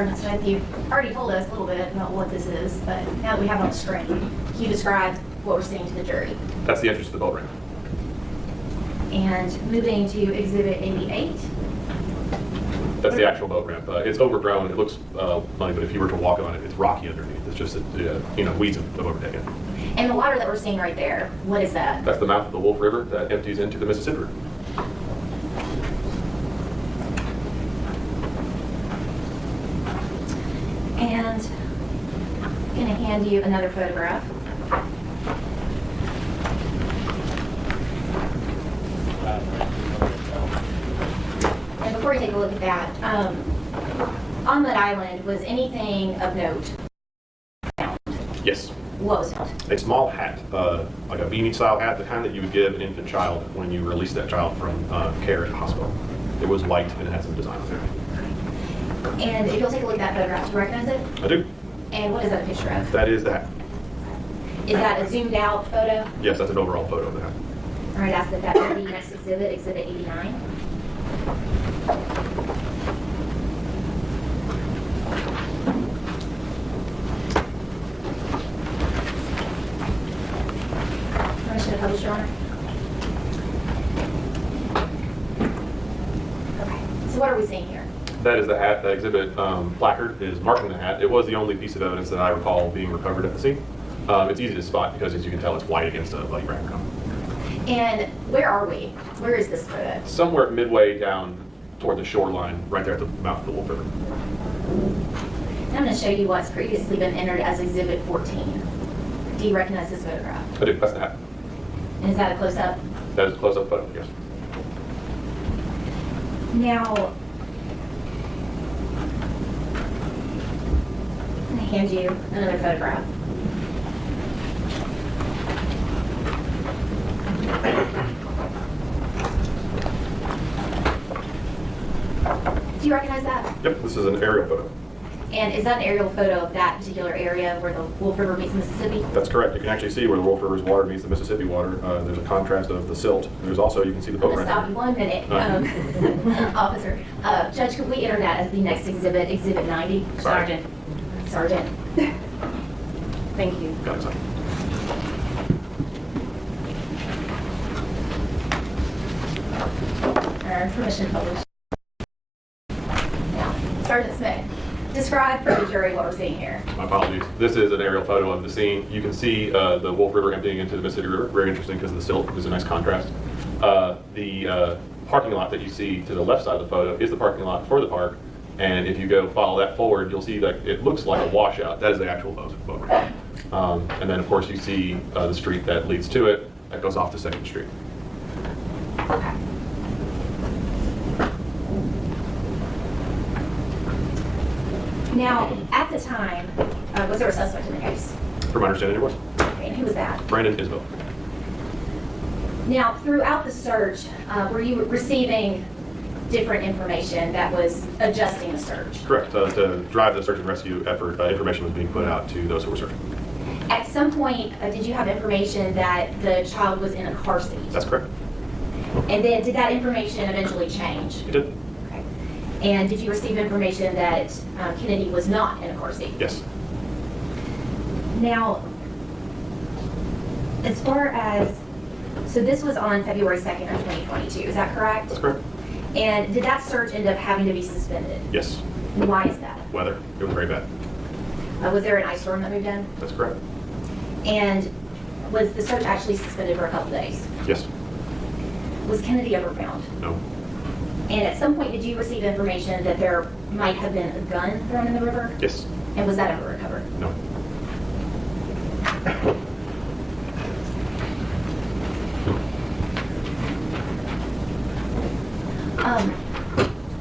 Sergeant Smith, you already told us a little bit about what this is, but now that we have it on the screen, can you describe what we're seeing to the jury? That's the entrance to the boat ramp. And moving to Exhibit 88. That's the actual boat ramp. It's overgrown. It looks funny, but if you were to walk on it, it's rocky underneath. It's just weeds have overtaken. And the water that we're seeing right there, what is that? That's the mouth of the Wolf River that empties into the Mississippi River. And I'm going to hand you another photograph. And before you take a look at that, on that island, was anything of note found? Yes. What was found? A small hat, like a beanie-style hat, the kind that you would give an infant child when you release that child from care at the hospital. It was white and it had some design on there. And if you'll take a look at that photograph, do you recognize it? I do. And what is that a picture of? That is the hat. Is that a zoomed out photo? Yes, that's an overall photo of the hat. All right, ask that would be next exhibit, Exhibit 89. Permission to publish, Your Honor. Okay, so what are we seeing here? That is the hat. The exhibit placard is marking the hat. It was the only piece of evidence that I recall being recovered at the scene. It's easy to spot because, as you can tell, it's white against a light brown color. And where are we? Where is this photo? Somewhere midway down toward the shoreline, right there at the mouth of the Wolf River. And I'm going to show you what's previously been entered as Exhibit 14. Do you recognize this photograph? I do. That's the hat. And is that a close-up? That is a close-up photo, yes. Now, I'm going to hand you another photograph. Do you recognize that? Yep, this is an aerial photo. And is that an aerial photo of that particular area where the Wolf River meets Mississippi? That's correct. You can actually see where the Wolf River's water meets the Mississippi water. There's a contrast of the silt. There's also, you can see the boat I'm going to ramp. stop you 1 minute, officer. Judge, could we enter that as the next exhibit, Exhibit 90? Sorry. Sergeant. Thank you. Got it, sorry. Permission to publish. Now, Sergeant Smith, describe for the jury what we're seeing here. My apologies. This is an aerial photo of the scene. You can see the Wolf River emptying into the Mississippi River. Very interesting because the silt is a nice contrast. The parking lot that you see to the left side of the photo is the parking lot for the park. And if you go follow that forward, you'll see that it looks like a washout. That is the actual boat ramp. And then, of course, you see the street that leads to it. That goes off to 2nd Street. Okay. Now, at the time, was there a suspect in the case? From my understanding, it was. Okay, and who was that? Brandon Isabelle. Now, throughout the search, were you receiving different information that was adjusting the search? Correct. To drive the search and rescue effort, information was being put out to those who were searching. At some point, did you have information that the child was in a car seat? That's correct. And then did that information eventually change? It did. Okay. And did you receive information that Kennedy was not in a car seat? Yes. Now, as far as, so this was on February 2nd of 2022, is that correct? That's correct. And did that search end up having to be suspended? Yes. Why is that? Weather. It was very bad. Was there an ice storm that moved in? That's correct. And was the search actually suspended for a couple days? Yes. Was Kennedy ever found? No. And at some point, did you receive information that there might have been a gun thrown in the river? Yes. And was that ever recovered? No.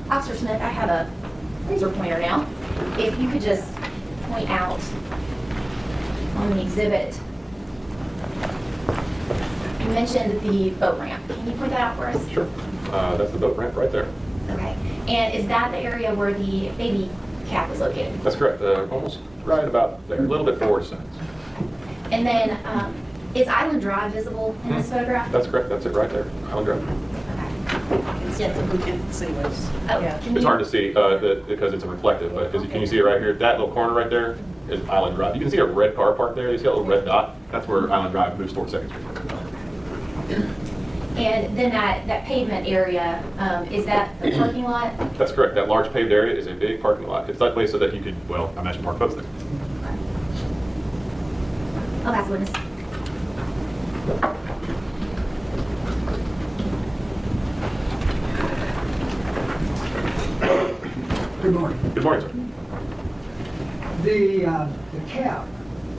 Officer Smith, I have a laser pointer now. If you could just point out on the exhibit, you mentioned the boat ramp. Can you point that out for us? Sure. That's the boat ramp right there. Okay. And is that the area where the baby calf was located? That's correct. Almost right about there. A little bit forward since. And then, is Island Drive visible in this photograph? That's correct. That's it right there. Island Drive. Okay. Instead of we can see what's. Oh, Yeah. can It's you- hard to see because it's a reflective, but can you see it right here? That little corner right there is Island Drive. You can see a red car parked there. You see a little red dot? That's where Island Drive moves towards 2nd Street. And then that pavement area, is that the parking lot? That's correct. That large paved area is a big parking lot. It's that way so that you could, well, I imagine park boats there. Oh, that's witness. Good morning. Good morning, sir. The cap,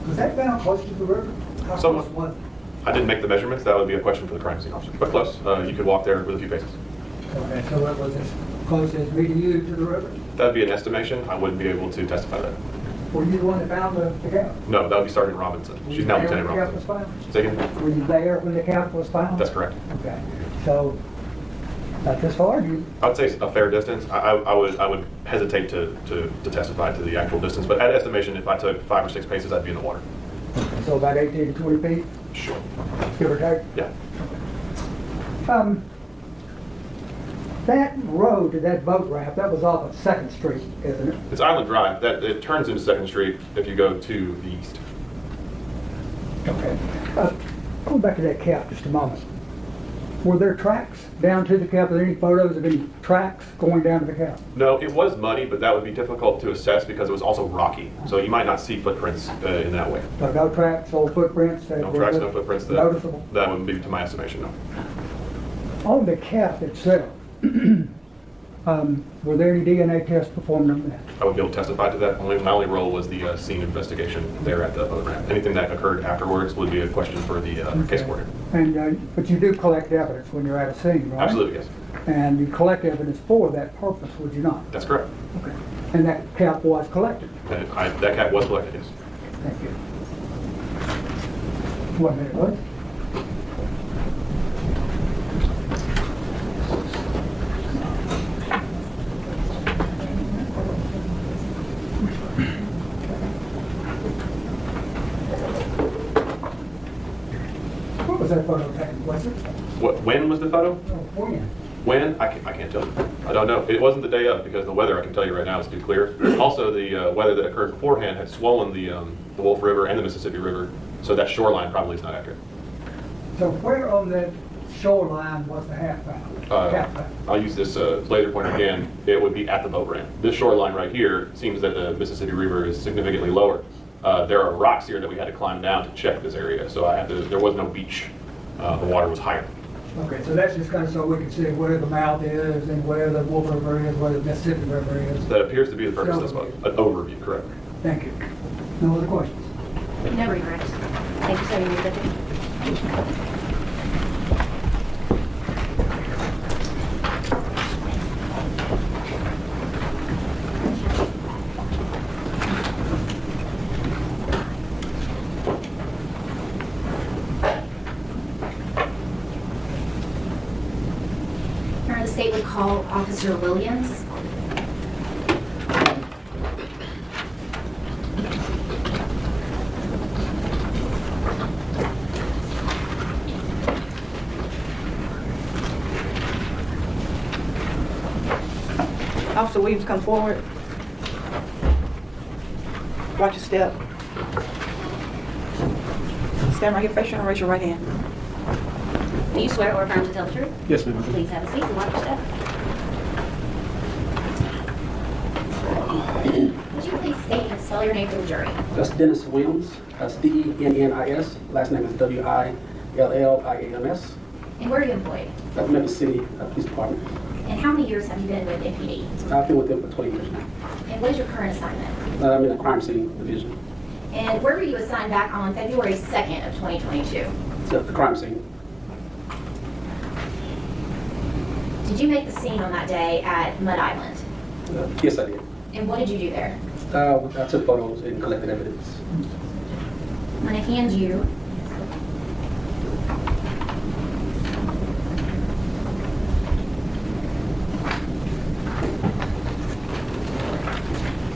was that down close to the river? How Somewhat. close was it? I didn't make the measurements. That would be a question for the crime scene officer. But close. You could walk there with a few paces. Okay, so it was as close as me to you to the river? That would be an estimation. I wouldn't be able to testify to that. Were you the one that found the cap? No, that would be Sergeant Robinson. Were She's you now there Lieutenant when the cap was Robinson. found? Say again? Were you there when the cap was found? That's correct. Okay, so not this far, you, I would say a fair distance. I would hesitate to testify to the actual distance, but at estimation, if I took 5 or 6 paces, I'd be in the water. so about 18 to 20 feet, Sure. give or take? Yeah. That road to that boat ramp, that was off of 2nd Street, isn't it? It's Island Drive. That it turns into 2nd Street if you go to the east. Okay. Going back to that cap just a moment. Were there tracks down to the cap? Are there any photos of any tracks going down to the cap? No, it was muddy, but that would be difficult to assess because it was also rocky. So you might not see footprints in that way. So no tracks, old footprints? that No were tracks, no footprints. Noticeable? That wouldn't be to my estimation, no. On the cap itself, were there any DNA tests performed on that? I wouldn't be able to testify to that. My only role was the scene investigation there at the boat ramp. Anything that occurred afterwards would be a question for the case coordinator. And, but you do collect evidence when you're at a scene, right? Absolutely, yes. And you collect evidence for that purpose, would you not? That's correct. Okay. And that cap was collected? That cat was collected, yes. Thank you. 1 minute, please. What was that photo taken? Was it? When was the photo? When? When? I can't tell you. I don't know. It wasn't the day of because the weather, I can tell you right now, is too clear. Also, the weather that occurred beforehand had swollen the Wolf River and the Mississippi River, so that shoreline probably is not accurate. So where on that shoreline was the hat found? Cap found? I'll use this laser pointer again. It would be at the boat ramp. This shoreline right here seems that the Mississippi River is significantly lower. There are rocks here that we had to climb down to check this area, so there was no beach. The water was higher. Okay, so that's just kind of so we can see where the mouth is and where the Wolf River is, where the Mississippi River is. That appears to be the purpose of this book. An overview, correct. Thank you. No other questions? No regrets. Thank you, sir. You're good. The state would call Officer Williams. Officer Williams, come forward. Watch your step. Stand right here, face your and raise your right hand. Do you swear or affirm to tell the truth? Yes, ma'am. Please have a seat and watch your step. Would you please state and spell your name for the jury? That's Dennis Williams. That's Dennis. Last name is Williams. And where are you employed? At Memphis City Police Department. And how many years have you been with MPD? I've been with them for 20 years now. And what is your current assignment? I'm in the crime scene division. And where were you assigned back on February 2nd of 2022? So the crime scene. Did you make the scene on that day at Mud Island? Yes, I did. And what did you do there? I took photos and collected evidence. I'm going to hand you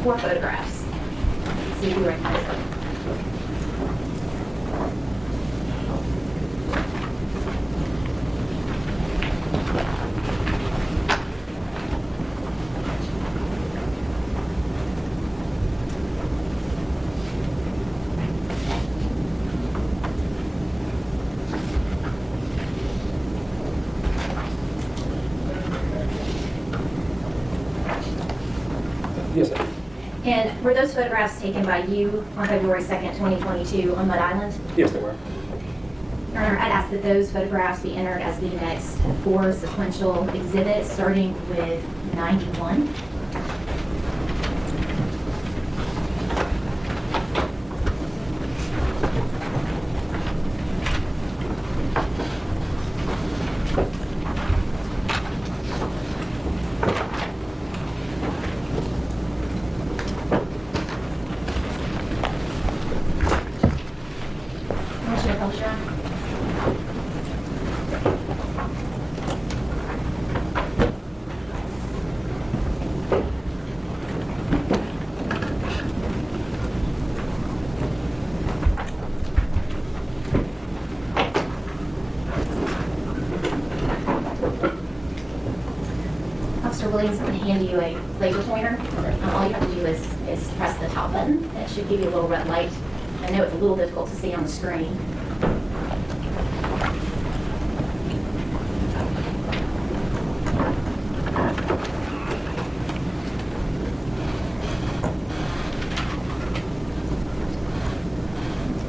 four photographs. See if you recognize them. Yes, I do. And were those photographs taken by you on February 2nd, 2022 on Mud Island? Yes, they were. Your Honor, I'd ask that those photographs be entered as the next 4 sequential exhibits, starting with 91. Motion to publish, Your Honor. Officer Williams, I'm going to hand you a laser pointer. All you have to do is press the top button. And it should give you a little red light. I know it's a little difficult to see on the screen.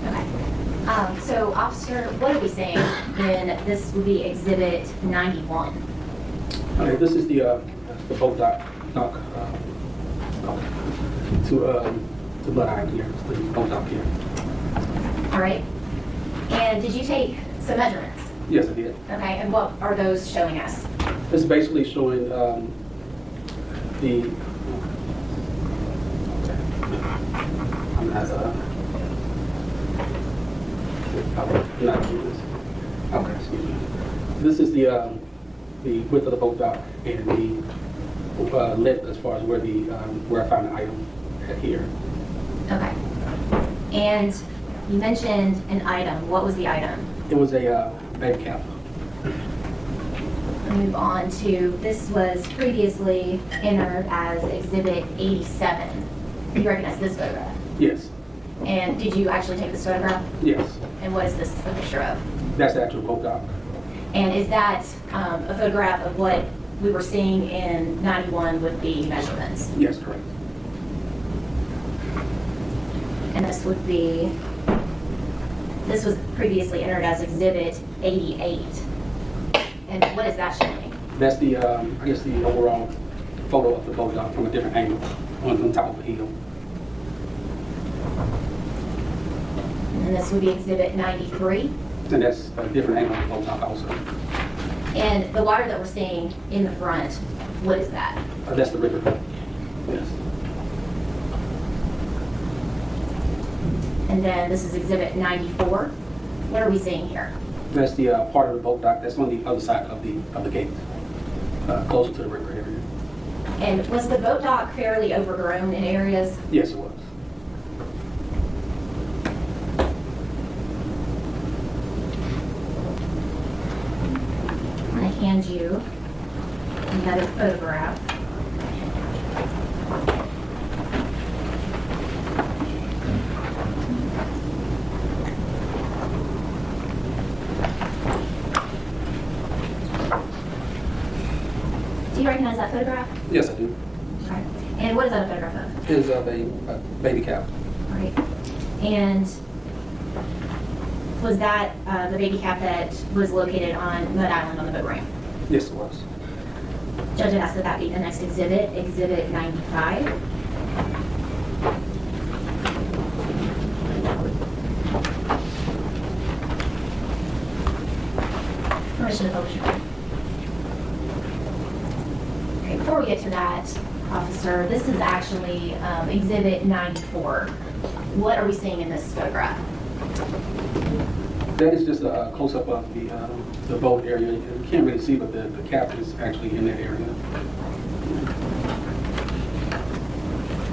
Okay. So, officer, what are we saying in this would be exhibit 91? Okay, this is the boat dock to Blood Island here, the boat dock here. All right. And did you take some measurements? Yes, I did. Okay, and what are those showing us? This is basically showing the. I'm not doing this. Okay, excuse me. This is the width of the boat dock and the length as far as where I found the item at here. Okay. And you mentioned an item. What was the item? It was a bed cap. We'll move on to, this was previously entered as Exhibit 87. You recognize this photograph? Yes. And did you actually take this photograph? Yes. And what is this a picture of? That's the actual boat dock. And is that a photograph of what we were seeing in 91 with the measurements? Yes, correct. And this was previously entered as Exhibit 88. And what is that showing? That's the, I guess the overall photo of the boat dock from a different angle on top of the hill. And this would be Exhibit 93. And that's a different angle of the boat dock also. And the water that we're seeing in the front, what is that? That's the river. Yes. And then this is Exhibit 94. What are we seeing here? That's the part of the boat dock that's on the other side of the gate, closer to the river area. And was the boat dock fairly overgrown in areas? Yes, it was. I'm going to hand you another photograph. Do you recognize that photograph? Yes, I do. Okay. And what is that a photograph of? It is a baby cap. All right. And was that the baby cap that was located on Mud Island on the boat ramp? Yes, it was. Judge had asked that that be the next exhibit, Exhibit 95. Permission to publish. Okay, before we get to that, officer, this is actually Exhibit 94. What are we seeing in this photograph? That is just a close-up of the boat area. You can't really see, but the cap is actually in that area.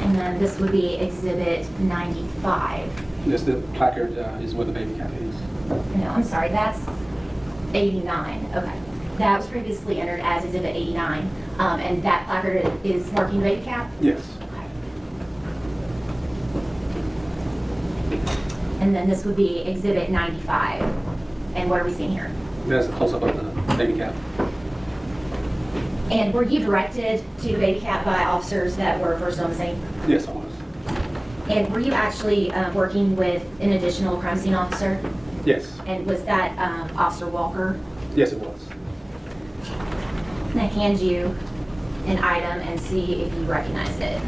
And then this would be Exhibit 95. Just the placard is where the baby cap is. No, I'm sorry, that's 89. Okay. That was previously entered as Exhibit 89. And that placard is marking the baby cap? Yes. Okay. And then this would be Exhibit 95. And what are we seeing here? That's a close-up of the baby cap. And were you directed to the baby cat by officers that were first on the scene? Yes, I was. And were you actually working with an additional crime scene officer? Yes. And was that Officer Walker? Yes, it was. I'm going to hand you an item and see if you recognize it.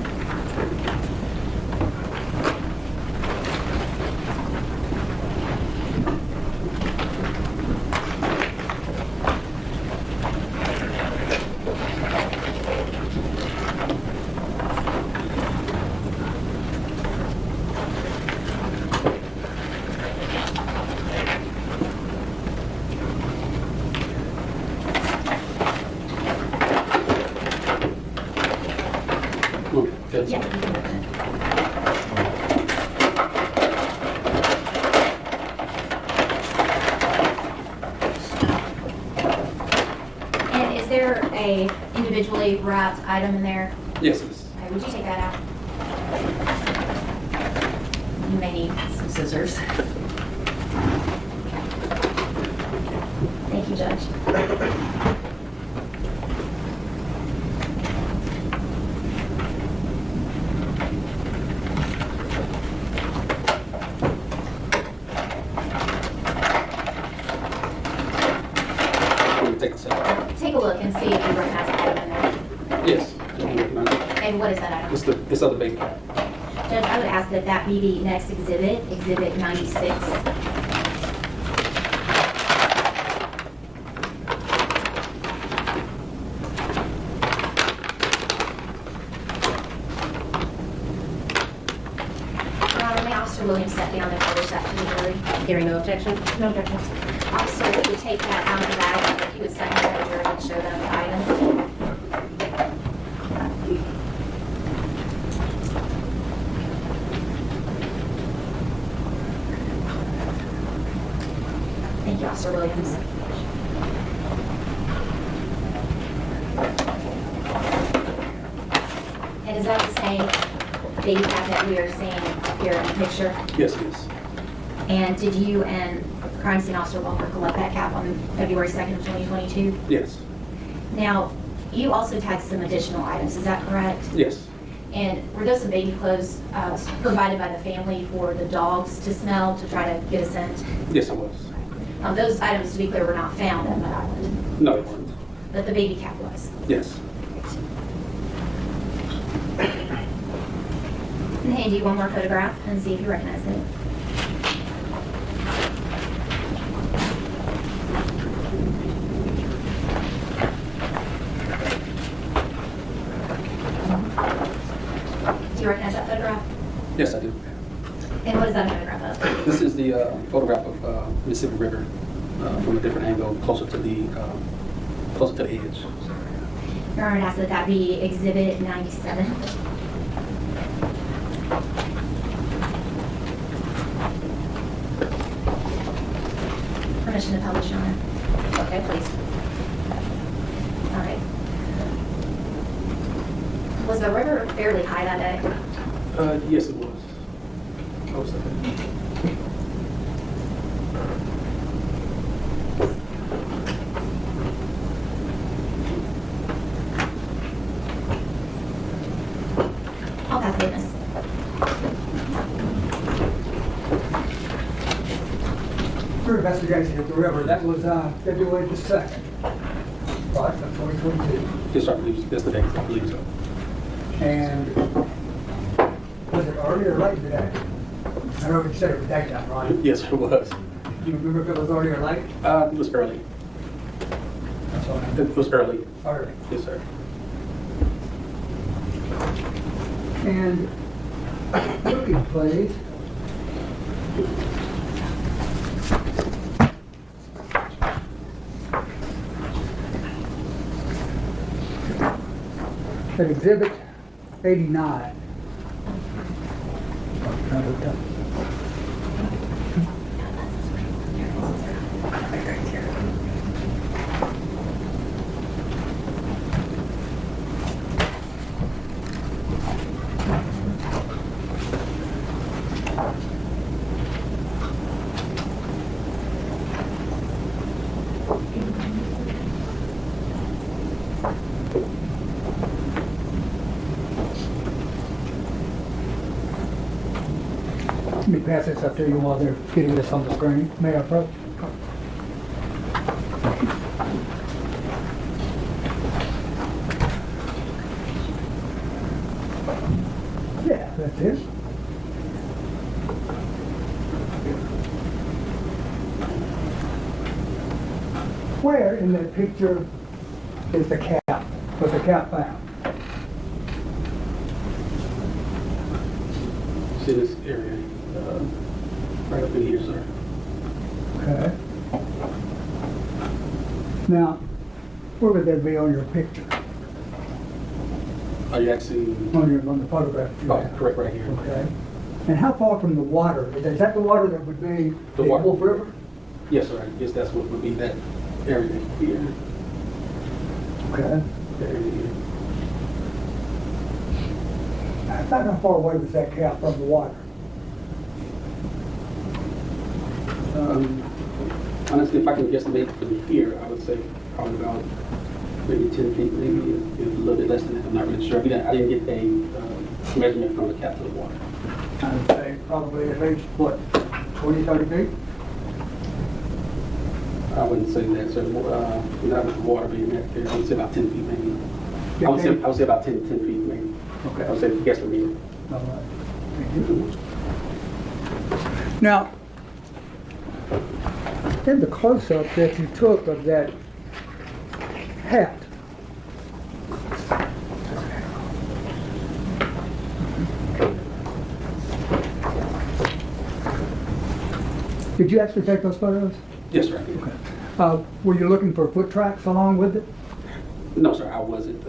Yes. Yeah, you can open it. And is there a individually wrapped item in there? Yes, it is. Okay, would you take that out? You may need some scissors. Thank you, Judge. Let me take a second. Take a look and see if you recognize the item in there. Yes. I can recognize it. And what is that item? It's other baby cat. Judge, I would ask that that be the next exhibit, Exhibit 96. Your Honor, may Officer Williams step down and further that to the jury? Hearing no objection? No objection. Officer, would you take that out of the bag, if you would second that to the jury and show them the item? Thank you, Officer Williams. And is that the same baby cat that we are seeing here in the picture? Yes, it is. And did you and Crime Scene Officer Walker collect that cap on February 2nd of 2022? Yes. Now, you also tagged some additional items, is that correct? Yes. And were those some baby clothes provided by the family for the dogs to smell, to try to get a scent? Yes, it was. Those items, to be clear, were not found at Mud Island, No, it weren't. but the baby cat was. Yes. And hand you one more photograph and see if you recognize it. Do you recognize that photograph? Yes, I do. And what is that a photograph of? This is the photograph of Mississippi River from a different angle, closer to the edge. Your Honor, asked that that be Exhibit 97. Permission to publish, Your Honor. Okay, please. All right. Was the river fairly high that day? Yes, it was. Oh, sorry. I'll pass the witness. Your investigation at the river, that was February the 2nd, right, of 2022. Yes, sir, I believe that's the date. I believe so. And was it early or late today? I know you said it was daytime, right? Yes, it was. Do you remember if it was early or late? It was early. That's all I know. It was early. Early. Yes, sir. And looking, please. At Exhibit 89. Let me pass this up to you while they're getting this on the screen. May I approach? Yeah, that's it. Where in that picture is the cap? Was the cap found? See this area, right up in here, sir. Okay. Now, where would that be on your picture? Are you actually, On the photograph that you oh, have? correct, right here. Okay. And how far from the water? Is that the water that would be The the water. Wolf River? Yes, sir, I guess that's what would be that area here. Okay. That area here. About how far away was that cap from the water? Honestly, if I can guesstimate from here, I would say probably about maybe 10 feet, maybe a little bit less than that. I'm not really sure. I didn't get a measurement from the cap to the water. I would say probably at least, what, 20, 30 feet? I wouldn't say that, sir. Not with the water being right there. I would say about 10 feet, maybe. I would say about 10 feet, maybe. Okay. I would say guesstimate. All right. Thank you. Now, in the close-up that you took of that hat, did you actually take those photos? Yes, sir, I did. Okay. Were you looking for foot tracks along with it? No, sir, I wasn't.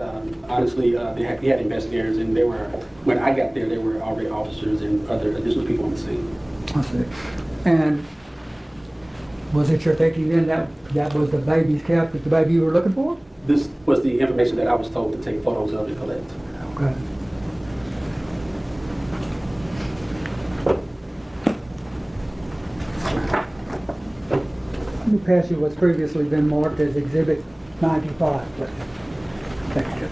Honestly, they had investigators, and they were, when I got there, there were already officers and other additional people on the scene. I see. And was it your thinking then that that was the baby's cap, that the baby you were looking for? This was the information that I was told to take photos of and collect. Okay. Let me pass you what's previously been marked as Exhibit 95, please. Thank you.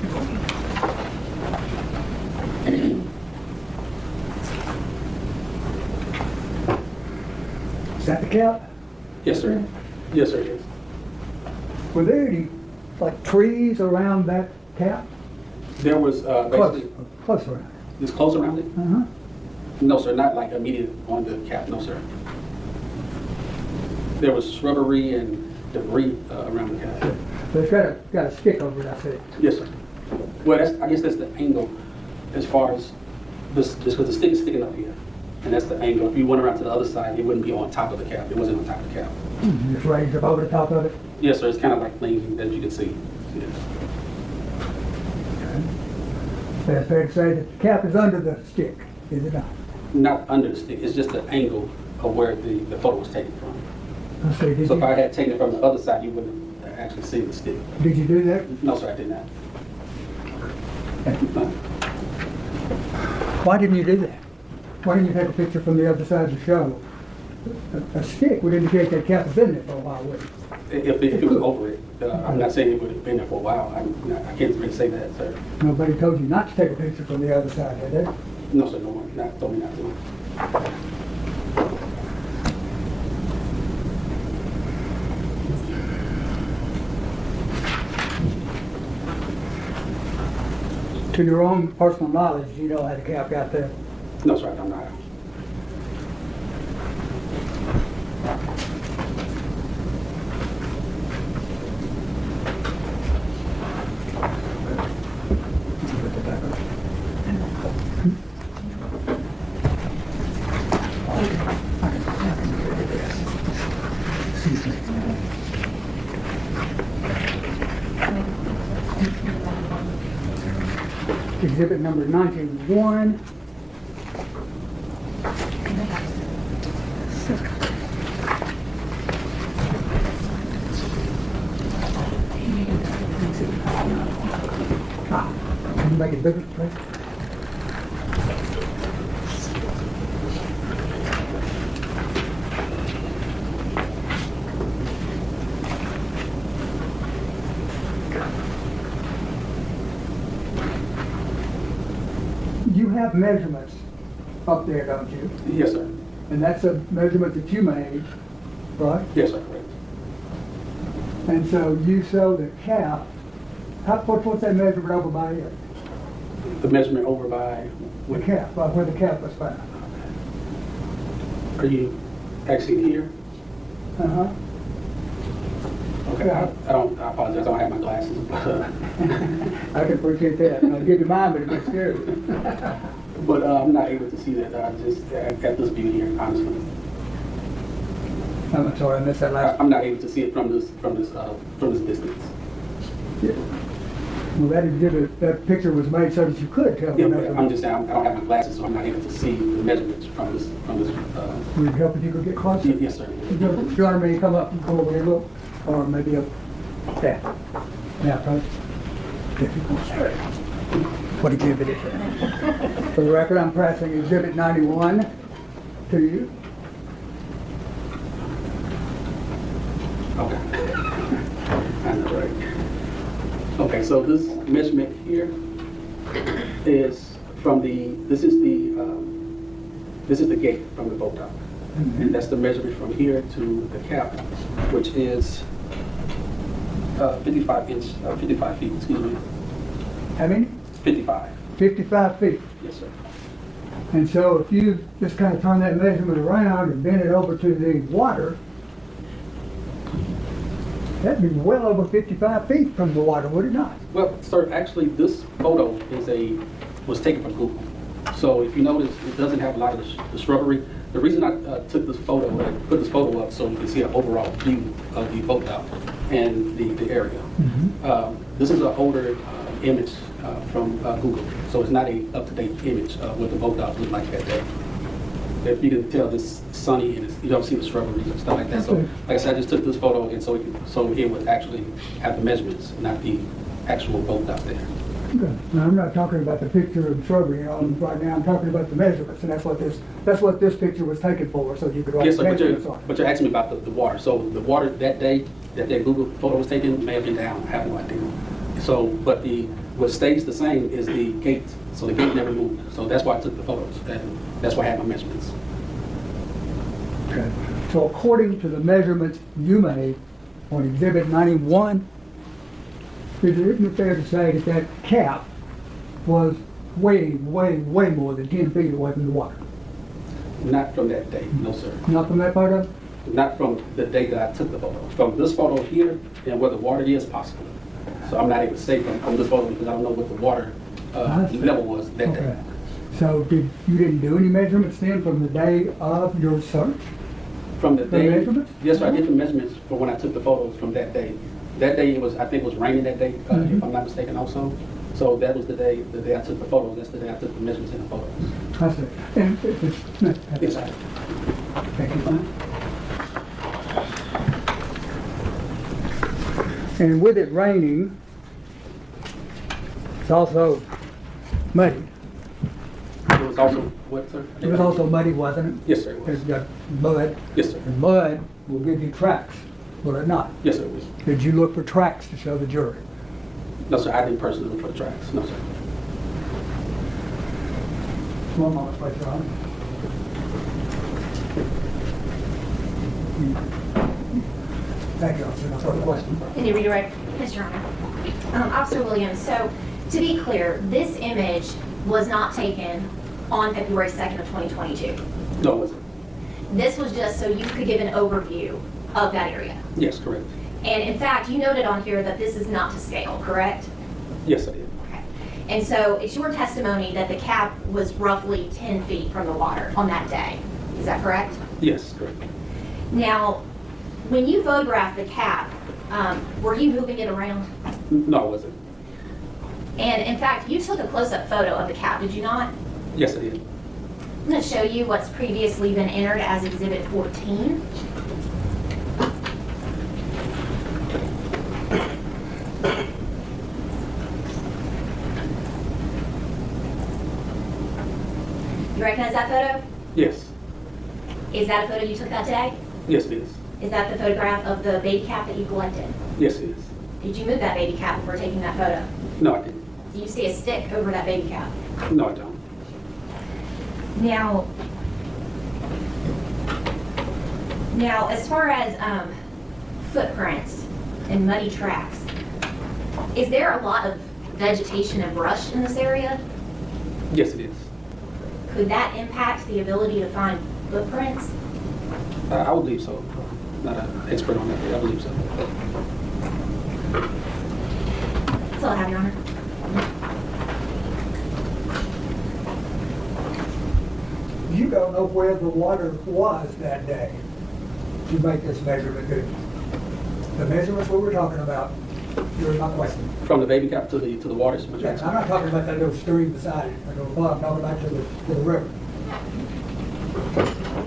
Is that the cap? Yes, sir. Yes, sir, yes. Were there any, like, trees around that cap? There was Close, basically, close around. this close around it? Uh-huh. No, sir, not like immediate on the cap, no, sir. There was shrubbery and debris around the cap. But it's got a stick over it, I see. Yes, sir. Well, I guess that's the angle as far as this, because the stick is sticking up here. And that's the angle. If you went around to the other side, it wouldn't be on top of the cap. It wasn't on top of the cap. Just raised up over the top of it. Yes, sir, it's kind of like leaning that you can see. Yes. It's fair to say that the cap is under the stick, is it not? Not under the stick, it's just the angle of where the photo was taken from. I see. Did So if I you, had taken it from the other side, you wouldn't have actually seen the stick. did you do that? No, sir, I did not. No. Why didn't you do that? Why didn't you take a picture from the other side to show? A stick would indicate that cap had been there for a while, wouldn't it? If it was over it, I'm not saying it would have been there for a while. I can't really say that, sir. Nobody told you not to take a picture from the other side, did they? No, sir, no one told me not to. To your own personal knowledge, you know how the cap got there. No, sir, I don't know. Exhibit number 91. Can you make it bigger, please? You have measurements up there, don't you? Yes, sir. And that's a measurement that you made, right? Yes, sir, correct. And so you sew the cap, what's that measurement over by here? The measurement over by, The cap, by where the cap was found. are you actually here? Uh-huh. Okay, I apologize, I don't have my glasses. I can appreciate that. I'll give you mine, but it gets scary. But I'm not able to see that, just at this view here, honestly. I'm sorry, I missed that last. I'm not able to see it from this distance. Well, that exhibit, that picture was made so that you could tell the Yeah, but measurement. I'm just saying, I don't have my glasses, so I'm not able to see the measurements from this. Would it help if you could get closer? Yes, sir. Do you want me to come up and come over here and look? Or maybe up there? Now, approach. What exhibit is it? For the record, I'm pressing exhibit 91 to you. Okay. I know, right. Okay, so this measurement here is from this is the gate from the boat dock. And that's the measurement from here to the cap, which is 55 feet, excuse me. How many? 55. 55 feet. Yes, sir. And so if you just kind of turn that measurement around and bend it over to the water, that'd be well over 55 feet from the water, would it not? Well, sir, actually, this photo was taken from Google. So if you notice, it doesn't have a lot of the shrubbery. The reason I took this photo and put this photo up so you can see an overall view of the boat dock and the area. This is an older image from Google, so it's not a up-to-date image of what the boat dock looked like that day. If you can tell, this sunny and you don't see the shrubberies and stuff like that. So, like I said, I just took this photo and so it would actually have the measurements, not the actual boat dock there. Okay. Now, I'm not talking about the picture of shrubbery right now. I'm talking about the measurements, and that's what this picture was taken for, so you could write Yes, sir, measurements on it. but you're asking me about the water. So the water that day that Google photo was taken may have been down. I have no idea. So, but what stays the same is the gate. So the gate never moved. So that's why I took the photos, and that's why I have my measurements. Okay. So according to the measurements you made on Exhibit 91, isn't it fair to say that that cap was way more than 10 feet away from the water? Not from that day, no, sir. Not from that photo? Not from the day that I took the photo. From this photo here and where the water is, possibly. So I'm not able to say from this photo because I don't know what the water level was that day. So you didn't do any measurements then from the day of your search? From the day? Measurements? Yes, sir, I did the measurements for when I took the photos from that day. That day I think it was raining that day, if I'm not mistaken also. So that was the day I took the photos. That's the day I took the measurements in the photos. I see. And Yes, sir. thank you. And with it raining, it's also muddy. It was also what, sir? It was also muddy, wasn't it? Yes, sir, it was. It's got mud. Yes, sir. And mud will give you tracks, will it not? Yes, sir, it was. Did you look for tracks to show the jury? No, sir, I didn't personally look for the tracks. No, sir. One moment, please, Your Honor. Thank you, officer. No further question. Can you redirect? Yes, Your Honor. Officer Williams, so to be clear, this image was not taken on February 2nd of 2022. No, it wasn't. This was just so you could give an overview of that area. Yes, correct. And in fact, you noted on here that this is not to scale, correct? Yes, I did. Okay. And so it's your testimony that the cap was roughly 10 feet from the water on that day. Is that correct? Yes, correct. Now, when you photographed the cap, were you moving it around? No, I wasn't. And in fact, you took a close-up photo of the cap, did you not? Yes, I did. I'm going to show you what's previously been entered as Exhibit 14. You recognize that photo? Yes. Is that a photo you took that day? Yes, it is. Is that the photograph of the baby cap that you collected? Yes, it is. Did you move that baby cap before taking that photo? No, I didn't. Do you see a stick over that baby cap? No, I don't. Now, Now, as far as footprints and muddy tracks, is there a lot of vegetation and brush in this area? Yes, it is. Could that impact the ability to find footprints? I would believe so. Not an expert on that, but I believe so. That's all I have, Your Honor. You don't know where the water was that day to make this measurement, do you? The measurements we were talking about, you're not question. From the baby cap to the waters, what you're I'm asking? not talking about that little stream beside it, I'm talking about to the river.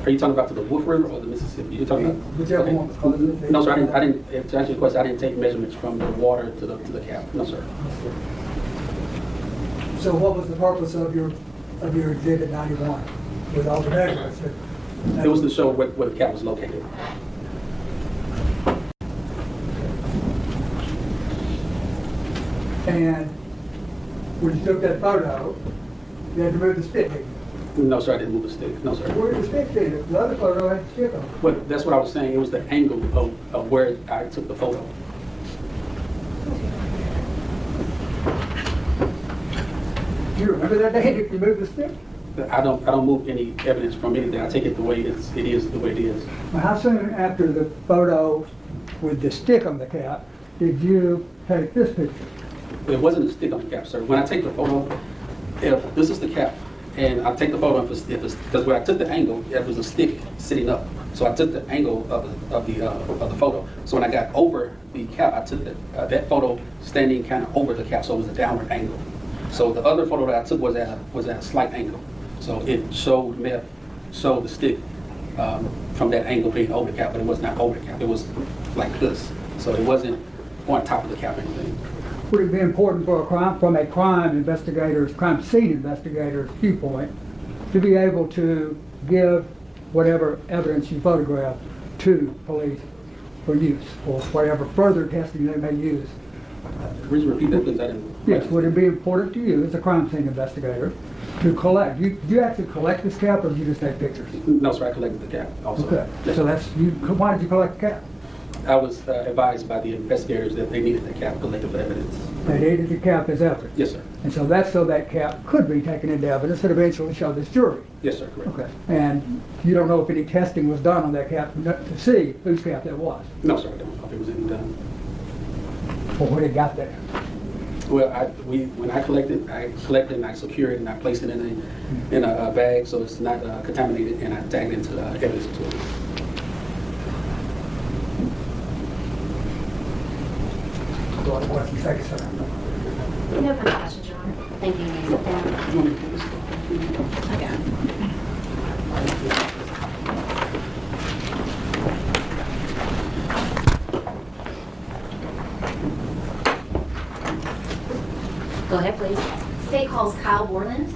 Are you talking about to the Wolf River or the Mississippi? You're talking about? Whichever Okay. one. Because No, sir, I didn't, to answer your question, I didn't take measurements from the water to the cap. No, sir. So what was the purpose of your exhibit 91 with all the measurements? It was to show where the cap was located. And when you took that photo, you had to move the stick. didn't you? No, sir, I didn't move the stick. No, sir. Where did the stick be? The other photo had the stick on it. But that's what I was saying. It was the angle of where I took the photo. Do you remember that day that you moved the stick? I don't move any evidence from anything. I take it the way it is the way it is. Well, how soon after the photo with the stick on the cap did you take this picture? It wasn't a stick on the cap, sir. When I take the photo, if this is the cap, and I take the photo, because when I took the angle, it was a stick sitting up. So I took the angle of the photo. So when I got over the cap, I took that photo standing kind of over the cap, so it was a downward angle. So the other photo that I took was at a slight angle. So it showed the stick from that angle being over the cap, but it was not over the cap. It was like this. So it wasn't on top of the cap or anything. Would it be important for from a crime scene investigator's viewpoint, to be able to give whatever evidence you photograph to police for use, or whatever further testing they may use? Please repeat that, please. I didn't. Yes, would it be important to you as a crime scene investigator to collect? Do you actually collect this cap, or do you just take pictures? No, sir, I collected the cap also. Okay, Yes, so sir. why did you collect the cap? I was advised by the investigators that they needed the cap collected for evidence. They needed the cap as evidence. Yes, sir. And so that's so that cap could be taken into evidence and eventually show this jury. Yes, sir, correct. Okay. And you don't know if any testing was done on that cap to see whose cap that was, No, sir, I don't know if it was even done. or when it got there. Well, when I collected and I secured it and I placed it in a bag so it's not contaminated, and I tagged it into evidence to it. What you say, sir? No further questions, Your Honor. Thank you. You want me to put this? I got it. Go ahead, please. State calls Kyle Borland.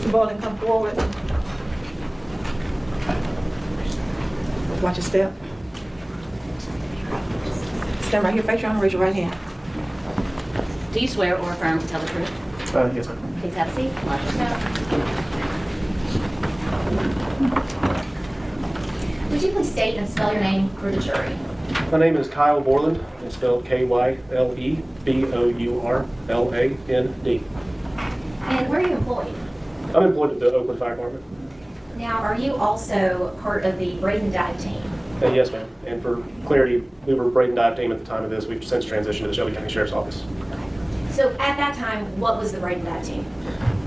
Mr. Bowling, come forward. Watch your step. Stand right here, face your arm, raise your right hand. Do you swear or affirm to tell the truth? Yes, sir. Please have a seat. Watch your step. Would you please state and spell your name for the jury? My name is Kyle Borland. It's spelled Kylebourland. And where are you employed? I'm employed at the Oakland Fire Department. Now, are you also part of the Braden dive team? Yes, ma'am. And for clarity, we were Braden dive team at the time of this. We've since transitioned to the Shelby County Sheriff's Office. So at that time, what was the Braden dive team?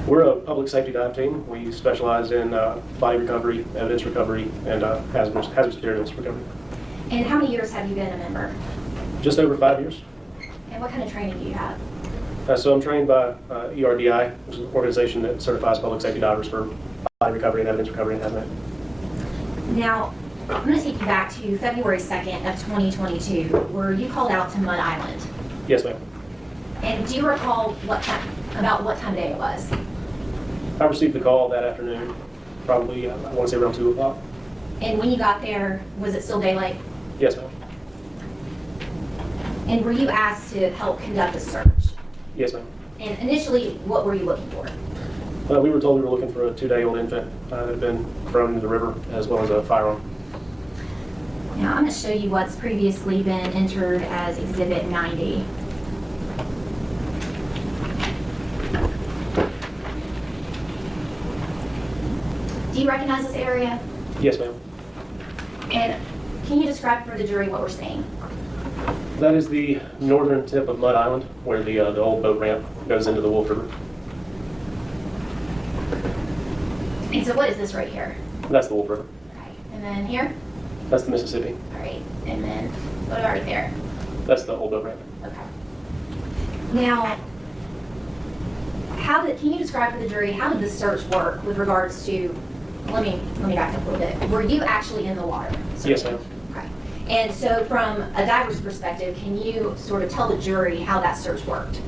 We're a public safety dive team. We specialize in body recovery, evidence recovery, and hazardous materials recovery. And how many years have you been a member? Just over 5 years. And what kind of training do you have? So I'm trained by ERDI, which is an organization that certifies public safety divers for body recovery and evidence recovery and hazmat. Now, I'm going to take you back to February 2nd of 2022, where you called out to Mud Island. Yes, ma'am. And do you recall about what time of day it was? I received the call that afternoon, probably, I want to say around 2 o'clock. And when you got there, was it still daylight? Yes, ma'am. And were you asked to help conduct a search? Yes, ma'am. And initially, what were you looking for? We were told we were looking for a 2-day-old infant that had been thrown into the river, as well as a firearm. Now, I'm going to show you what's previously been entered as Exhibit 90. Do you recognize this area? Yes, ma'am. And can you describe for the jury what we're seeing? That is the northern tip of Mud Island, where the old boat ramp goes into the Wolf River. And so what is this right here? That's the Wolf River. Okay. And then here? That's the Mississippi. All right. And then what about right there? That's the old boat ramp. Okay. Now, can you describe for the jury, how did the search work with regards to, let me back up a little bit. Were you actually in the water? Yes, ma'am. Okay. And so from a diver's perspective, can you sort of tell the jury how that search worked?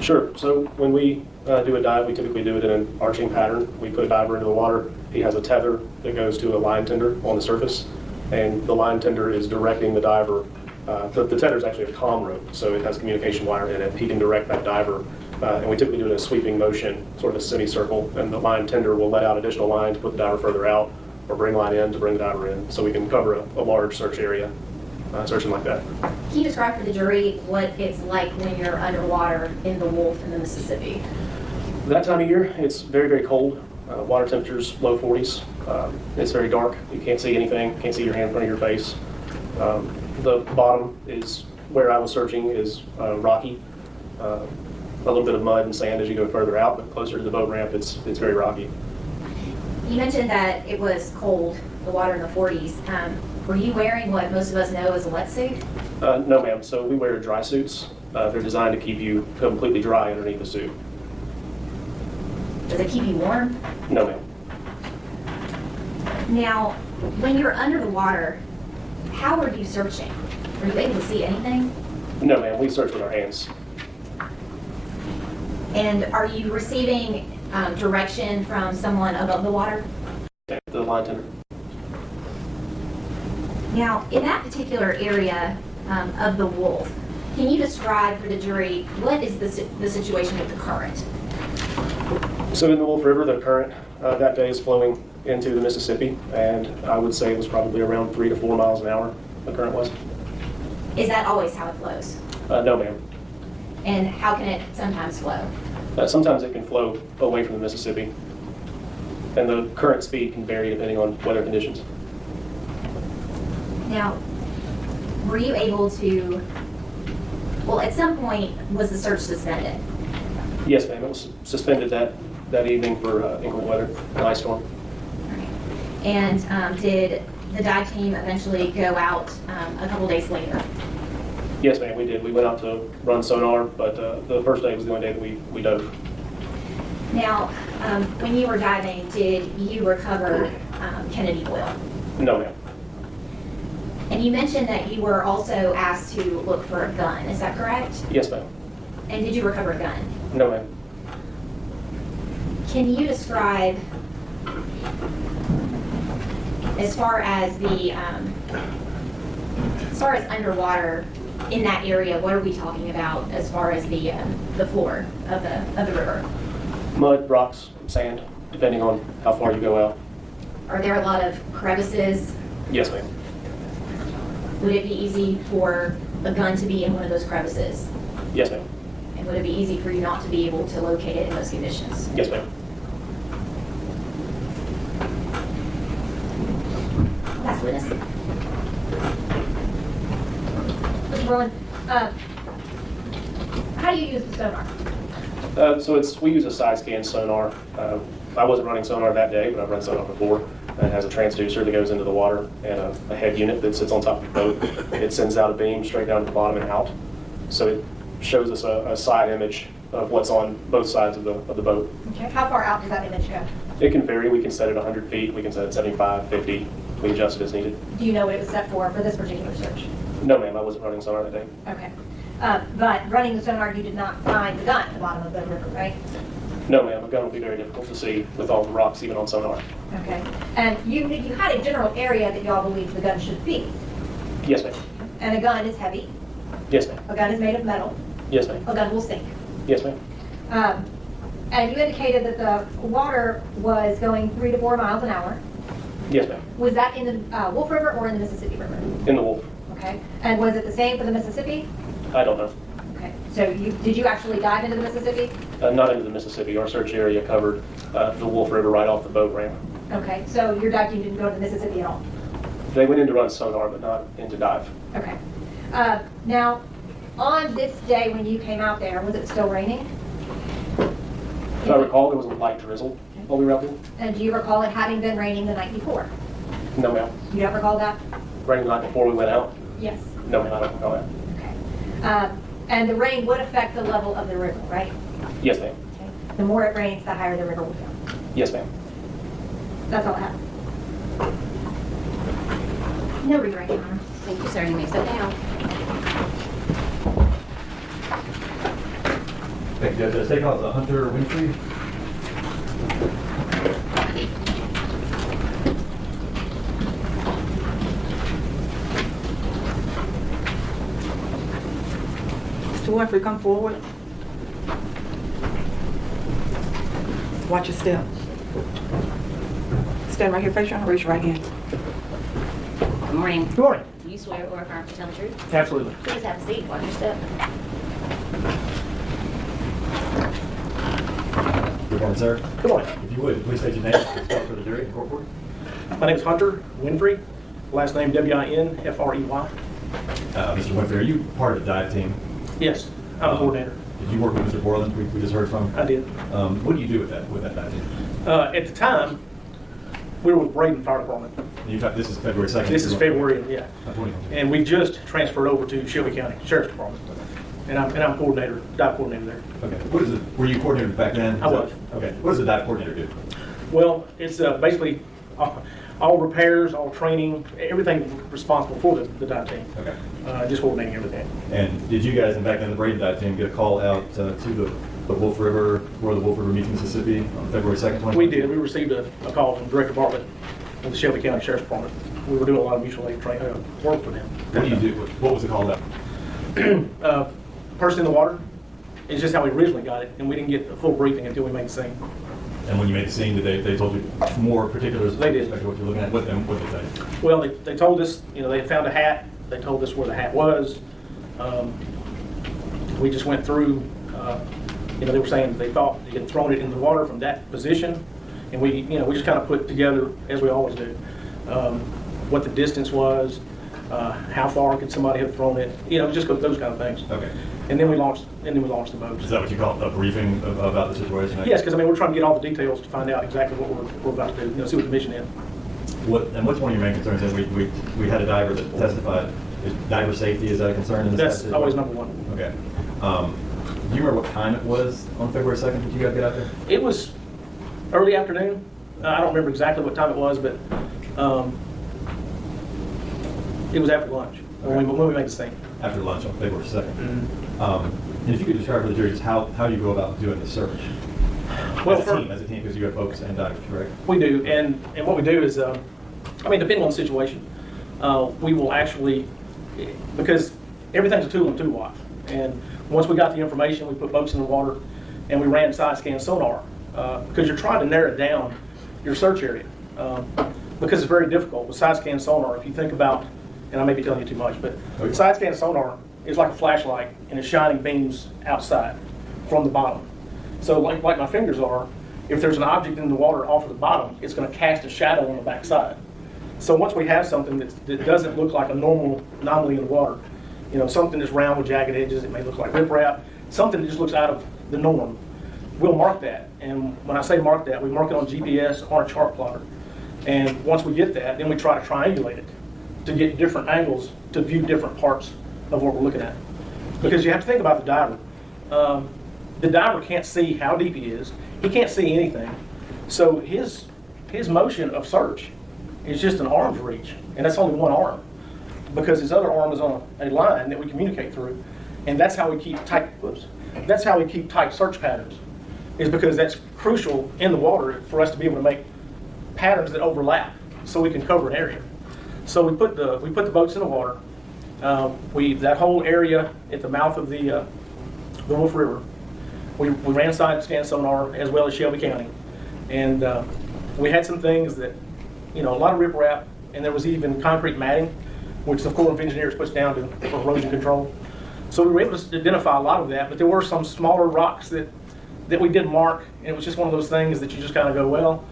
Sure. So when we do a dive, we typically do it in an arching pattern. We put a diver into the water. He has a tether that goes to a line tender on the surface, and the line tender is directing the diver. The tether is actually a comm rope, so it has communication wire in it. He can direct that diver, and we typically do it in a sweeping motion, sort of a semicircle, and the line tender will let out additional line to put the diver further out, or bring line in to bring the diver in, so we can cover a large search area, searching like that. Can you describe for the jury what it's like when you're underwater in the Wolf in the Mississippi? That time of year, it's very, very cold. Water temperatures low 40s. It's very dark. You can't see anything. Can't see your hand in front of your face. The bottom is where I was searching is rocky. A little bit of mud and sand as you go further out, but closer to the boat ramp, it's very rocky. You mentioned that it was cold, the water in the 40s. Were you wearing what most of us know as a wetsuit? No, ma'am. So we wear dry suits. They're designed to keep you completely dry underneath the suit. Does it keep you warm? No, ma'am. Now, when you're under the water, how were you searching? Were you able to see anything? No, ma'am. We search with our hands. And are you receiving direction from someone above the water? The line tender. Now, in that particular area of the Wolf, can you describe for the jury what is the situation with the current? So in the Wolf River, the current that day is flowing into the Mississippi, and I would say it was probably around 3 to 4 miles an hour, the current was. Is that always how it flows? No, ma'am. And how can it sometimes flow? Sometimes it can flow away from the Mississippi, and the current speed can vary depending on weather conditions. Now, were you able to, well, at some point, was the search suspended? Yes, ma'am. It was suspended that evening for inclement weather, an ice storm. Right. And did the dive team eventually go out a couple days later? Yes, ma'am, we did. We went out to run sonar, but the first day was the only day that we dove. Now, when you were diving, did you recover Kennedy oil? No, ma'am. And you mentioned that you were also asked to look for a gun. Is that correct? Yes, ma'am. And did you recover a gun? No, ma'am. Can you describe, as far as underwater in that area, what are we talking about as far as the floor of the river? Mud, rocks, sand, depending on how far you go out. Are there a lot of crevices? Yes, ma'am. Would it be easy for a gun to be in one of those crevices? Yes, ma'am. And would it be easy for you not to be able to locate it in those conditions? Yes, ma'am. Last witness. Mr. Berlin, how do you use the sonar? So we use a side scan sonar. I wasn't running sonar that day, but I've run sonar before. It has a transducer that goes into the water and a head unit that sits on top of the boat. It sends out a beam straight down to the bottom and out. So it shows us a side image of what's on both sides of the boat. Okay. How far out does that image go? It can vary. We can set it 100 feet. We can set it 75, 50. We adjust it as needed. Do you know what it was set for this particular search? No, ma'am. I wasn't running sonar that day. Okay. But running the sonar, you did not find the gun at the bottom of the river, right? No, ma'am. A gun would be very difficult to see with all the rocks, even on sonar. Okay. And you had a general area that y'all believed the gun should be. Yes, ma'am. And a gun is heavy. Yes, ma'am. A gun is made of metal. Yes, ma'am. A gun will sink. Yes, ma'am. And you indicated that the water was going 3 to 4 miles an hour. Yes, ma'am. Was that in the Wolf River or in the Mississippi River? In the Wolf. Okay. And was it the same for the Mississippi? I don't know. Okay. So did you actually dive into the Mississippi? Not into the Mississippi. Our search area covered the Wolf River right off the boat ramp. Okay. So your dive team didn't go to the Mississippi at all? They went in to run sonar, but not into dive. Okay. Now, on this day when you came out there, was it still raining? If I recall, there was a light drizzle while we were out there. And do you recall it having been raining the night before? No, ma'am. You don't recall that? Raining the night before we went out? Yes. No, ma'am, I don't recall that. Okay. And the rain would affect the level of the river, right? Yes, ma'am. Okay. The more it rains, the higher the river will go. Yes, ma'am. That's all I have. No rewriting, Your Honor. Thank you, sir. You may sit down. Thank you, Judge. Take off the Hunter Winfrey. Mr. Winfrey, come forward. Watch your step. Stand right here, face your honor, raise your right hand. Good morning. Good morning. Do you swear or affirm to tell the truth? Absolutely. Please have a seat. Watch your step. Good morning, sir. Good morning. If you would, please state your name and spell for the jury and court reporter. My name is Hunter Winfrey. Last name Winfrey. Mr. Winfrey, are you part of the dive team? Yes, I'm a coordinator. Did you work with Mr. Borland, we just heard from? I did. What do you do with that dive team? At the time, we were with Brandon Fire Department. This is February 2nd? This is February, yeah. Of 2020. And we just transferred over to Shelby County Sheriff's Department. And I'm coordinator, dive coordinator there. Okay. What is it? Were you coordinator back then? I was. Okay. What does the dive coordinator do? Well, it's basically all repairs, all training, everything responsible for the dive team. Okay. Just coordinating everything. And did you guys, and back then the Braden dive team, get a call out to the Wolf River, where the Wolf River meets Mississippi on February 2nd, 2020? We did. We received a call from Director Bartlett of the Shelby County Sheriff's Department. We were doing a lot of mutual aid work for them. What do you do? What was the call about? Person in the water is just how we originally got it, and we didn't get a full briefing until we made the scene. And when you made the scene, did they told you more particulars with They did. respect to what you're looking at? What did they say? Well, they told us, they had found a hat. They told us where the hat was. We just went through, they were saying they thought they had thrown it in the water from that position. And we just kind of put together, as we always do, what the distance was, how far could somebody have thrown it, just those kind of things. Okay. And then we launched the boat. Is that what you call a briefing about the situation? Yes, because we're trying to get all the details to find out exactly what we're about to do, see what the mission is. What's one of your main concerns? Is we had a diver that testified. Is diver safety, is that a concern in this? That's always number one. Okay. Do you remember what time it was on February 2nd that you guys get out there? It was early afternoon. I don't remember exactly what time it was, but it was after lunch when we made the scene. After lunch on February 2nd. And if you could describe for the jury just how do you go about doing the search? Well, as a team, because you have folks and divers, correct? We do, and what we do is, depending on the situation, we will actually, because everything's a tool in the toolbox, and once we got the information, we put boats in the water, and we ran side scan sonar, because you're trying to narrow down your search area, because it's very difficult with side scan sonar. If you think about, and I may be telling you too much, but side scan sonar is like a flashlight, and it's shining beams outside from the bottom. So like my fingers are, if there's an object in the water off of the bottom, it's going to cast a shadow on the backside. So once we have something that doesn't look like a normal anomaly in the water, something that's round with jagged edges, it may look like riprap, something that just looks out of the norm, we'll mark that. And when I say mark that, we mark it on GPS on a chart plotter. And once we get that, then we try to triangulate it to get different angles to view different parts of what we're looking at. Because you have to think about the diver. The diver can't see how deep he is. He can't see anything. So his motion of search is just an arm's reach, and that's only one arm, because his other arm is on a line that we communicate through, and that's how we keep tight. That's how we keep tight search patterns, is because that's crucial in the water for us to be able to make patterns that overlap, so we can cover an area. So we put the boats in the water, That whole area at the mouth of the Wolf River, we ran side scan sonar as well as Shelby County, and we had some things that, a lot of riprap, and there was even concrete matting, which the Corps of Engineers puts down for erosion control. So we were able to identify a lot of that, but there were some smaller rocks that we did mark, and it was just one of those things that you just kind of go, well,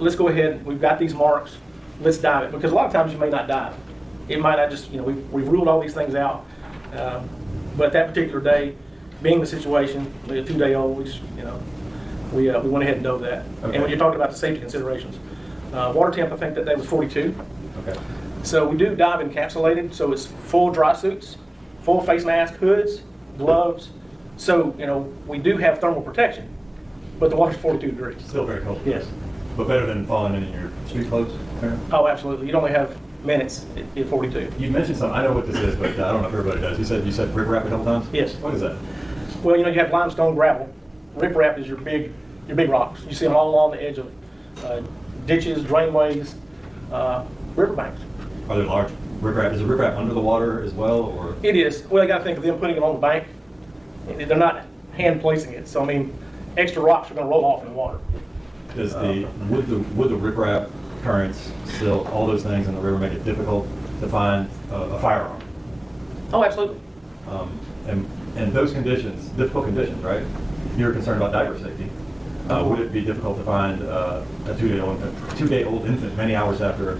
let's go ahead, we've got these marks, let's dive it, because a lot of times you may not dive. It might not just, we've ruled all these things out, but that particular day, being the situation, a 2-day-old, we just, we went ahead and dove that. Okay. And when you're talking about the safety considerations, water temp, I think that day was 42. Okay. So we do dive encapsulated, so it's full dry suits, full face mask, hoods, gloves. So, we do have thermal protection, but the water's 42 degrees. Still very cold. Yes. But better than falling in your street clothes? Oh, absolutely. You'd only have minutes at 42. You mentioned something, I know what this is, but I don't know if everybody does. You said riprap a couple times? Yes. What is that? Well, you have limestone gravel. Riprap is your big rocks. You see them all along the edge of ditches, drainways, riverbanks. Are there large riprap? Is the riprap under the water as well, or? It is. Well, you got to think of them putting it on the bank. They're not hand placing it. So, extra rocks are going to roll off in the water. Does would the riprap, currents, silt, all those things in the river make it difficult to find a firearm? Oh, absolutely. And those conditions, difficult conditions, right? You're concerned about diver safety. Would it be difficult to find a 2-day-old infant many hours after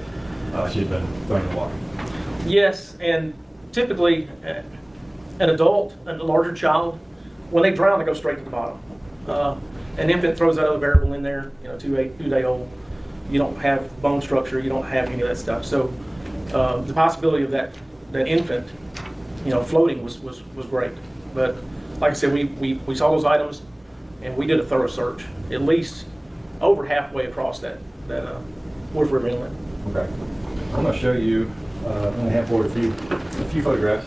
she had been thrown in the water? Yes, and typically an adult and a larger child, when they drown, they go straight to the bottom. An infant throws that other variable in there, 2-day-old. You don't have bone structure, you don't have any of that stuff. So the possibility of that infant, floating was great. But like I said, we saw those items, and we did a thorough search, at least over halfway across that Wolf River Inlet. Okay. I'm going to show you, I'm going to hand forward a few photographs,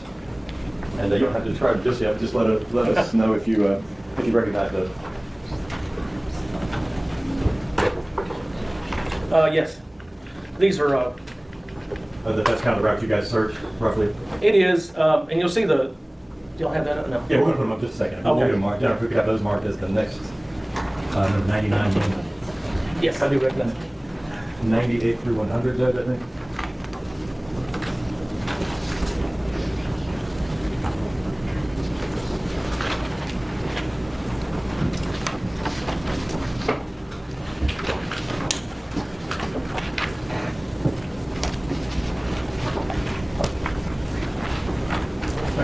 and you don't have to describe it just yet. Just let us know if you recognize those. Yes, these are. That's kind of the route you guys searched, roughly. It is, and you'll see the. Do y'all have that? No. Yeah, we're going to put them up just a second. Okay. We're going to mark down if we could have those marked as the next number 99, Yes, I do recognize it. 98 through 100, Judge, I think.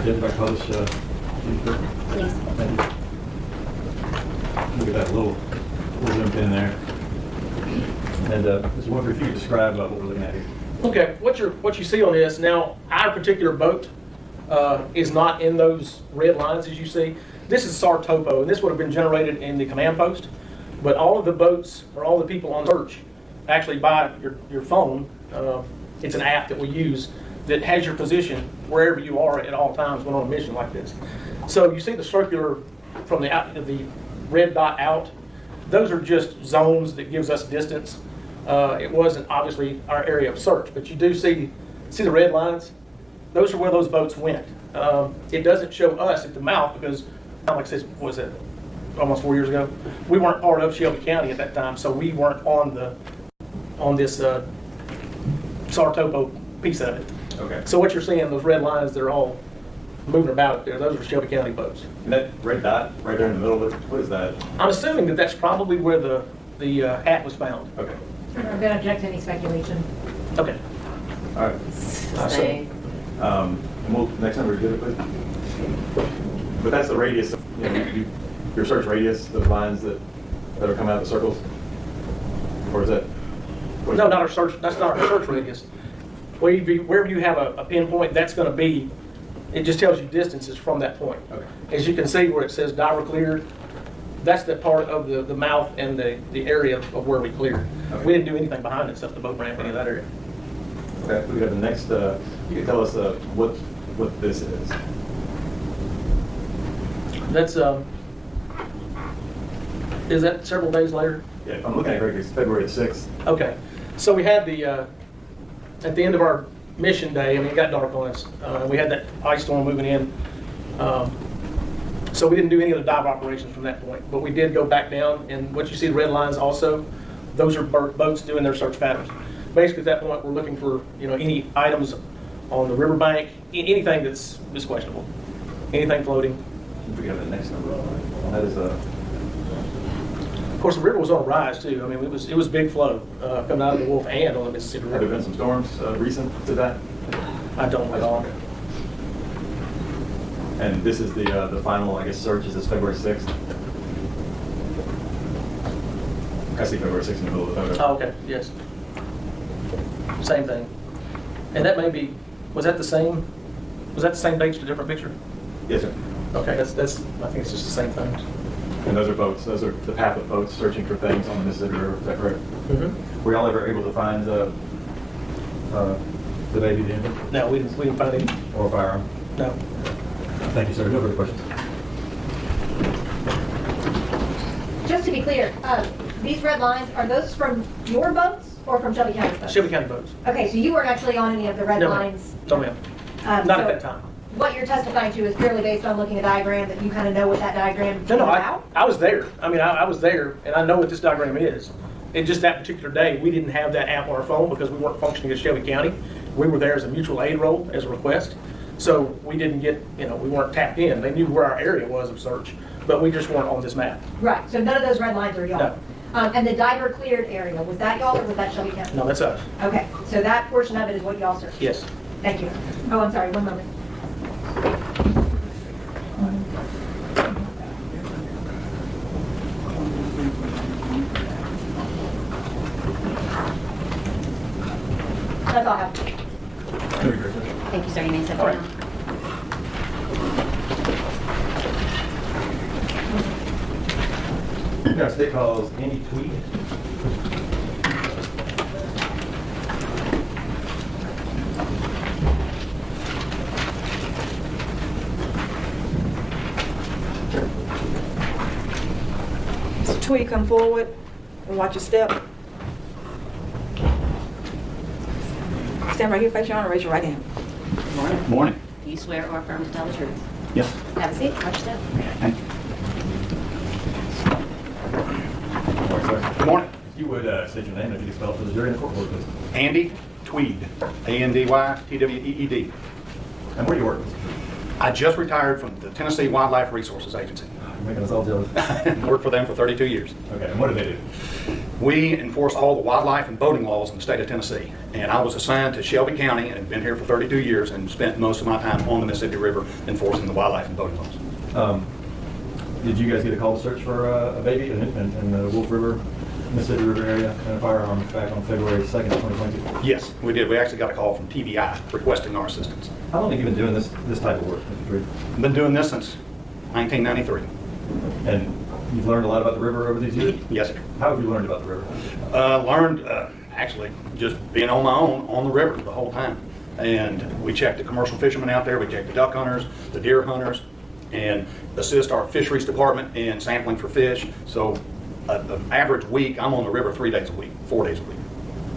If I publish, Please. thank you. Look at that little limp in there. And Mr. Winfrey, if you could describe what we're looking at here. Okay, what you see on this now, our particular boat is not in those red lines as you see. This is SAR topo, and this would have been generated in the command post. But all of the boats or all the people on search actually buy your phone. It's an app that we use that has your position wherever you are at all times when on a mission like this. So you see the circular from the red dot out. Those are just zones that gives us distance. It wasn't obviously our area of search, but you do see the red lines. Those are where those boats went. It doesn't show us at the mouth because, like I said, what was it, almost 4 years ago? We weren't part of Shelby County at that time, so we weren't on this SAR topo piece of it. Okay. So what you're seeing, those red lines, they're all moving about there. Those are Shelby County boats. And that red dot right there in the middle of it, what is that? I'm assuming that that's probably where the hat was found. Okay. I'm going to object to any speculation. Okay. All right. Stay. And next number, good, please. But that's the radius of, your search radius, the lines that are coming out of the circles? Or is that? No, not our search. That's not our search radius. Wherever you have a pinpoint, that's going to be. It just tells you distances from that point. Okay. As you can see where it says diver cleared, that's the part of the mouth and the area of where we cleared. Okay. We didn't do anything behind it except the boat ramp, any of that area. Okay, we got the next, you can tell us what this is. That's, is that several days later? Yeah, if I'm looking at it correctly, it's February 6th. Okay. So we had at the end of our mission day, I mean, it got dark on us. We had that ice storm moving in. So we didn't do any of the dive operations from that point. But we did go back down, and what you see the red lines also, those are boats doing their search patterns. Basically, at that point, we're looking for any items on the riverbank, anything that's questionable, anything floating. We have the next number. That is Of course, the river was on a rise too. I mean, it was big flow coming out of the Wolf and on the Mississippi Have there River. been some storms recent to that? I don't at all. And this is the final, I guess, search. Is this February 6th? I see February 6th in the middle of the photo. Oh, okay. Yes. Same thing. And that may be. Was that the same date, just a different picture? Yes, sir. Okay. That's. I think it's just the same thing. And those are boats. Those are the path of boats searching for things on the Mississippi River. Is that correct? Mm-hmm. Were y'all ever able to find the baby, the infant, No, we didn't find any. or a firearm? No. Thank you, sir. No further questions. Just to be clear, these red lines, are those from your boats or from Shelby County boats? Shelby County boats. Okay, so you weren't actually on any of the red No, ma'am. lines? No, ma'am. Not at that time. What you're testifying to is purely based on looking at a diagram that you kind of know what that diagram is No, about? I was there. I mean, I was there, and I know what this diagram is. And just that particular day, we didn't have that app on our phone because we weren't functioning as Shelby County. We were there as a mutual aid role, as a request. So we didn't get, we weren't tapped in. They knew where our area was of search, but we just weren't on this map. Right, so none of those red lines are y'all? No. And the diver cleared area, was that y'all or was that Shelby County? No, that's us. Okay, so that portion of it is what y'all searched? Yes. Thank you. Oh, I'm sorry, one moment. That's all I have. Thank you, sir. You may sit All right. down. Our state calls Andy Tweed. Mr. Tweed, come forward and watch your step. Stand right here, face your honor, raise your right hand. Morning. Do you swear or affirm to tell the truth? Yes. Have a seat. Watch your step. Thank you. Sir. Good morning. If you would state your name, if you could spell it for the jury and the court, please. Andy Tweed. A-N-D-Y-T-W-E-E-D. And where do you work? I just retired from the Tennessee Wildlife Resources Agency. You're making us all jealous. Worked for them for 32 years. Okay, and what do they do? We enforce all the wildlife and boating laws in the state of Tennessee. And I was assigned to Shelby County and have been here for 32 years and spent most of my time on the Mississippi River enforcing the wildlife and boating laws. Did you guys get a call to search for a baby, an infant, in the Wolf River, Mississippi River area, and a firearm back on February 2nd, 2022? Yes, we did. We actually got a call from TBI requesting our assistance. How long have you been doing this type of work, Mr. Tweed? I've been doing this since 1993. And you've learned a lot about the river over these years? Yes, sir. How have you learned about the river? Learned, actually, just being on my own on the river the whole time. And we checked the commercial fishermen out there, we checked the duck hunters, the deer hunters, and assist our fisheries department in sampling for fish. So an average week, I'm on the river 3 days a week, 4 days a week.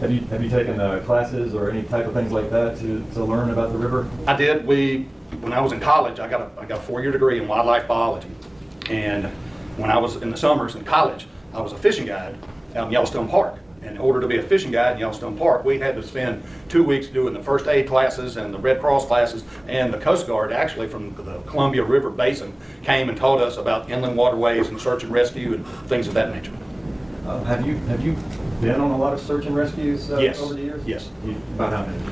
Have you taken classes or any type of things like that to learn about the river? I did. When I was in college, I got a 4-year degree in wildlife biology. And when I was in the summers in college, I was a fishing guide out in Yellowstone Park. And in order to be a fishing guide in Yellowstone Park, we had to spend 2 weeks doing the first aid classes and the Red Cross classes, and the Coast Guard, actually from the Columbia River Basin, came and taught us about inland waterways and search and rescue and things of that nature. Have you been on a lot of search and rescues Yes. over the years? Yes. About how many?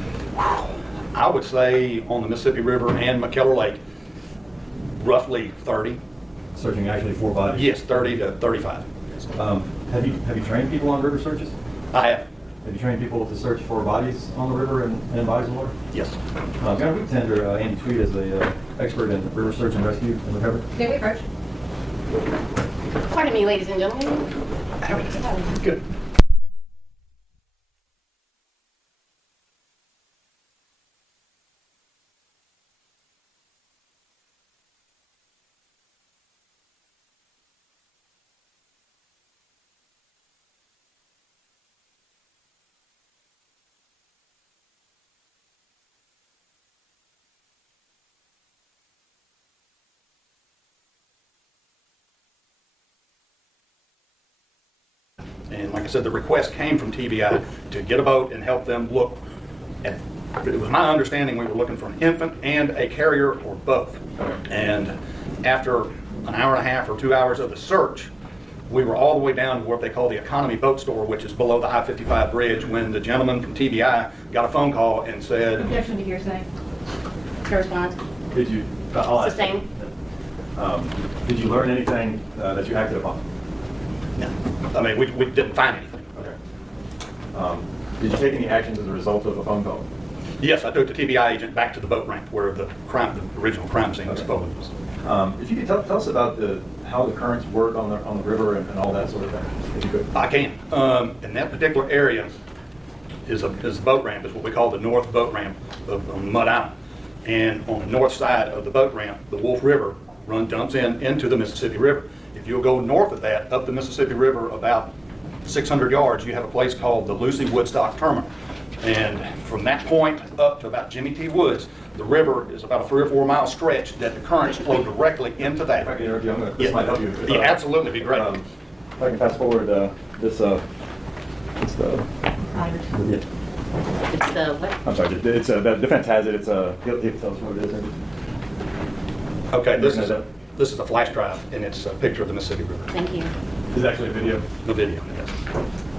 I would say on the Mississippi River and McKellar Lake, roughly 30. Searching actually for bodies? Yes, 30 to 35. Have you trained people on river searches? I have. Have you trained people to search for bodies on the river and bodies in water? Yes. Can we tender Andy Tweed as the expert in river search and rescue and recovery? May we approach? Pardon me, ladies and gentlemen. Good. I said, the request came from TBI to get a boat and help them look at, it was my understanding we were looking for an infant and a carrier or both. And after an hour and a half or 2 hours of the search, we were all the way down to what they call the Economy Boat Store, which is below the I-55 bridge, when the gentleman from TBI got a phone call and said, Objection to hearsay. Correspond. Did you, I'll ask. Sustain. Did you learn anything that you acted upon? no. I mean, we didn't find anything. Okay. Did you take any actions as a result of a phone call? Yes, I took the TBI agent back to the boat ramp where the original crime scene was spoken. If you could tell us about how the currents work on the river and all that sort of thing, if you could. I can. In that particular area is a boat ramp, is what we call the north boat ramp on Mud Island. And on the north side of the boat ramp, the Wolf River dumps into the Mississippi River. If you'll go north of that, up the Mississippi River about 600 yards, you have a place called the Lucy Woodstock Terminal. And from that point up to about Jimmy T. Woods, the river is about a 3 or 4 mile stretch that the currents flow directly into that. If I can interrupt you, this might help you. Yeah, absolutely, be great. If I can fast forward this, it's the. Yeah. It's the what? I'm sorry. It's the defense has it. It's he'll tell us what it is. Okay, this is a flash drive, and it's a picture of the Mississippi River. Thank you. This is actually a video. The video, yes.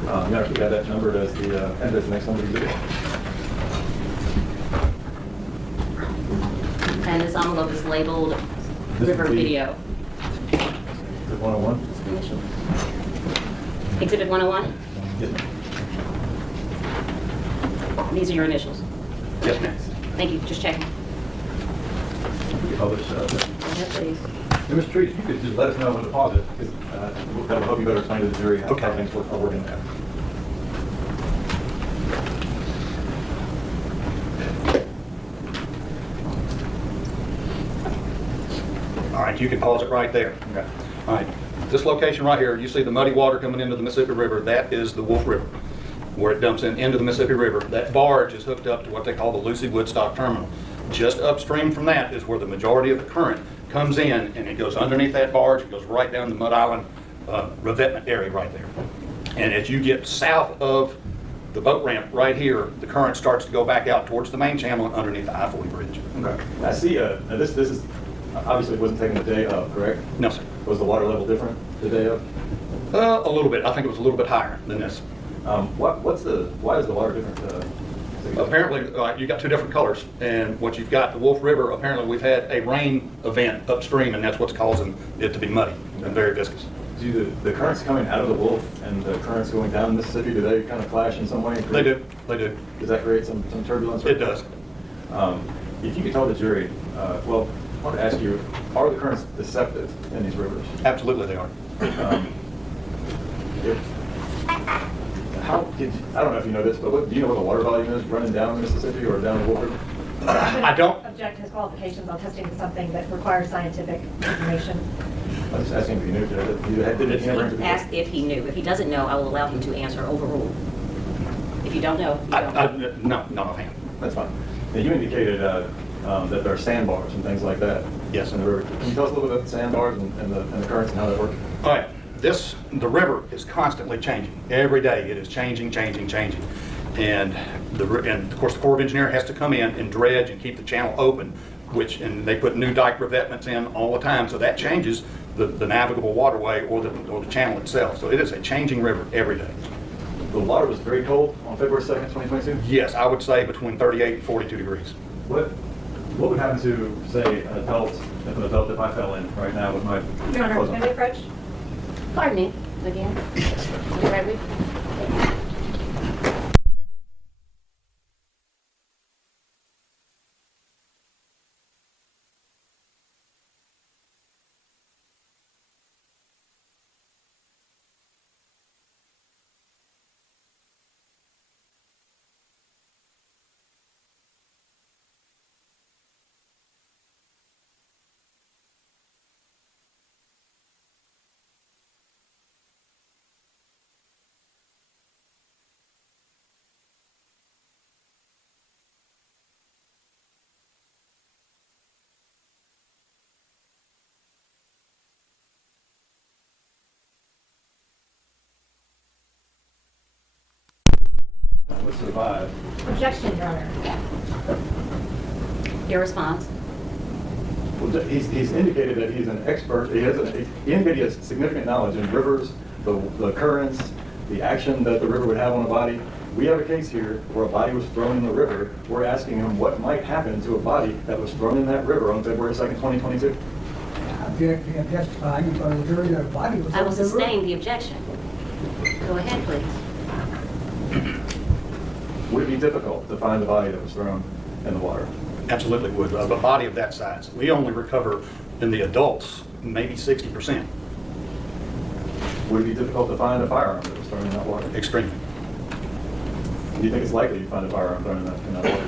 You know, if you got that numbered as the end of the next number video. And this envelope is labeled This River would be- Video. Is it 101? Initial. Exhibit 101? Yes, ma'am. These are your initials. Yes, ma'am. Thank you, just checking. We can publish. Yes, please. Mr. Trees, if you could just let us know when to pause it, because that will help you better explain to the jury how Okay. things are working there. All right, you can pause it right there. Okay. All right, this location right here, you see the muddy water coming into the Mississippi River, that is the Wolf River, where it dumps into the Mississippi River. That barge is hooked up to what they call the Lucy Woodstock Terminal. Just upstream from that is where the majority of the current comes in, and it goes underneath that barge, it goes right down the Mud Island revetment area right there. And as you get south of the boat ramp right here, the current starts to go back out towards the main channel and underneath the I-40 bridge. Okay. I see. This is obviously it wasn't taken the day of, correct? No, sir. Was the water level different the day of? A little bit. I think it was a little bit higher than this. Why is the water different? Apparently, you got two different colors, and what you've got, the Wolf River, apparently we've had a rain event upstream, and that's what's causing it to be muddy and very viscous. Do the currents coming out of the Wolf and the currents going down Mississippi, do they kind of clash in some way? They do. They do. Does that create some turbulence? It does. If you could tell the jury, well, I want to ask you, are the currents deceptive in these rivers? Absolutely they are. I don't know if you know this, but do you know what the water volume is running down the Mississippi or down the Wolf River? I don't. Object to his qualifications on testing to something that requires scientific information. I was just asking if you knew. Did he ever Ask if he knew. If he doesn't know, I will allow him to answer overruled. If you don't know, you don't. No, not offhand. That's fine. Now, you indicated that there are sandbars and things like that. Yes. In the river. Can you tell us a little bit about the sandbars and the currents and how that works? All right. The river is constantly changing. Every day it is changing. And of course the Corps of Engineers has to come in and dredge and keep the channel open, and they put new dike revetments in all the time, so that changes the navigable waterway or the channel itself. So it is a changing river every day. The water was very cold on February 2nd, 2022? Yes, I would say between 38 and 42 degrees. What would happen to, say, an adult, if I fell in right now with my Your Honor, clothes can on? I approach? Pardon me, again. Right with- survive. Objection, Your Honor. Your response? Well, he's indicated that he's an expert. He indicated he has significant knowledge in rivers, the currents, the action that the river would have on a body. We have a case here where a body was thrown in the river. We're asking him what might happen to a body that was thrown in that river on February 2nd, 2022. Object to him testifying in front of the jury that a body was I will thrown in the river. sustain the objection. Go ahead, please. Would it be difficult to find the body that was thrown in the water? Absolutely would. A body of that size. We only recover in the adults maybe 60%. Would it be difficult to find a firearm that was thrown in that water? Extremely. Do you think it's likely to find a firearm thrown in that water?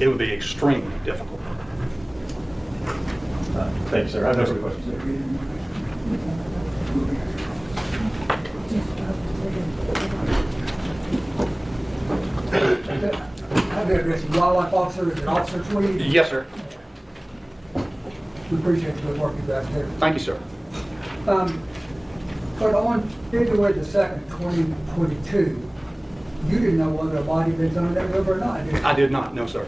It would be extremely difficult. Thank you, sir. I have no further questions. I've been addressing wildlife officer, is it Officer Tweed? Yes, sir. We appreciate the good work you guys do. Thank you, sir. But on February the 2nd, 2022, you didn't know whether a body had been thrown in that river or not, did you? I did not, no, sir.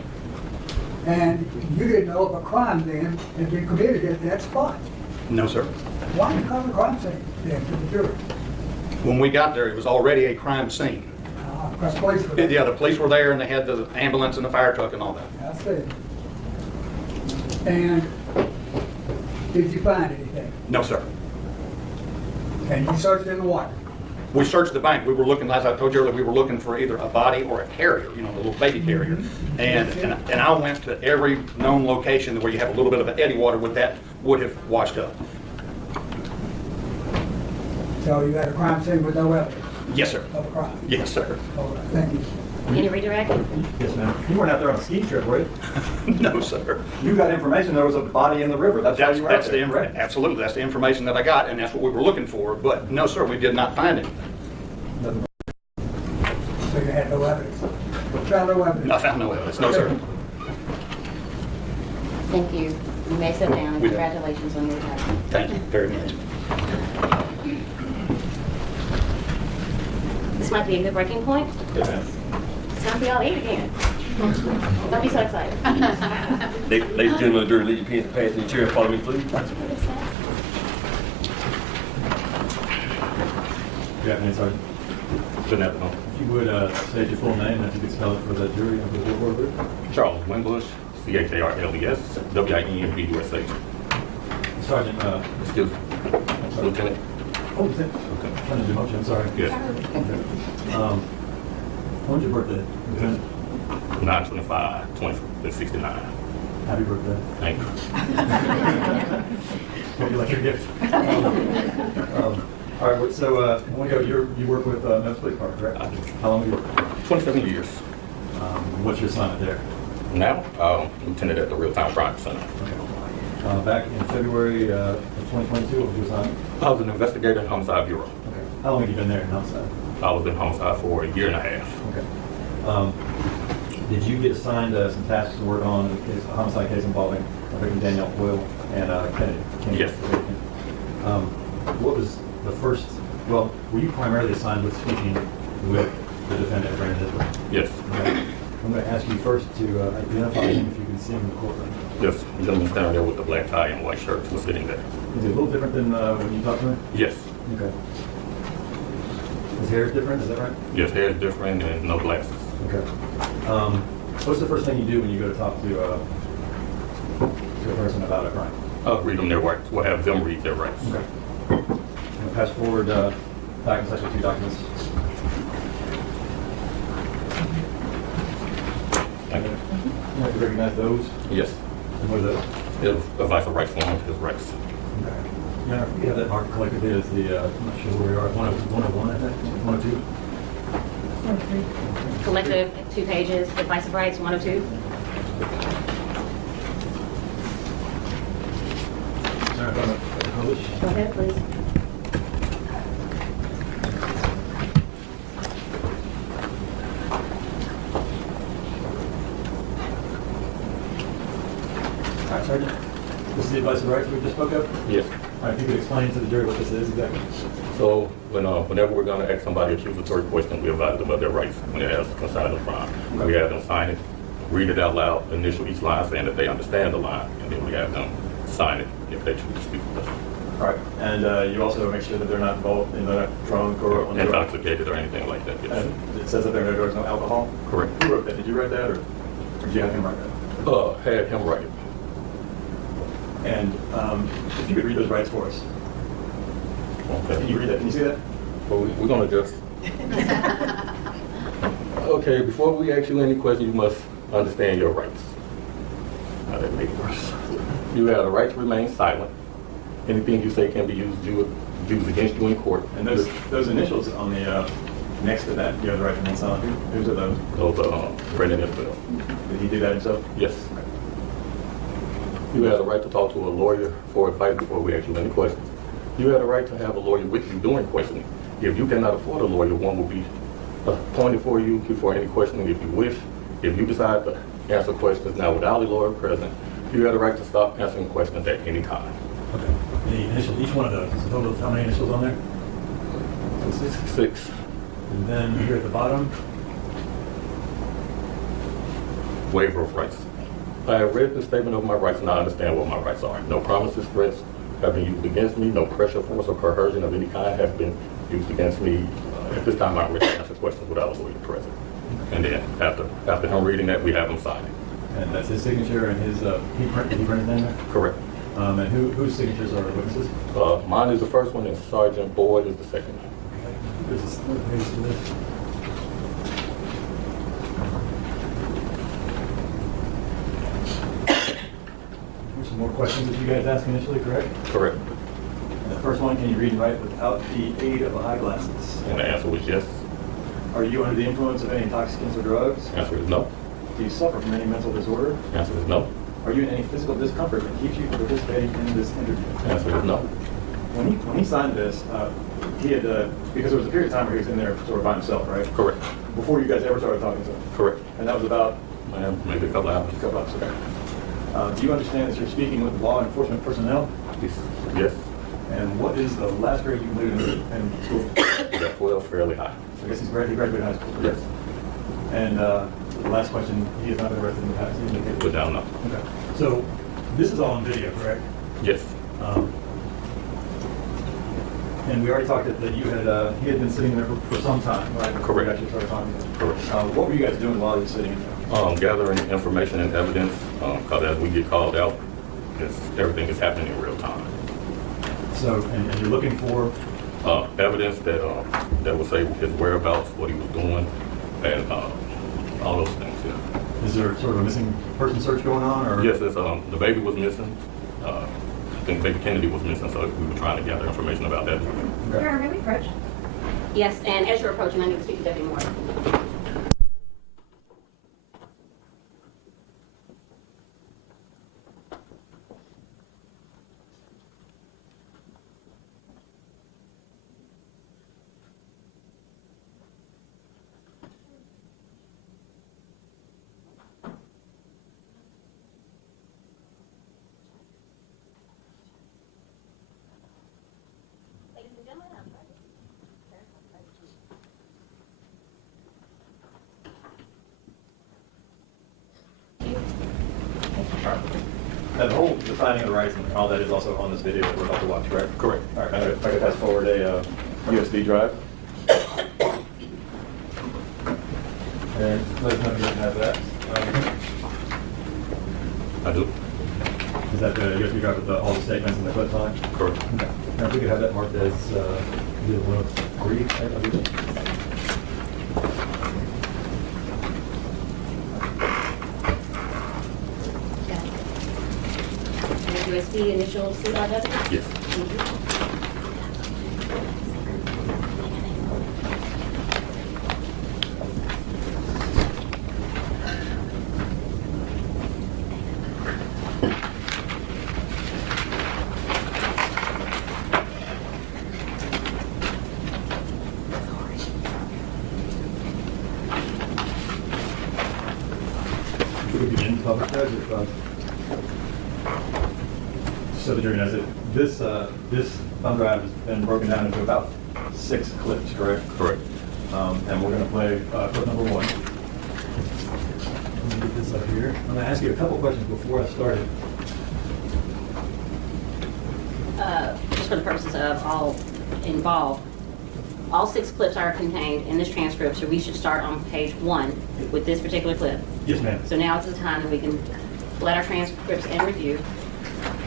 And you didn't know if a crime then had been committed at that spot. No, sir. Why did you call the crime scene then to the jury? When we got there, it was already a crime scene. Because police were there. Yeah, the police were there and they had the ambulance and the fire truck and all that. I see. And did you find anything? No, sir. And you searched in the water? We searched the bank. We were looking, as I told you earlier, we were looking for either a body or a carrier, you know, the little baby carrier. And I went to every known location where you have a little bit of an eddy water with that would have washed up. So you had a crime scene with no evidence Yes, sir. of a crime? Yes, sir. All right, thank you. Any redirect? Yes, ma'am. You weren't out there on a ski trip, were you? No, sir. You got information there was a body in the river. That's why you were out there, correct? Absolutely. That's the information that I got, and that's what we were looking for. But no, sir, we did not find anything. So you had no evidence? Found no evidence? I found no evidence. No, sir. Thank you. You may sit down. We did. Congratulations on your retirement. Thank you very much. This might be a good breaking point. Yes, ma'am. It's time for y'all to eat again. Don't be so excited. Ladies and gentlemen of the jury, leave your pens and pass in your chair and follow me, please. Good afternoon, Sergeant. Good afternoon. If you would state your full name, and if you could spell it for the jury and for the board group. Charles Wimbush, CHARLES, WINBUSH. Sergeant, Excuse me. Lieutenant. oh, is that? Okay. Trying to do motion, I'm sorry. Yes. When's your birthday, Lieutenant? 9/25/2069. Happy birthday. Thank you. Hope you like your gift. All right, so I want to go, you work with Memphis Police Department, correct? I do. How long have you worked? 27 years. What's your assignment there? Now, lieutenant at the Real-Time Crime Center. Okay. Back in February of 2022, what was your assignment? I was an investigator in Homicide Bureau. Okay. How long have you been there in homicide? I was in homicide for a year and a half. Okay. Did you get assigned some tasks to work on a homicide case involving victim Danielle Hoyle and Kennedy? Yes. What was the first, well, were you primarily assigned with speaking with the defendant, Brandon Isabelle? Yes. Okay. I'm going to ask you first to identify him if you can see him in the courtroom. Yes. The gentleman standing there with the black tie and white shirt was sitting there. Is he a little different than when you talked to him? Yes. Okay. His hair is different, is that right? Yes, hair is different and no glasses. Okay. What's the first thing you do when you go to talk to a person about a crime? Read them their rights. We'll have them read their rights. Okay. I'm going to pass forward back in section 2 documents. Thank you. You have to recognize those. Yes. And what are those? It's a vice of rights form, his rights. Okay. Yeah, we have that marked collectively as the, I'm not sure where we are, 101, I think, 102? Collective, 2 pages, advice of rights, 102. All right, publish. Go ahead, please. All right, Sergeant. This is the advice of rights we just spoke of? Yes. All right, if you could explain to the jury what this is exactly. So whenever we're going to ask somebody accusatory question, we advise them of their rights when they ask concerning the crime. We have them sign it, read it out loud, initial each line saying that they understand the line, and then we have them sign it if they choose to speak with us. All right, and you also make sure that they're not involved in the drunk or on the drugs. Intoxicated or anything like that, yes. And it says that there are no drugs, no alcohol? Correct. Who wrote that? Did you write that, or did you have him write that? Had him write it. And if you could read those rights for us. Okay. Can you read that? Can you see that? Well, we're going to just... Okay, before we ask you any questions, you must understand your rights. Now that makes it worse. You have the right to remain silent. Anything you say can be used against you in court. And those initials on the next to that, you have the right to remain silent. Whose are those? Those are Brandon Isabelle. Did he do that himself? Yes. You have the right to talk to a lawyer for advice before we ask you any questions. You have the right to have a lawyer with you during questioning. If you cannot afford a lawyer, one will be appointed for you before any questioning if you wish. If you decide to answer questions now without a lawyer present, you have the right to stop answering questions at any time. Okay. The initial, each one of those, is a total of how many initials on there? 6. And then here at the bottom, Waiver of rights. I have read the statement of my rights and I understand what my rights are. No promises, threats have been used against me. No pressure, force, or coercion of any kind has been used against me. At this time, I'm ready to answer questions without a lawyer present. And then after him reading that, we have him sign it. and that's his signature and his, did he print it in there? Correct. And whose signatures are the witnesses? Mine is the first one and Sergeant Boyd is the second one. There's a page to this. There's some more questions that you guys asked initially, correct? Correct. And the first one, can you read and write without the aid of eyeglasses? And the answer was yes. Are you under the influence of any intoxicants or drugs? The answer is no. Do you suffer from any mental disorder? The answer is no. Are you in any physical discomfort that keeps you from participating in this interview? The answer is no. When he signed this, he had, because there was a period of time where he was in there sort of by himself, right? Correct. Before you guys ever started talking to him? Correct. And that was about? Maybe a couple hours. A couple hours, okay. Do you understand that you're speaking with law enforcement personnel? Yes. And what is the last grade you completed in school? He got 12, fairly high. So I guess he graduated high school. Yes. And the last question, he has not been arrested in the past. Put down no. Okay. So this is all on video, correct? Yes. And we already talked that you had, he had been sitting there for some time, right? Before Correct. we actually started talking to him. Correct. What were you guys doing while he was sitting in there? Gathering information and evidence, because as we get called out, everything is happening in real time. So, and you're looking for? Evidence that will say his whereabouts, what he was doing, and all those things, yeah. Is there sort of a missing person search going on? Or? Yes, the baby was missing. I think baby Kennedy was missing, so we were trying to gather information about that. Karen, may we approach? Yes, and as you're approaching, I need to speak to Deputy Moore. Ladies and gentlemen, I'm ready. That whole defining of the rights and all that is also on this video that we're about to watch, correct? Correct. All right, if I could fast forward a USB drive. And let us know if you have that. I do. Is that the USB drive with all the statements and the clips on it? Correct. Okay. Now, if we could have that marked as 103, I believe. USB initial CRW? Yes. Thank you. Should we begin public judge if So the jury knows it. This thumb drive has been broken down into about 6 clips, correct? Correct. And we're going to play clip number 1. Let me get this up here. I'm going to ask you a couple questions before I start it. Just for the purposes of all involved, all 6 clips are contained in this transcript, so we should start on page 1 with this particular clip. Yes, ma'am. So now is the time that we can let our transcripts in review.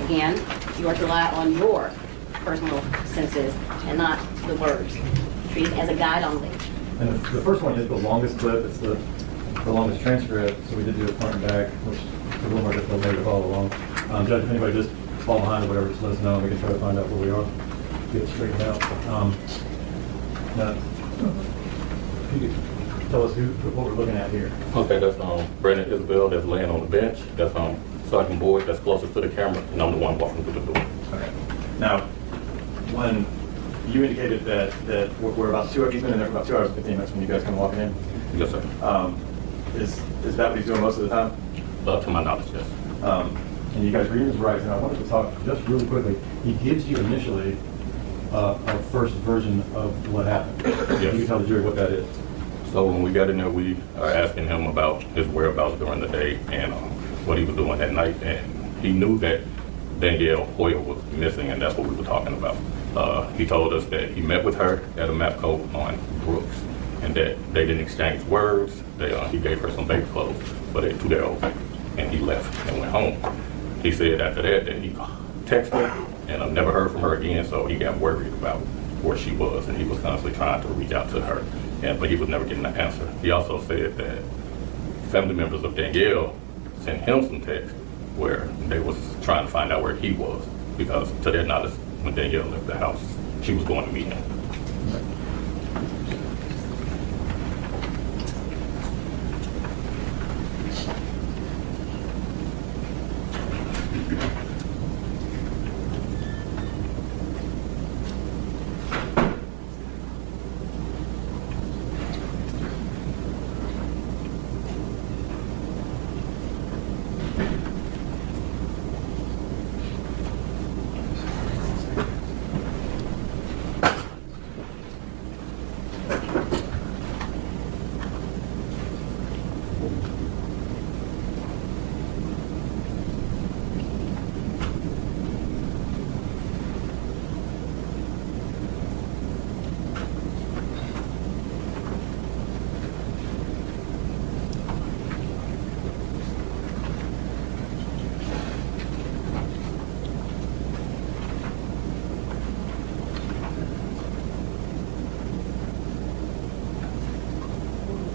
Again, you are to rely on your personal senses and not the words. Treat it as a guide only. And the first one is the longest clip. It's the longest transcript, so we did do it front and back, which is a little more difficult maybe to follow along. Judge, if anybody just fall behind or whatever, just let us know, and we can try to find out where we are, get it straightened out. Now, can you tell us what we're looking at here? Okay, that's Brandon Isabelle that's laying on the bench. That's Sergeant Boyd that's closest to the camera, and I'm the one walking through the door. Okay. Now, when you indicated that we're about 2 hours, he's been in there for about 2 hours and 15 minutes when you guys come walking in. Yes, sir. Is that what he's doing most of the time? To my knowledge, yes. And you guys read his rights, and I wanted to talk just really quickly. He gives you initially a first version of what happened. Yes. You can tell the jury what that is. So when we got in there, we are asking him about his whereabouts during the day and what he was doing at night, and he knew that Danielle Hoyle was missing, and that's what we were talking about. He told us that he met with her at a map coat on Brooks, and that they didn't exchange words. He gave her some baby clothes, but they 2-day-old baby, and he left and went home. He said after that he texted her, and I've never heard from her again, so he got worried about where she was, and he was constantly trying to reach out to her, but he was never getting an answer. He also said that family members of Danielle sent him some texts where they was trying to find out where he was, because to their knowledge, when Danielle left the house, she was going to meet him.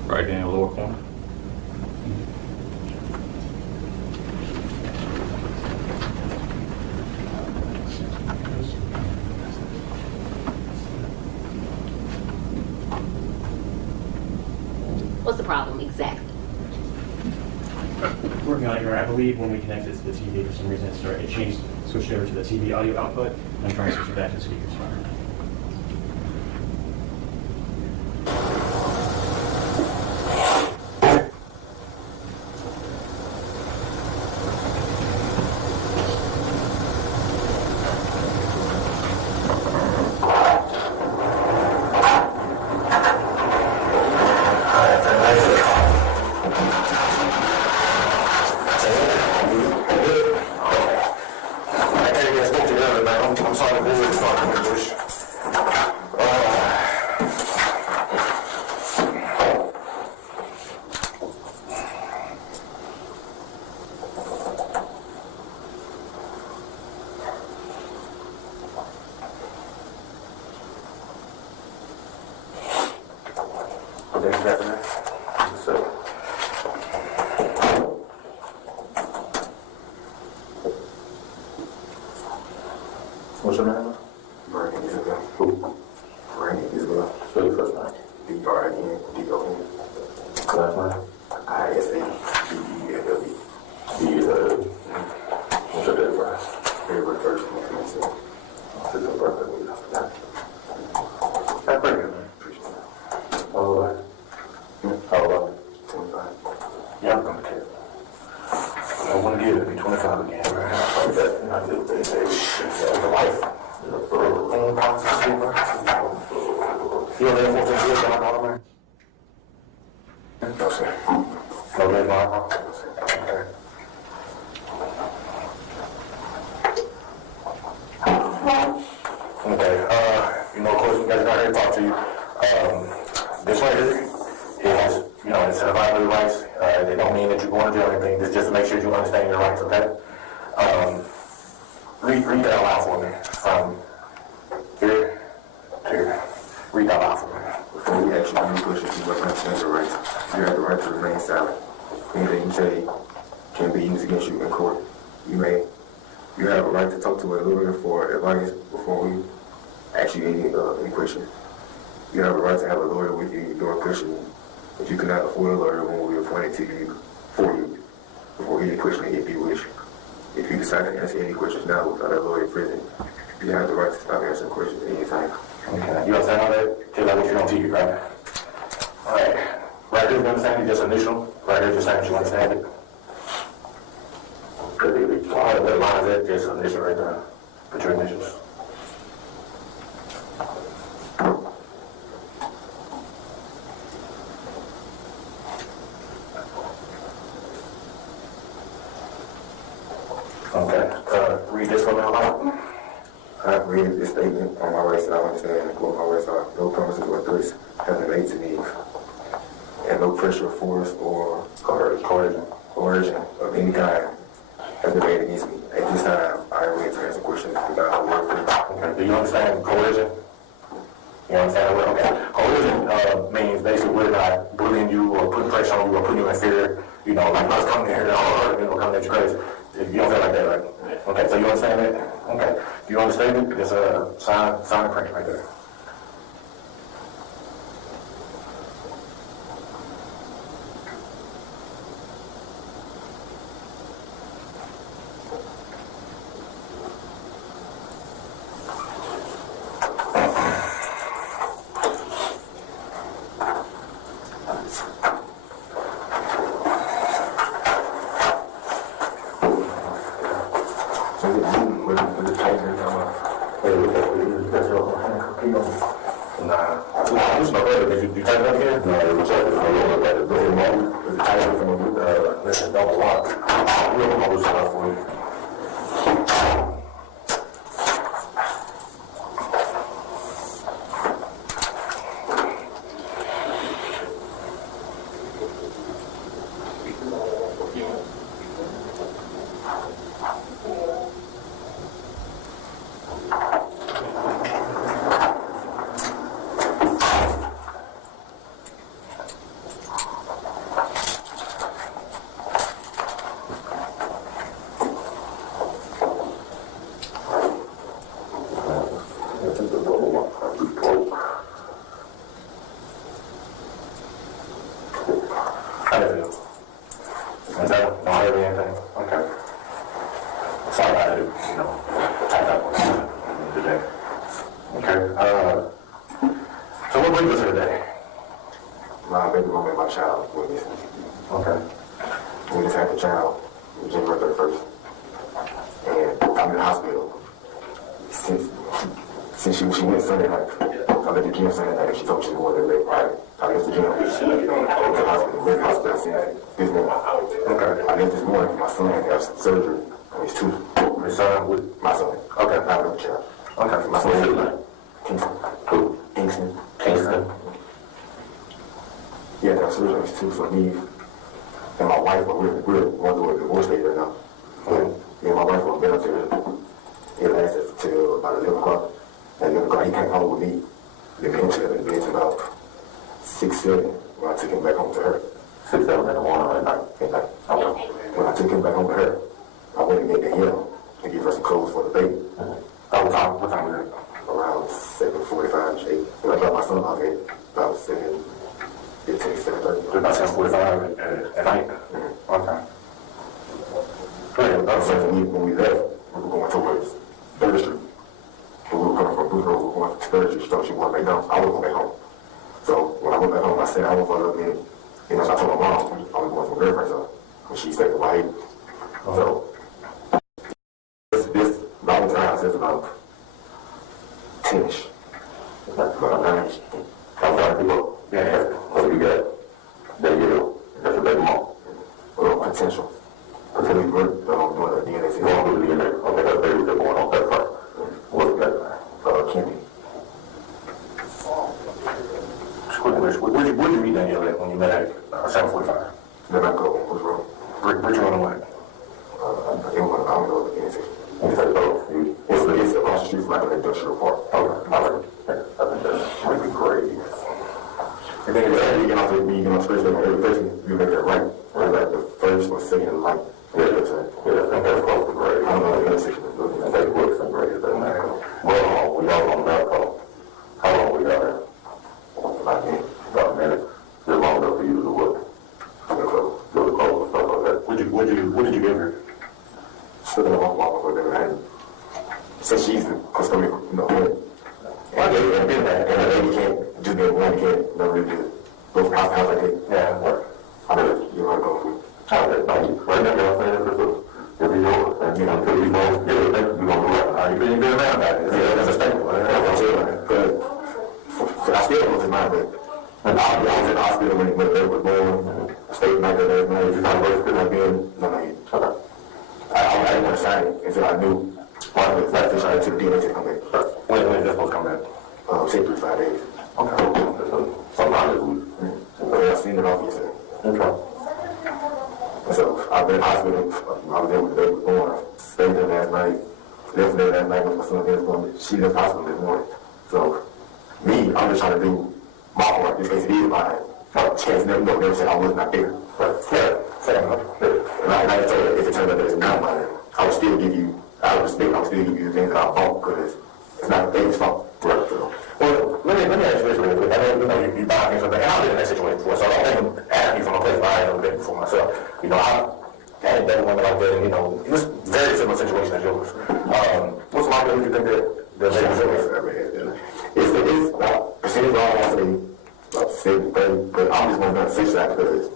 Right there in the lower corner. What's the problem exactly? Working on it, I believe when we connected to the TV, for some reason it changed, switched over to the TV audio output. I'm trying to switch it back to the speakers. What's your name? Brandon Isabelle. Who? Brandon Isabelle. Spell your first name. B-R-A-N-D-O-N. Last name? I-S-A-B-E-L-E. B-E-L-L. What's your date of birth? February 1st, 2027. What's your birthday? What you forgot? Happy birthday, man. Appreciate it. How old are you? How old are you? 25. Yeah, I'm gonna care. I want to give it, be 25 again. I do think the life. You only have 14 years on automatic? No, sir. No red line? Okay. Okay, you know, of course, you guys got here to talk to you. This right here, it has, you know, it's a violated rights. They don't mean that you're going to jail or anything. It's just to make sure you understand your rights, okay? Read that aloud for me. From here to here. Read that aloud for me. Before we ask you any questions, you must understand your rights. You have the right to remain silent. Anything you say can be used against you in court. You have a right to talk to a lawyer for advice before we ask you any questions. You have a right to have a lawyer with you during questioning. If you cannot afford a lawyer, one will be appointed to you for you before any questioning if you wish. If you decide to answer any questions now without a lawyer present, you have the right to stop answering questions at any time. Okay. You understand all that? Just like what you're on TV, right? Alright. Right here, you understand it? Just initial. Right here, just saying you understand it. All the lines there, just initial right there. Put your initials. Okay. Read this one out loud. I have read this statement on my rights, and I understand what my rights are. No promises or threats have been made to me, and no pressure, force, or coercion of any kind has been made against me. At this time, I am ready to answer questions without a word. Okay. Do you understand coercion? You understand that word? Okay. Coercion means basically we're not bullying you or putting pressure on you or putting you in fear. You know, like us coming in here, coming at you crazy. You don't feel like that, right? Okay, so you understand that? Okay. Do you understand it? It's a sign and print right there. potential. Paternity work, doing the DNA test. Going to the DNA. Okay, that's very good going on that part. What's that? Candy. Where'd you meet Danielle at when you met at 7:45? Then I go, what's wrong? Bridge on the way. I think I don't know the DNA test. It's across the street from like an industrial park. Okay, I think that would be great. And then you get off the beat, especially like every person, you make that right. Or like the first or second light. Yeah, that's it. Yeah, I think that's close to great. I don't know the intersection is looking. I think it works and great. Well, we all on that call. How long we got here? About a minute. Is it long enough for you to do what? Go to close and stuff like that. What did you give her? Still in the walk before they had. So she's the custodian, head. And the lady can't just get one kid, really do go from house to house like that. Yeah, what? I know you want to go for it. Okay, thank you. Right now, you're saying if you know, and you know, until you go get it, you're going to do it. How you been doing now? That's a statement. I still don't mind it. And I was in the hospital when they were born. I stayed back there last night. If you kind of work, I've been, I didn't want to sign it until I knew why the last fish I took the DNA to come back. When is this supposed to come back? Say 3 to 5 days. Okay. Sometimes it's week. I've seen it off yesterday. Okay. And so I've been in the hospital. I was there when the baby was born. I stayed there last night. Left there last night when my son was born. She left the hospital this morning. So me, I'm just trying to do my part in case it is mine. She can't never said I was not there. But fair enough. And I told her if it turned out that it's not mine, I would still give you, out of respect, I would still give you the things that I bought because it's not the baby's fault. Right. So, well, let me ask you this really quick. I know you buy things like that, and I've been in that situation before, so I don't think asking you from a place where I ain't never been before myself. I hadn't done women like that, and it was a very similar situation as yours. What's my opinion? You think that it's percentage wrong, I say about 70, 30, but I'm just going to say that because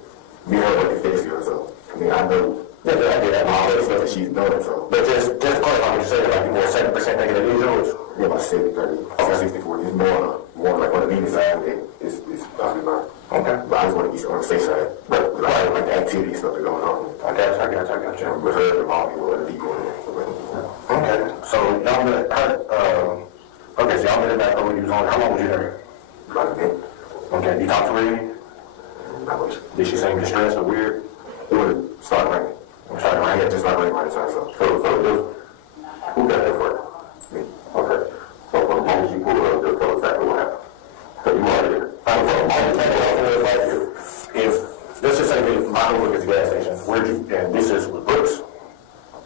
me and her work fix here, so I mean I know. I get that all that stuff that she's doing, so. But just to clarify what you said, like you're more 70% thinking that it is yours? Yeah, about 70, 30, 60, 40. It's more like on the media side, it's probably not. Okay. But I just want to be on the safe side. But I don't like the activity stuff that's going on. I got you. With her, the mom, people, and the people. Okay. So y'all met her, okay, so y'all met her back over you was on, how long was you there? About a minute. Okay, you talked to her any? Not much. Did she seem distressed or weird? It would start raining. Started raining? Yeah, just like raining right time, so. Who got there first? Me. Okay. So for the moment you pulled up, just tell exactly what happened. So you are here. If, let's just say that my look is a gas station, where'd you, and this is with Brooks?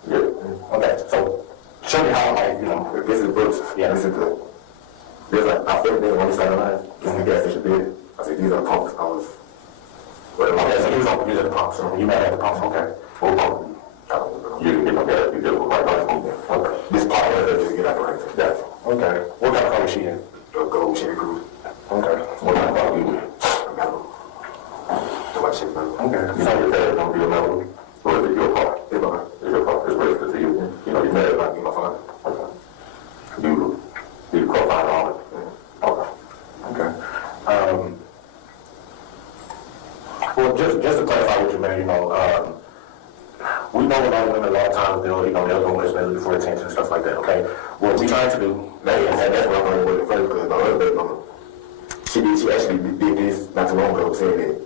Yeah. Okay, so show me how, like, if this is Brooks, yeah. This is the, there's like, I think there's one side of the line, this is the gas station bid. I said, these are pumps. I was, okay, so you was on using the pumps, so you may have the pumps, okay. What pump? You didn't get no gas, you just were right by the pump. Okay. This part right there, just get out the right. Yeah. Okay. What kind of car was she in? The gold Chevy Cruze. Okay. What kind of car you in? Okay. You know your dad don't be a member, or is it your car? It's mine. It's your car. It's registered to you. You know, your dad might be my father. Okay. You co-sign on it? Okay. Okay. Well, just to clarify what you meant, we know a lot of women a lot of times they'll go with us looking for attention and stuff like that, okay? What we trying to do, that's what I'm going to do first, because my other baby mama, she actually did this not too long ago, saying that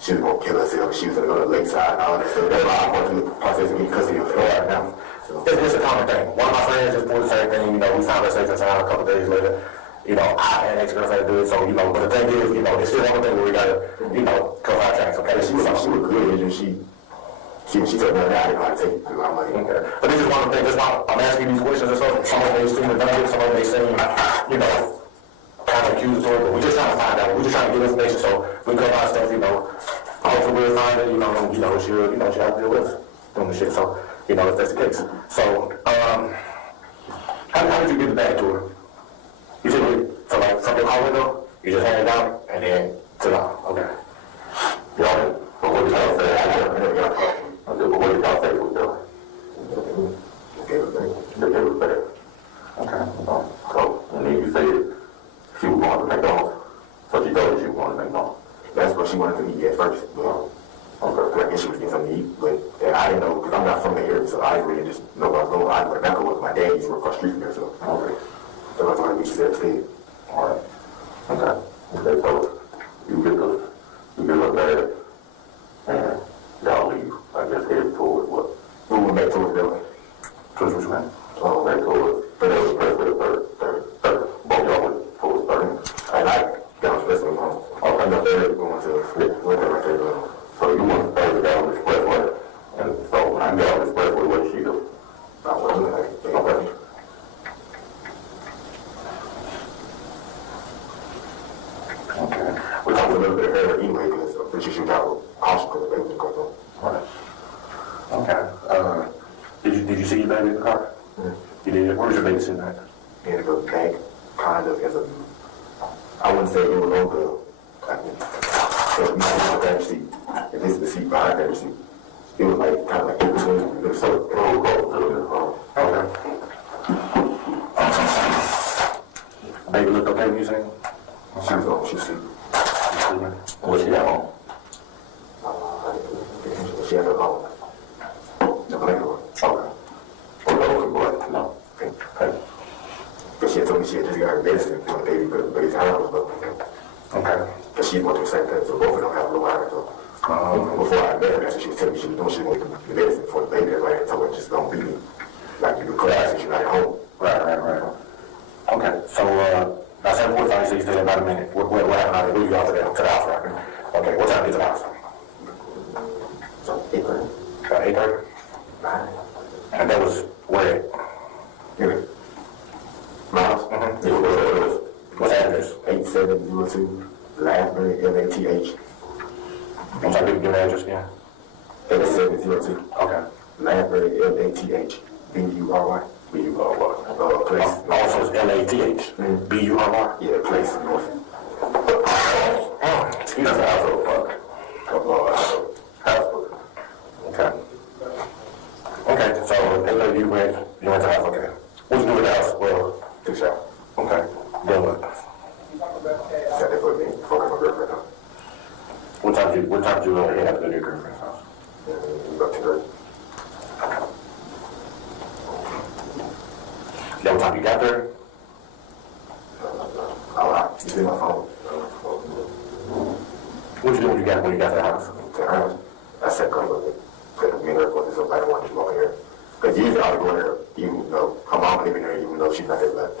she was going to kill herself, she was going to go to the lakeside and all that stuff. That's why I'm going through the process of getting custody of her right now. So. It's a common thing. One of my friends just pulled the same thing, we found her safe and sound a couple days later. I had an ex-girlfriend do it, so, but the thing is, it's still one thing where we gotta, cover our tracks, okay? She was good, and she took me out, I didn't know how to take it, because I'm like, okay. But this is one of the things, I'm asking these questions and stuff, some of them may seem redundant, some of them may seem, kind of accusatory, but we're just trying to find out, we're just trying to get information, so we cover our stuff, hopefully we'll find it, she'll have to deal with us doing the shit, so, if that's the case. So, how did you get the bag to her? You said, so like, from your car window, you just hand it down, and then to the, okay. Y'all, but what did y'all say? I said, but what did y'all say was doing? It was bad. Okay. So, and then you said she was going to McDonald's. So she told you she was going to McDonald's. That's what she wanted to eat at first. But, okay. And she was getting something to eat, but and I didn't know, because I'm not from the area, so I didn't really just know where I was going. I went back with my dad, used to work across the street from there, so okay. So I thought I'd meet you there instead. All right. Okay. Okay, so you get up there and y'all leave. I guess head towards what? We went back towards the building. Towards which one? Back towards third. Both y'all went towards third. And I got on the expressway home. I got there going to whatever right there. So you went further down the expressway, and so when I got on the expressway, what did she do? I wasn't like, okay. Okay. We talked a little bit of her anyway, because I'm pretty sure she got caution because the baby was going on. Right. Okay. Did you see your baby in the car? Mm-hmm. You did? Where was your baby sitting at? In the back, kind of as a, I wouldn't say it was on the, so not the driver's seat. And this is the seat behind the driver's seat. It was like, kind of like in between. It was so close. Okay. Baby look okay when you sing? She was on, she was sleeping. What she got on? She had her on. The blanket one. Okay. What? No. Okay. But she had told me she had just got her medicine for the baby, because the baby's eye was low. Okay. But she went through the same thing, so both of them have low eye. So before I met her, that's what she was telling me she was doing. She wanted the medicine for the baby. That's why I told her just don't beat me. Like you do class and she's not at home. Right. Okay. So, I said 45, so you stayed about a minute. What happened? Who you got to the house right now? Okay, what time is the house? So 8:30. About 8:30? And that was where? Yeah. My house? Mm-hmm. What's the address? 8702 Lathbury, LATH. I'm sorry, give me the address again. 8702 Okay. Lathbury, LATH. B-U-R-Y. B-U-R-Y. Place. Also, it's L-A-T-H. B-U-R-Y? Yeah, place north. Excuse me, household fuck. Household. Okay. Okay, so you went to the house, okay. What you do with the house? Well, took a shower. Okay. Then what? Sat there for a minute before I got my girlfriend out. What time did you head out to your girlfriend's house? About 2:30. That what time you got there? You see my phone? What you do when you got to the house? To her house. I said, come with me. Because me and her both is somebody wanted to walk in here. Because usually I would go in there, even though her mom would live in there, even though she's not there. But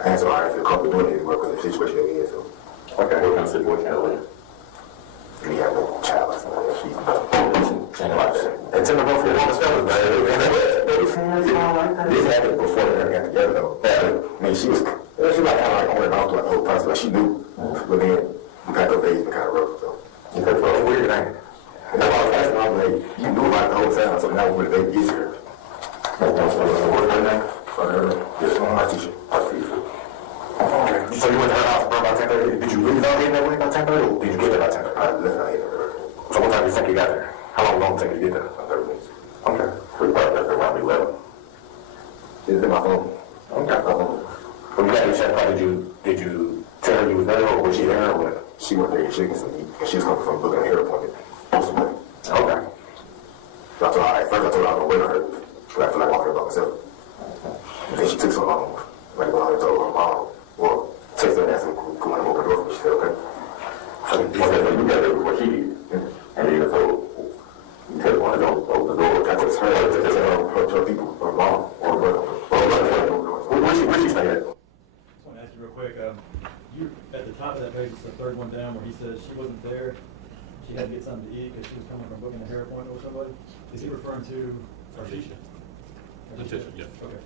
I answered, I didn't feel comfortable doing it anymore because of the situation that we in. So. Okay, what kind of situation are we in? We have a child or something. It's in the both of your mama's fellas, man. This happened before they got together, though. I mean, she was like kind of like on and off like the whole process. Like she knew, but then we got those days been kind of rough. So. Okay, so what do you think? And I was asking, I was like, you knew about the whole time, so now when the baby gets here. What's her name? This one, my teacher. Okay. So you went to her house about 10:30? Did you leave out here that way about 10:30 or did you get there about 10:30? I left out here. So what time do you think you got there? How long did it take you to get there? 30 minutes. Okay. So you probably left around 11. It's in my phone. Okay. When you got your check, did you tell her you was there or was she there or what? She went there and she was coming from booking a hair appointment. Okay. So I told her, at first I told her I was going to wait on her, but I feel like walking her by myself. And then she took so long. Like when I told her mom, well, text her and asked her to come and open the door for me. She said, okay. So you got there before she did. And then so you tell her one to open the door. I told her people, her mom, or her brother. Where she stay at? I just want to ask you real quick. You at the top of that page, it's the third one down where he says she wasn't there. She had to get something to eat because she was coming from booking a hair appointment with somebody. Is he referring to Artisha? Artisha, yeah. Okay.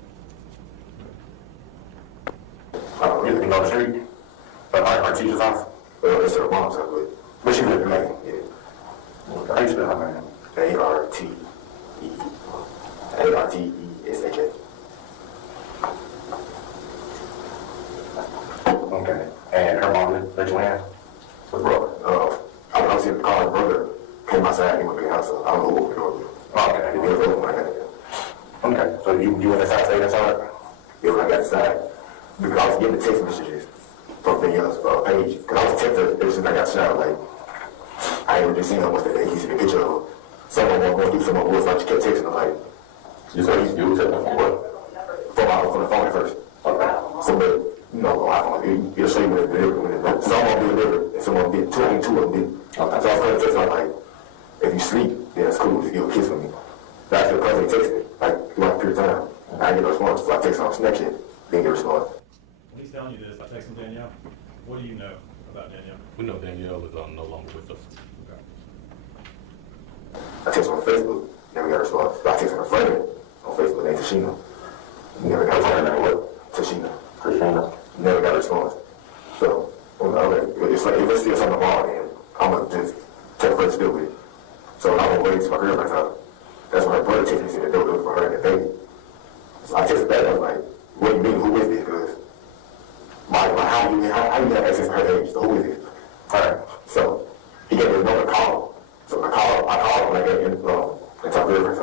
You know the street? But our teacher's house? Well, it's her mom's house, but. Where she live? Yeah. How you spell her name? A-R-T-E-S-H-A. Okay. And her mom let you in? With brother? I was in the car, her brother came outside, he went to the house, so I don't know what we're doing. Okay. He was open when I got there. Okay. So you went inside, stayed inside? Yeah, when I got inside, because I was getting the text messages from Danielle's page, because I was texting her ever since I got shot, like, I ain't just seen her once that day, he sent a picture of her. So going through some of the like, she kept texting, like, you said you was texting from what? From the phone at first. So, but, you know, iPhone, you'll show you when it's delivered, when it's not. Some won't be delivered, and some won't be, two of them be. So I was going to text her, like, if you sleep, then it's cool, just give a kiss from me. But after the person texted me, like, throughout a period of time, I didn't get a response, so I text her on Snapchat, didn't get a response. When he's telling you this, I text him Danielle. What do you know about Danielle? We know Danielle is no longer with us. Okay. I text her on Facebook, never got a response. So I text her friend on Facebook named Tashina. Never got a response. What? Tashina. Never got a response. So, okay, it's like, if it's still something wrong, then I'm going to just tell the person to deal with it. So I won't wait till my girlfriend's out. That's when her brother texted me, said that they were looking for her and the baby. So I texted back, I was like, what do you mean, who is this? Because how do you have access to her age? So who is this? Alright, so he gave me a number to call. So I called him like that and talked to her.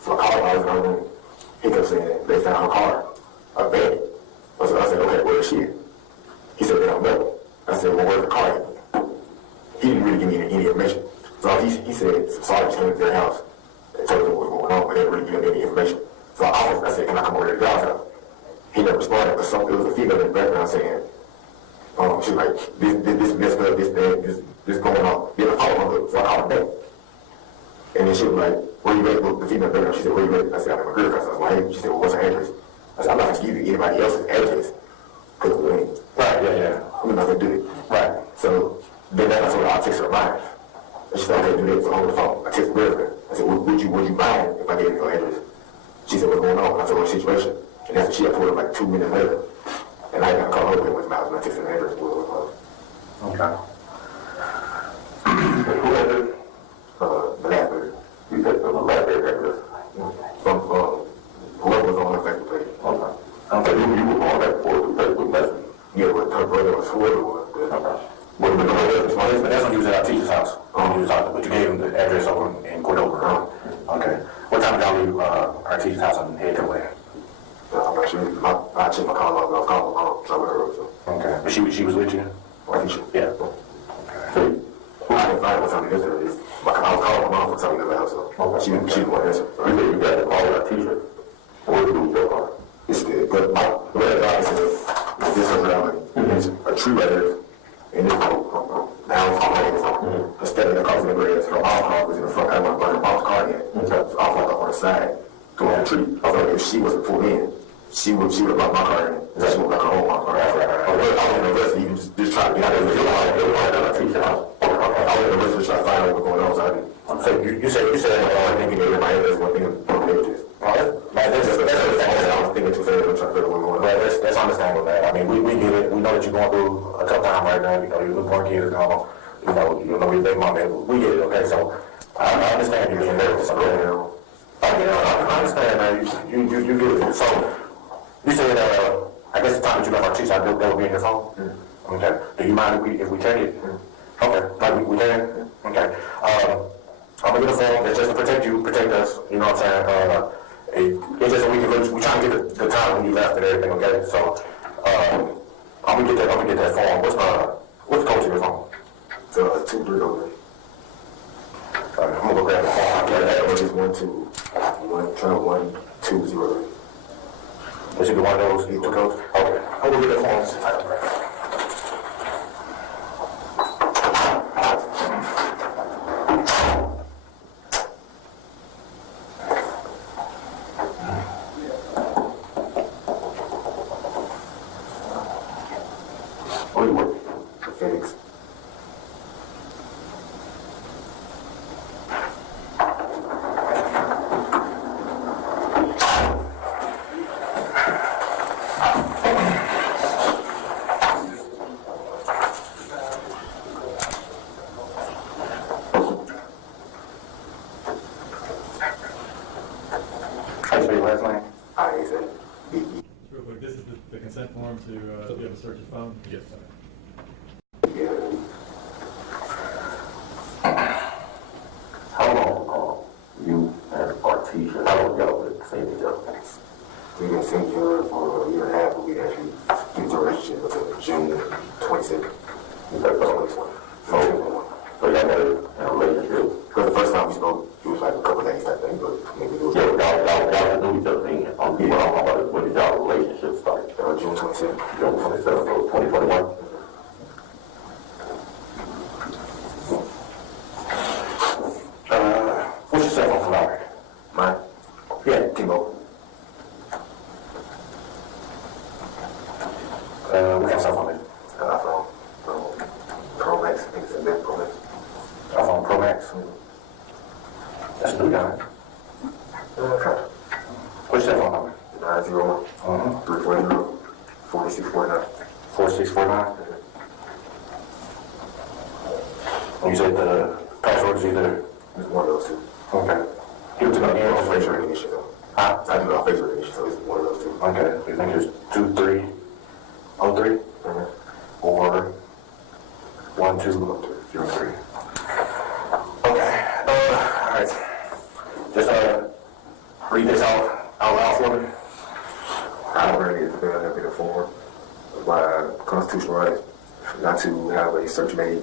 So I called him, I was in her room. He kept saying they found her car, a bed. So I said, okay, where is she? He said, they don't know. I said, well, where's the car at? He didn't really give me any information. So he said, sorry, came to their house and told them what was going on, but they didn't really give me any information. So I said, can I come over to the guy's house? He never responded, but it was a female in the background saying, she was like, this messed up, this going on. Then I called her, so I called her back. And then she was like, where you at? The female background, she said, where you at? I said, I'm at my girlfriend's house. I was like, hey, she said, well, what's her address? I said, I'm not going to give you anybody else's address. Because, I'm not going to do it. Right. So then that's when I text her mine. And she said, okay, do that. So over the phone, I texted her girlfriend. I said, would you mind if I gave you your address? She said, what's going on? And I told her the situation. And that's when she had pulled up like 2 minutes later. And I got called over and went to my house and I texted her address. Okay. Who had it? Blackberry. You said the Blackberry address? From whoever was on her Facebook page. Okay. Okay, you were on that Facebook message? Yeah, but her brother was whoever it was. Okay. But that's when you was at our teacher's house. But you gave him the address over in Cordova. Okay. What time did you leave our teacher's house and head that way? I'm not sure. I checked my call log. I was calling my mom, so I went her over. Okay. But she was with you? I think she. Yeah. Okay. I didn't find what time to answer this. I was calling my mom for time to get out, so she didn't want to answer. So you got to call our teacher. What do you do with your car? It's good. But my red dot is this around it's a tree right there. And it's now it's all instead of the car in the grass, her mom's car was in the front. I didn't want to burn her mom's car in. So I was on the side. Going the tree. I thought if she wasn't pulled in, she would block my car in. She would block her own car. I was in the rest, even just trying to get out of the house. I was in the rest, just trying to find out what's going on. So you said I think you gave my address, one thing on the address. That's understandable. I was thinking too fast. I'm trying to figure out what's going on. That's understandable, man. I mean, we get it. We know that you're going through a tough time right now. You know, you're born kids and all. You know your big mom. We get it, okay? So I understand you being nervous. I understand, man. You do it. So, you said, I guess the time that you left our teacher, that would be in your phone? Mm. Okay. Do you mind if we take it? Mm. Okay. Like we can? Okay. I'm gonna get a phone that's just to protect you, protect us. You know what I'm saying? It's just so we trying to get the time when you left and everything, okay? So, I'm gonna get that phone. What's the code to your phone? It's 230. I'm gonna go grab the phone. I got that. It's 120. It should be one of those 2 codes? Okay. I'm gonna get the phone. Where do you work? Phoenix. Real quick, this is the consent form to be able to search your phone? Yes. How long you and our teacher, how long y'all been seeing each other? We've been seeing each other for a year and a half, but we actually get into a relationship until June 27th. That's 2020. So y'all met in a relationship? Because the first time we spoke, it was like a couple days. Mine? Yeah, T-Mobile. What kind of cell phone is it? iPhone. Pro Max. I think it's a big Pro Max. iPhone Pro Max. That's a new guy. Okay. What's that phone number? 901 340 4649. 4649? You said the password is either? It's one of those two. Okay. Give it to me again. It's facial recognition. Huh? I do all facial recognition, so it's one of those two. Okay. You think it's 2303? Or 1203. Okay. Alright. Just read this out loud for me. I already have been informed by constitutional rights not to have a search made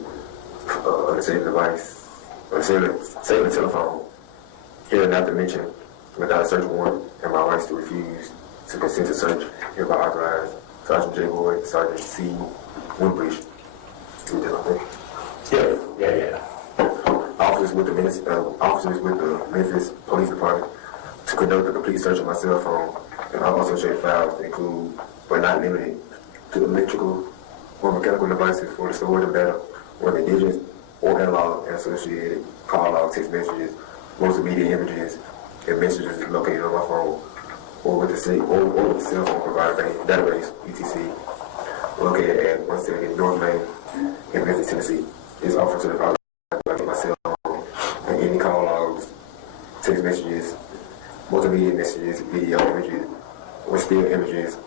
on a cellular device, or cellular telephone, here not to mention without a search warrant, and my rights to refuse to consent to search hereby authorized. Sergeant J. Boyd, Sergeant C. Woodbridge. Yeah. Officers with the Memphis Police Department to conduct a complete search of my cell phone and all associated files, include but not limited to electrical or mechanical devices for the storage of data, whether digits or analog, and associated call log, text messages, multimedia images, and messages located on my phone, or with the cell phone provider database, ETC, located at 170 North Main in Memphis, Tennessee. This officer to my cell phone and any call logs, text messages, multimedia messages, video images, or still images,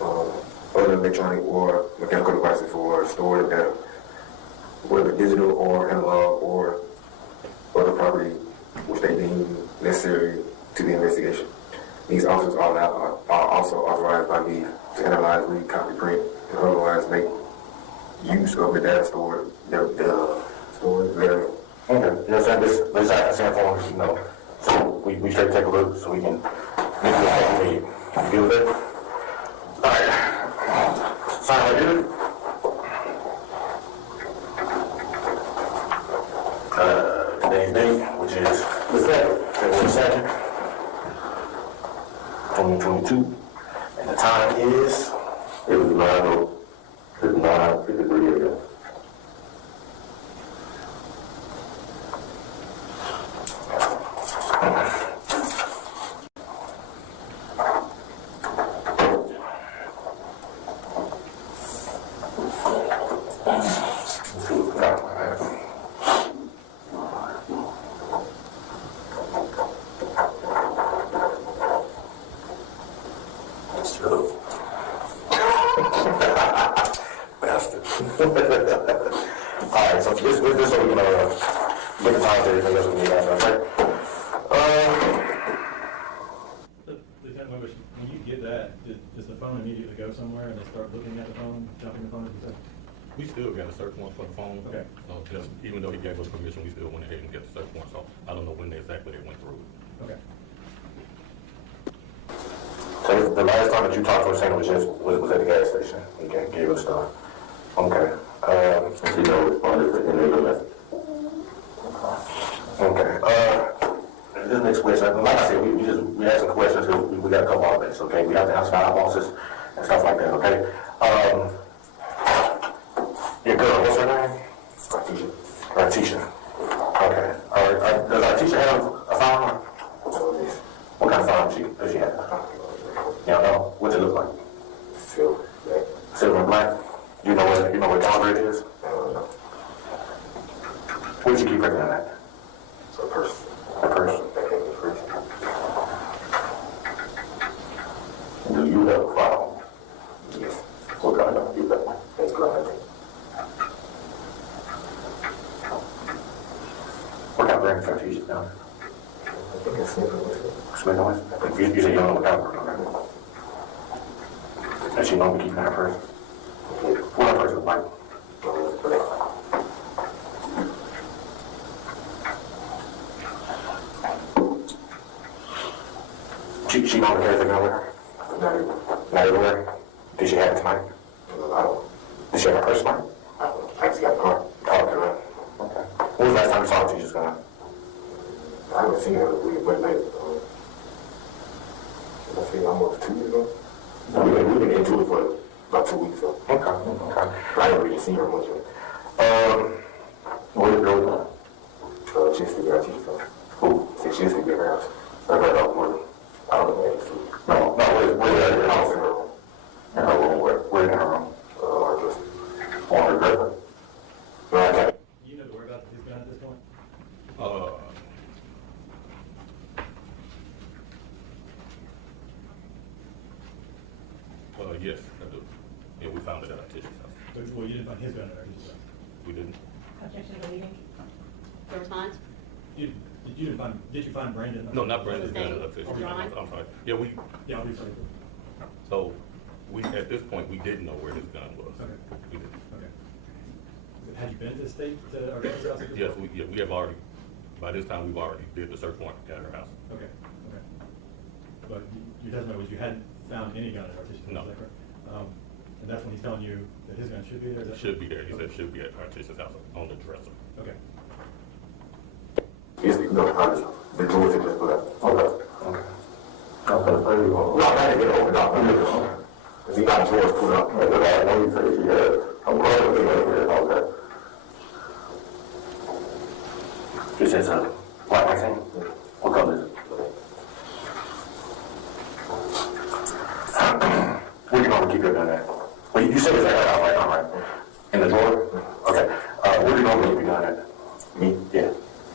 other electronic or mechanical devices for storage of data, whether digital or analog or other property which they deem necessary to the investigation. These officers are also authorized by me to analyze, read, copy, print, and otherwise make use of the data stored there. Okay, yes, sir. This accent form, you know, so we straight take a look so we can make sure that we deal with it. All right, sign right here. Today's date, which is February 2nd, 2022, and the time is, it was 9:53 a.m. Bastard. Alright, so this so we can get the time to everything else we need after, okay? Lieutenant Wimbush, when you get that, does the phone immediately go somewhere and they start looking at the phone, jumping the phone, as you said? We still got a search warrant for the phone. Okay. Just even though he gave us permission, we still went ahead and got the search warrant. So I don't know when exactly they went through it. Okay. So the last time that you talked to him was at the gas station. He gave us stuff. Okay. She no responded to any of the message. Okay. This next question, like I said, we had some questions because we got a couple of this. Okay, we have to answer our bosses and stuff like that. Okay. Your girl, what's her name? Artisha. Okay. Does Artisha have a firearm? What kind of firearm does she have? You don't know? What's it look like? Silver. Silver and black? You know what caliber it is? Where'd you keep her at? A purse. A purse. Do you have a firearm? Yes. What kind of do you have? It's grinding. What kind of brand are you down? I think it's Smith & Wesson. You said you don't know what caliber, okay? Does she normally keep in her purse? What her purse look like? She normally carries it nowhere? Not everywhere? Did she have it tonight? Did she have her purse tonight? I just got the car. Oh, okay. When was the last time you saw her? She just gone? I haven't seen her but like, I think almost 2 years ago. We've been into it for about 2 weeks. So. Okay. I haven't really seen her much. What is the girl doing? She's figuring out she's who? She's figuring out. I read out more. I don't know. No, we're in her house in her room. In her room, we're in her room. On her dresser. No, I can't. You know the whereabouts of his gun at this point? Yes, I do. Yeah, we found it at our teacher's house. Well, you didn't find his gun at our teacher's house. We didn't. Objection to leaving. Your response? Did you find Brandon? No, not Brandon's gun at our The teacher's drawing? house. I'm sorry. Yeah, I'll be sorry. so at this point, we didn't know where his gun was. Okay. We didn't. Okay. Had you been to the state, to our teacher's house at this Yes, point? we have already, by this time, we've already did the search warrant at her house. Okay. But your testimony was you hadn't found any gun at our teacher's house, No. is that correct? And that's when he's telling you that his gun should be there? It should be there. He said it should be at our teacher's house on the dresser. Okay. Yes, no, the doors are just put up. Okay. No, I had to get opened up. Because he got drawers put up. I know you said she had a brother in there. Okay. She says, black thing? What color is it? Where you normally keep your gun at? Well, you said it's at all right. In the drawer? Okay. Where do you normally keep your gun at? Me? Yeah.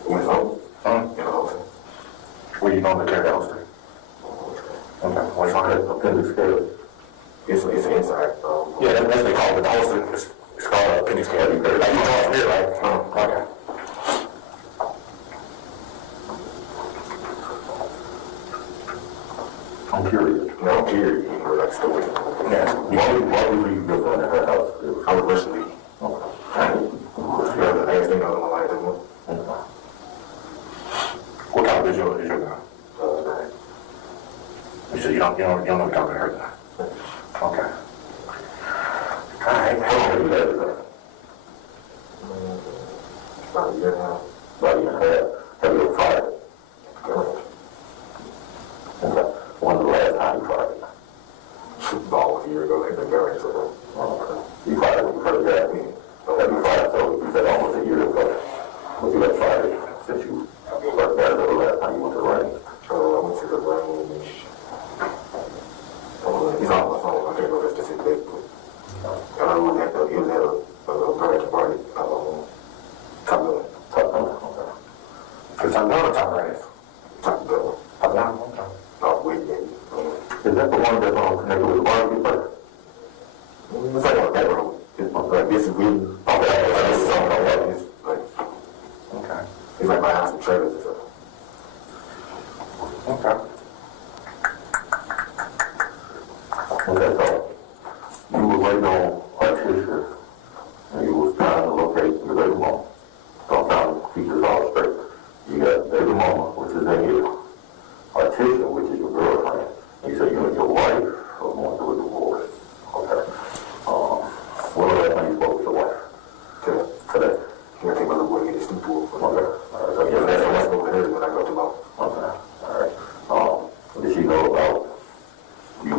In his home? In the holster. Where do you normally carry the holster? Okay. What's on it? Appendix carry. It's inside. Yeah, that's what they call it. The holster it's called appendix carry. Like you draw from here, right? Okay. I'm curious. No, I'm curious. You know, like story. Yeah. Why would you live on her house? I would rush to leave. The last thing I was on my life to do. What kind is your gun? You said you don't know what kind of her gun. Okay. All right. How long have you had it? About a year and a half. About a year and a half. Have you ever tried it? Okay. When's the last time you tried it? About a year ago, in the garage. Okay. You tried it when you first got me. Have you tried it? So you said almost a year ago. Would you have tried it since you first got it the last time you went to the range? I went to the range. He's on my phone. I can't know if it's just his big. It was at a party party. Top Gun. Okay. For Top Gun or Top Range? Top Gun. Top Gun? Okay. I was waiting. Is that the one that's connected with the barbecue place? It's like on that road. Like this is really. This is something like that. It's like. Okay. It's like behind some trailers or something. Okay. Okay, so you were waiting on Artisha and you was trying to locate your baby mama. So I'm trying to keep this all straight. You got baby mama, which is Danielle. Artisha, which is your girlfriend. You said you and your wife are going through a divorce. Okay. When was the last time you spoke with your wife? Today. Can I take my little boy to get his new pool? Okay. All right. So Yeah, that's when I spoke to her when I go to my. Okay. All right. Did she know about you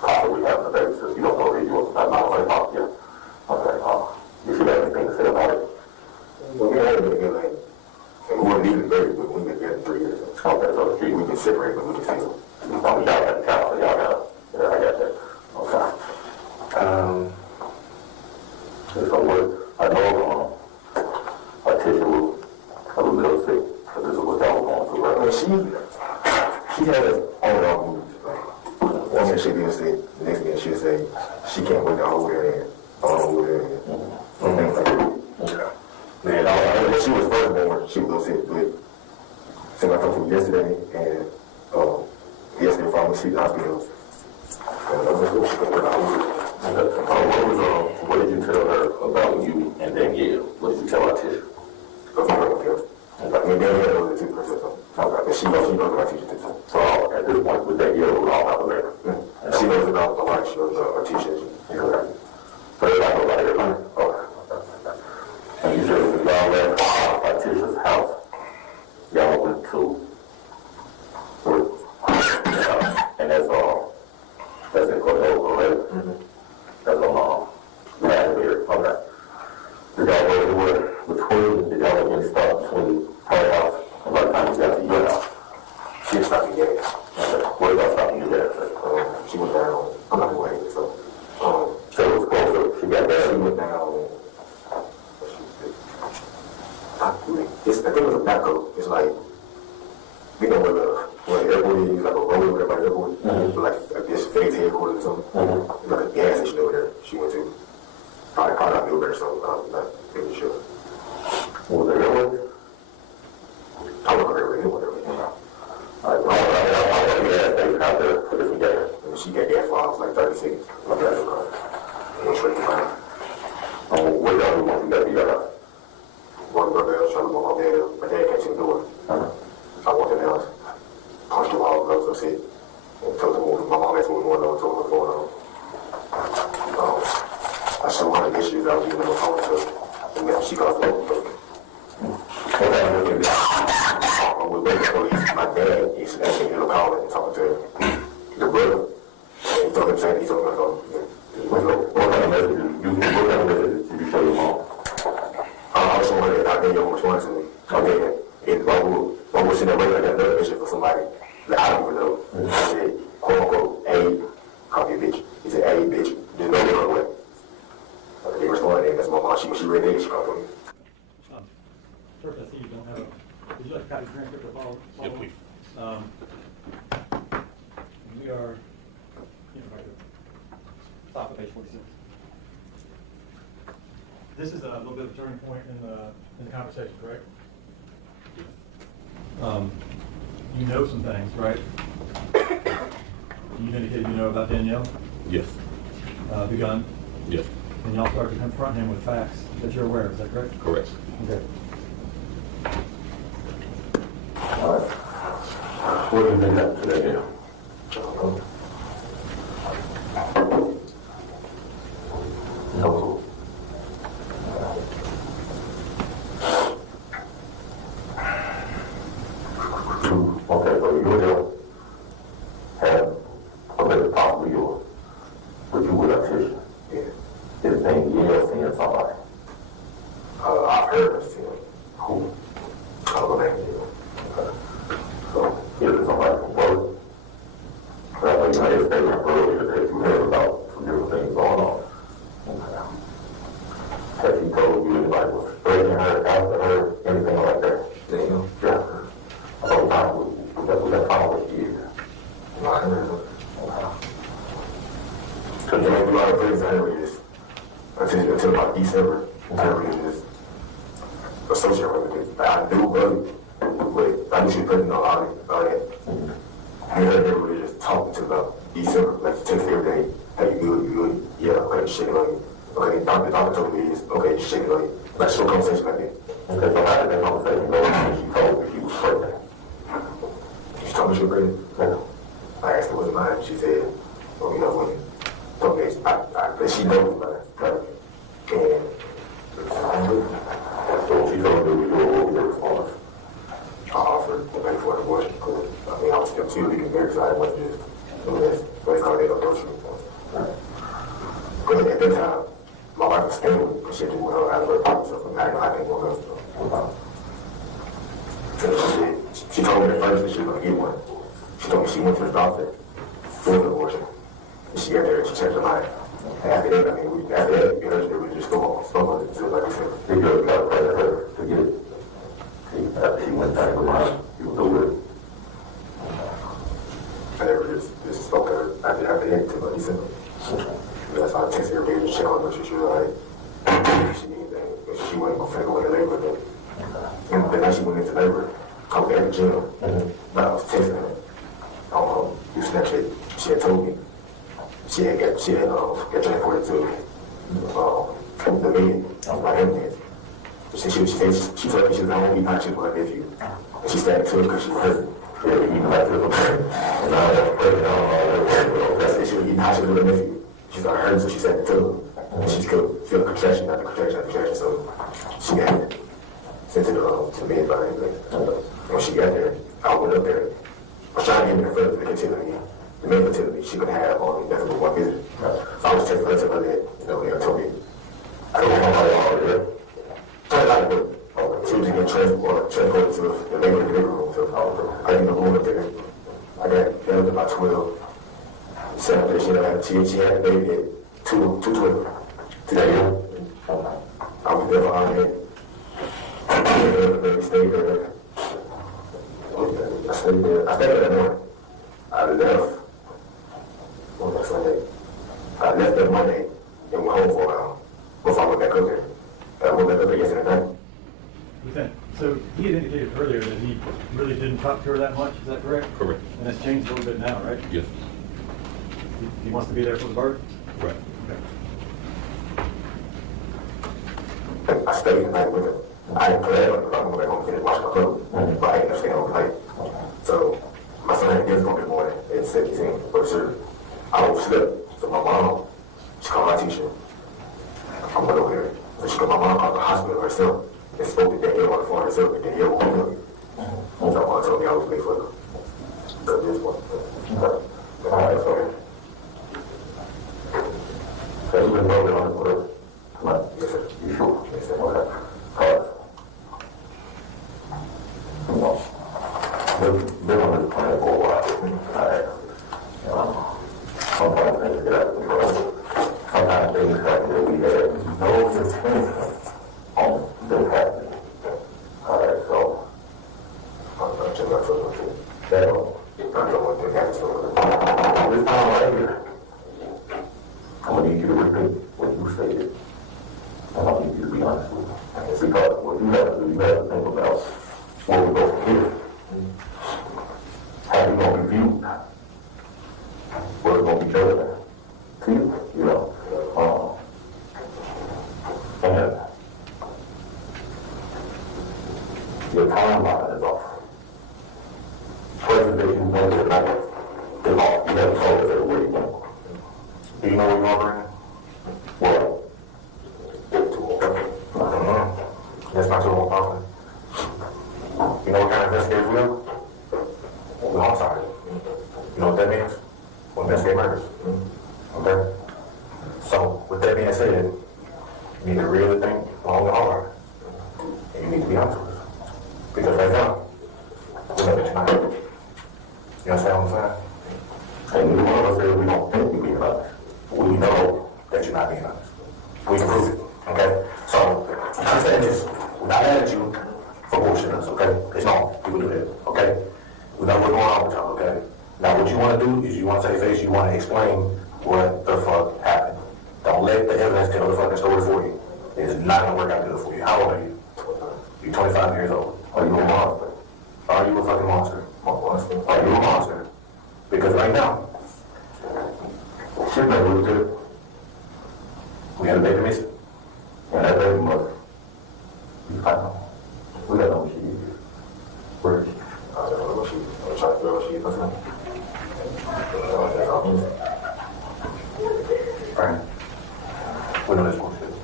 possibly having a baby sister? You don't know if you was not my wife yet. Okay. Did she have anything to say about it? Well, we haven't been together. We weren't even married, but we've been together 3 years. Okay, so We can separate, but we can single. y'all got the child, y'all got, yeah, I got that. Okay. So what, I know, Artisha was a little sick, so this is what y'all was going through, right? She has on and off moods. One minute she'll be sick, the next minute she'll say she can't wait to hold her hand, hold her hand. And things like that. Okay. Man, when she was first born, she was sick, but since I come from yesterday, and yesterday from she hospital, What did you tell her about you and Danielle? What did you tell Artisha? I mean, Danielle knows it too, herself. And she knows about teacher too. So at this point, with Danielle, we all have a letter. And she knows about the life, she knows about teacher. Okay. So everybody knows about everybody? Okay. And you said when y'all left Artisha's house, y'all went to She stopped the gas. What about stopping the gas? She went down. I'm not going to so it was close. She got down. She went down. I think it was a back up. It's like, you know where the airport is, like a road over there by the airport, like this phase headquarters or something. It's like a gas station over there. She went to probably not over there, so I'm not really sure. What was the airport? I don't know where it was. I out there for different gas. And she got gas for like 30 seconds. I got her car. Went straight to mine. What y'all do once you got the car? One brother else trying to walk up there. My dad came to the door. I walked in the house, punched him all, I was upset, and told him my mom asked me what was going on, told her what's going on. I showed her the issues I was using on the phone, so and then she calls me. We're waiting for police. My dad, he's actually in the call and talking to the brother. And he told him saying, he told him, what kind of message did you show your mom? I was showing her that I didn't respond to me. Okay, and I was sitting there waiting, I got another picture for somebody that I don't even know. I said, quote unquote, A, call me a bitch. He said, A, bitch, there's no different way. They responded, and that's my mom. She read it, she called for me. First, I see you don't have a, would you like a copy of the transcript to follow? Yeah, please. We are, right here. Stop at page 46. This is a little bit of a turning point in the conversation, correct? You know some things, right? You indicated you know about Danielle? Yes. The gun? Yes. And y'all start to confront him with facts that you're aware of, is that correct? Correct. Okay. All right. What do you think happened to Danielle? No. Okay, so you will have somebody possibly yours, but you would audition. Yeah. His name is seeing somebody. I've heard of him. Who? I don't know name. So, is it somebody from work? I know you made a statement earlier that you heard about some different things going on. Has he told you anybody was straightening her, after her, anything like that? Damn. Yeah. So now, we got following you. I heard of it. Because you ain't do a lot of things I never just, until about December, I never just associated with it. I knew but I knew she was pregnant on all that. I heard everybody just talking to about December, like text every day, hey, you good, yeah, okay, shake it on you. Okay, doctor told me this, okay, shake it on you. Like, short conversation like that. Okay, so how did that conversation go? She told me she was pregnant. She told me she was pregnant? Yeah. I asked her what's mine, she said, well, you know, when told me, she knows about it. And so she told me, what was your response? I offered to pay for an abortion because, I mean, I was still too legal married, so I didn't want to just do this. But it's called an abortion. Because at that time, my wife was staying with me because she had to do her out of her apartment, so I didn't know how to go with her. So she told me at first that she was going to get one. She told me she went to the doctor for an abortion. And she got there and she changed her mind. And after that, I mean, after that, you know, we just spoke on it until, like I said, they got to pay her to get it. After she went back to mine, she was over it. I never just spoke to her after that until December. That's why I texted her to check on her. She was like, she needs anything. She wasn't going to go into labor again. And the night she went into labor, I was at the gym. But I was texting her. Through Snapchat, she had told me she had got transported to the meeting by ambulance. She told me she was not going to be conscious with her nephew. And she started to her because she was hurt. She had eaten like this. And I was pregnant. That's it. She was eating conscious with her nephew. She started hurting, so she started to her. And she could feel the contraction after contraction after contraction. So she got sent to the med by ambulance. When she got there, I went up there. I was trying to get her further to continue. The main fertility she could have on nothing but one visit. So I was texting her to her that, you know, they told me, I don't know how long already. She was get transported to the living room. So I didn't move up there. I got held about 12. Set up there, she had a baby at 2:12. Today, I was there for all day. I stayed there. I stayed there. I stayed there that morning. I left. What was Sunday? I left that Monday and went home for a while before I went back up there. I went back up there yesterday night. Lieutenant, so he had indicated earlier that he really didn't talk to her that much, is that correct? Correct. And that's changed a little bit now, right? Yes. He wants to be there for the birth? Right. Okay. I stayed the night with her. I didn't plan on it. I'm going back home and finish watching my clothes. But I ended up staying overnight. So my son had his going to be born at 17, for sure. I overslept. So my mom, she called my teacher. I went over there. So she called my mom, called the hospital herself, and spoke to Danielle on the phone herself, and Danielle woke me up. So my mom told me I was late for this one. All right, so. So you been rolling on it for us? Come on. Yes, sir. You sure? Yes, sir. Okay. Been on this plan for a while. Sometimes things get out of control. Sometimes things happen that we had no intention on them happening. Alright, so I'm not sure that's what I'm saying. I don't want to happen to this time right here. I'm gonna need you to repeat what you stated. And I need you to be honest with me. Because what you have to do, you have to think about where we go from here. How you gonna be viewed? What's gonna be done to you? You know? And your timeline is off. Presentation Wednesday night is off. You haven't told us where you're going. Do you know where you're going? Well, that's not too long. You know what kind of investigators we are? We're homicide. You know what that means? We investigate murders. Okay? So, with that being said, you need to really think long and hard. And you need to be honest with us. Because right now, we know that you're not. You understand what I'm saying? And neither one of us said we don't think you're being honest. We know that you're not being honest. We can prove it. Okay? So, understand this. We're not mad at you for bullshitting us, okay? It's not. You will do that, okay? We know what's going on with y'all, okay? Now, what you want to do is you want to take face, you want to explain what the fuck happened. Don't let the evidence tell the fucking story for you. It's not going to work out good for you. How old are you? You're 25 years old. Are you a monster? Are you a fucking monster? Are you a monster? Because right now, shit may look good. We had a baby missing. And that baby must be fine. We don't know what she is. Where is she? I don't know what she is. I'm trying to figure out what she is. Right. We know this bullshit.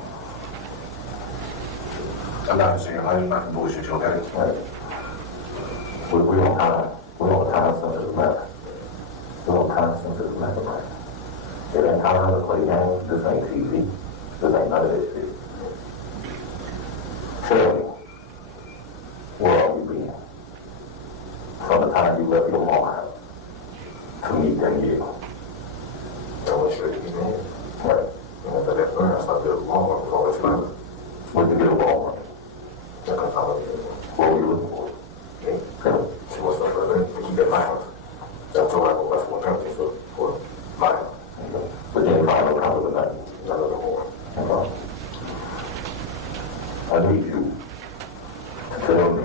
I'm not saying I'm not bullshit, you okay? Right. We don't time sensitive matter. We don't time sensitive matter, right? It ain't time to play games. This ain't TV. This ain't none of this shit. Tell me, where are we being? From the time you left your mom house to meet Danielle. I went straight to meet Danielle. Right. And after that, I started at Walmart before I went to Memphis. Went to get a Walmart. I couldn't find her. What were you looking for? Me? She wants stuff for her to keep at my house. I told her I go back for one penalty for my house. But you didn't find no problem with that. Not no more. I need you to tell me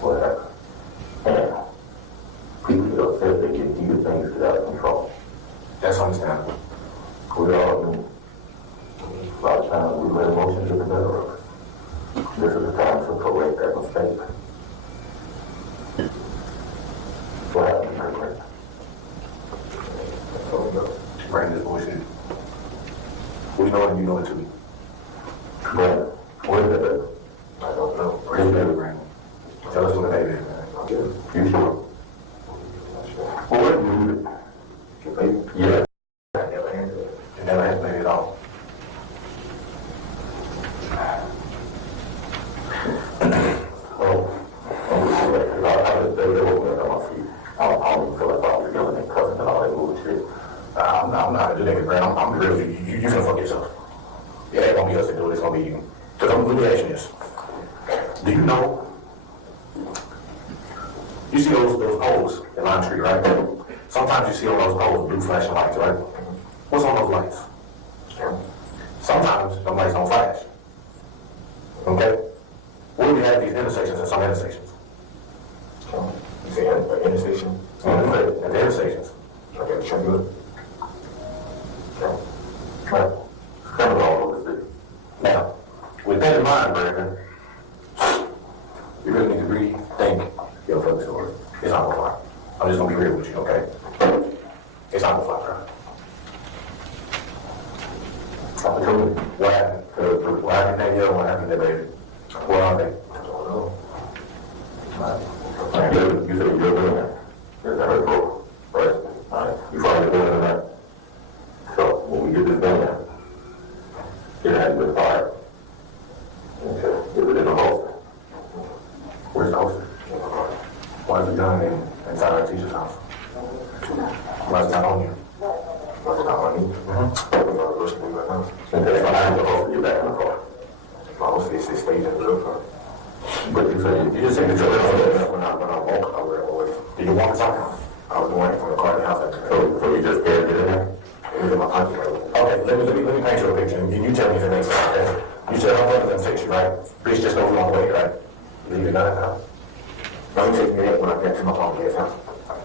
what happened. And people get upset they get these things get out of control. That's understandable. We all do. A lot of times we let emotions get the better of us. This is the time to correct that mistake. What happened to her? Brandon is bullshit. We know it and you know it too. Brandon, where is it? I don't know. Where's the baby, Brandon? Tell us when the baby is, man. You sure? Well, where do you leave it? Your baby? Yeah. I never had it. You never had the baby at all. don't even feel like I'm yelling and cussing and all that movie shit. I'm not a nigga, Brandon. I'm really, you finna fuck yourself. It ain't gonna be us to do it, it's gonna be you. Cause I'm gonna ask you this. Do you know, you see those poles in Lime Street, right? Sometimes you see on those poles blue flashing lights, right? What's on those lights? Sometimes the lights don't flash. Okay? What do we have these intersections in some intersections? You see an intersection? And the intersections. Okay, show you it. Right. Cameras all over the city. Now, with that in mind, Brandon, you really need to rethink your fucking story. It's not gonna fly. I'm just gonna be real with you, okay? It's not gonna fly, bro. Opportunity. What happened? What happened to Danielle? What happened to baby? Where are they? I don't know. You said you're doing that. Is that right, right? Alright. You finally doing that. So when we get this done now, it has been fired. Okay. Is it in the holster? Where's the holster? Why is it done inside our teacher's house? Why is it not on you? Why is it not on you? Okay, so I have to holster you back in the car. My holster is staying in the real car. But you just said that you're when I walk, I wear it away. Did you walk inside? I was wearing it from the car to the house. So you just carried it in there? It was in my pocket. Okay, let me paint you a picture, and you tell me if it makes sense, okay? You said I'm going to take you, right? Bitch just goes along the way, right? Leave it at the house. Let me take me in when I get to my mom and house.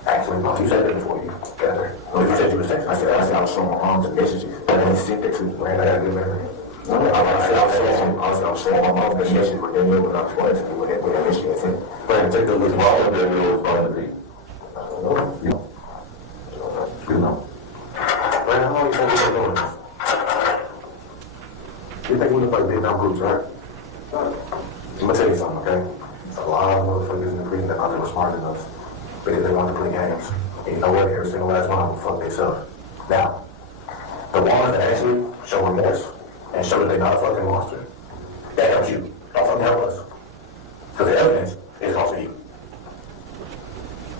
Actually, Mom, you said that before you got there. Well, you said you was texting. I said I was showing my mom the messages. I didn't send it to you, man. I got a good memory. I was showing my mom the messages, but then you were not wanting to do with that message. But take the look at all of them, it was going to be. You know. Man, how long you think we're doing this? You think we look like Vietnam groups, right? I'm gonna tell you something, okay? There's a lot of motherfuckers in the prison that thought they were smarter than us because they wanted to play games. And you know what? Every single last one of them fuck themselves. Now, the ones that actually show remorse and show that they're not a fucking monster, that helps you. Don't fucking help us. Because the evidence is also you.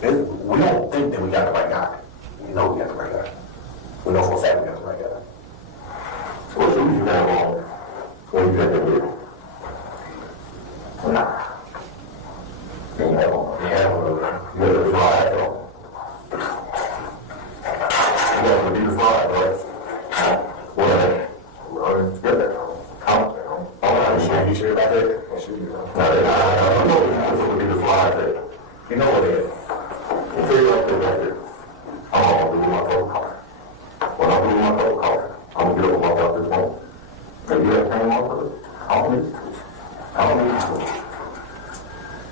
We don't think that we got the right guy. We know we got the right guy. We know for a fact we got the right guy. So what shoes you have on when you get there with you? Nah. You don't have one. You have one over there. You have the fly hat on. You have the fly, right? Well, get that on. You sure about that? I don't know. That's what we do the fly hat. You know what it is. You figure out that right there. I'm going to do my cold collar. When I do my cold collar, I'm going to get up and walk out this home. If you have pain on it, I don't need to.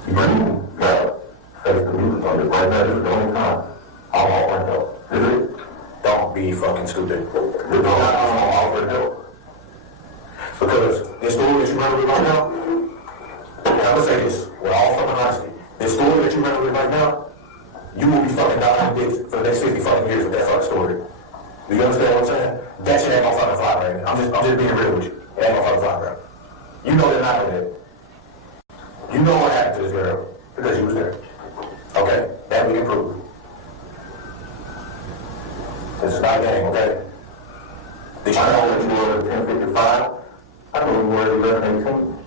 You got face the music on it right now. This is the only time I'll offer help. Is it? Don't be fucking stupid. This is not I'll offer help. Because this story that you remember right now, and I'm going to say this with all fucking honesty, this story that you remember right now, you will be fucking dying dicks for the next 50 fucking years with that fucking story. Do you understand what I'm saying? That shit ain't gonna fucking fly right now. I'm just being real with you. It ain't gonna fucking fly, bro. You know they're not gonna do it. You know what happened to this girl because you was there. Okay? That we can prove. This is not a game, okay? Did you know that you were 1055? I don't know where you were 1118.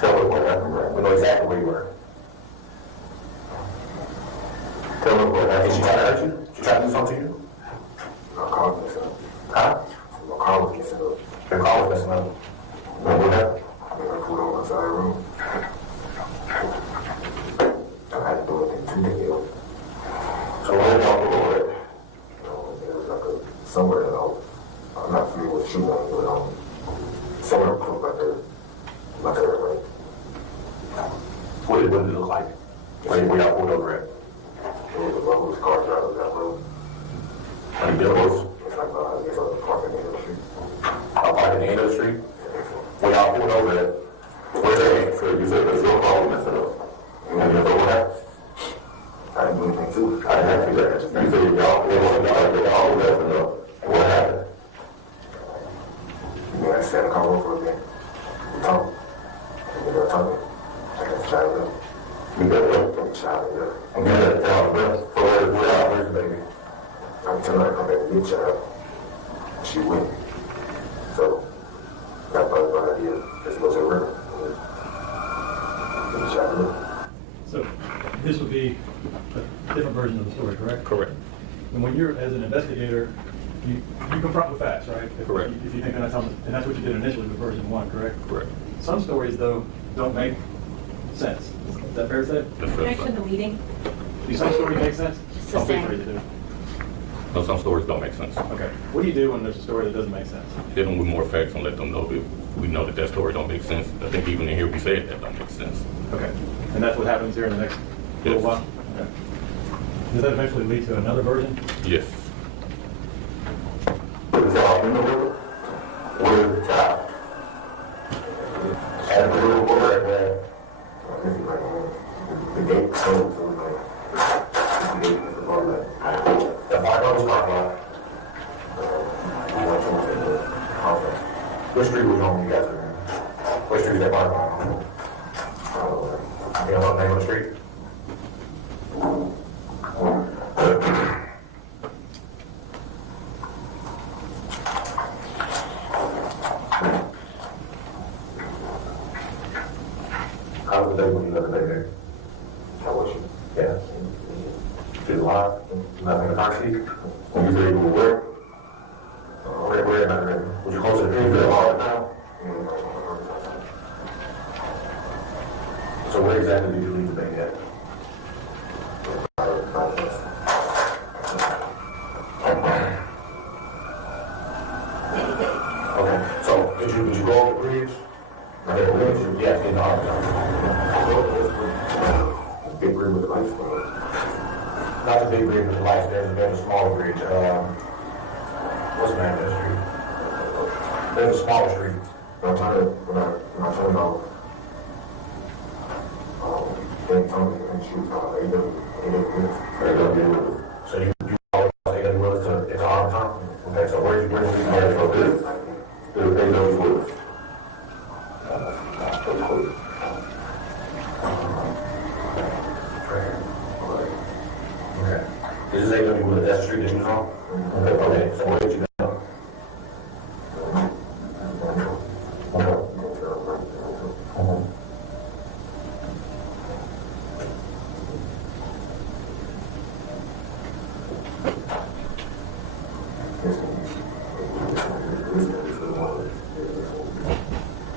Tell us what happened, bro. We know exactly where you were. Tell us what happened. Did she try to hurt you? Did she try to do something to you? My car was messing up. Huh? My car was messing up. Your car was messing up? What happened? I got food on my side room. I had to do it in 2 days. So where did y'all go with it? It was like somewhere that I'm not familiar with shooting on, but somewhere like there, right? What did it look like? Where y'all pulled over at? It was a road, car driver that road. How you get those? It's like it's a park in the end of the street. A park in the end of the street? When y'all pulled over at, where's that? So you said there's your car messed up. You know what happened? I didn't do anything to it. I didn't have to do that. You said y'all messing up. What happened? You guys sat in the car over again. We talked. We were talking. I got to try it out. You got what? child, yeah. And then that child left for her to out with baby. I'm telling her to come back and get child. She went. So, that's what I did. Just go to the river. Get child. So, this would be a different version of the story, correct? Correct. And when you're, as an investigator, you confront with facts, right? Correct. If you think they're not telling, and that's what you did initially with version 1, correct? Correct. Some stories, though, don't make sense. Is that fair to say? That's fair. Connection to the meeting. Do some stories make sense? Just Some the same. stories do. No, some stories don't make sense. Okay. What do you do when there's a story that doesn't make sense? Hit them with more facts and let them know that we know that story don't make sense. I think even in here we said that don't make sense. Okay. And that's what happens here in the next little while? Okay. Does that eventually lead to another version? Yes. Put the child in the river with the child. And the river was right there. The gate closed. The gate was on the park on the parking lot. We went to the conference. Which street was on you guys? Which street is that parking lot on? You know what name of the street? How was the day when you got the baby there? How was you? Yeah. She was alive? Nothing in the car seat? When you said you were where? Where? Was you close to the things that are hard now? So where exactly did you leave the baby at? Okay, so did you go over the bridge? Right there, bridge? Yes, in the big bridge with the lights. Not the big bridge with the lights, there's a smaller bridge. What's the name of that street? There's a smaller street. When I told you then something and she was called AW. So you always AW it's a hard time? Okay, so where's the marriage go to? The AW. Okay. This is AW, that's the street that you was on? Okay, so where did you go?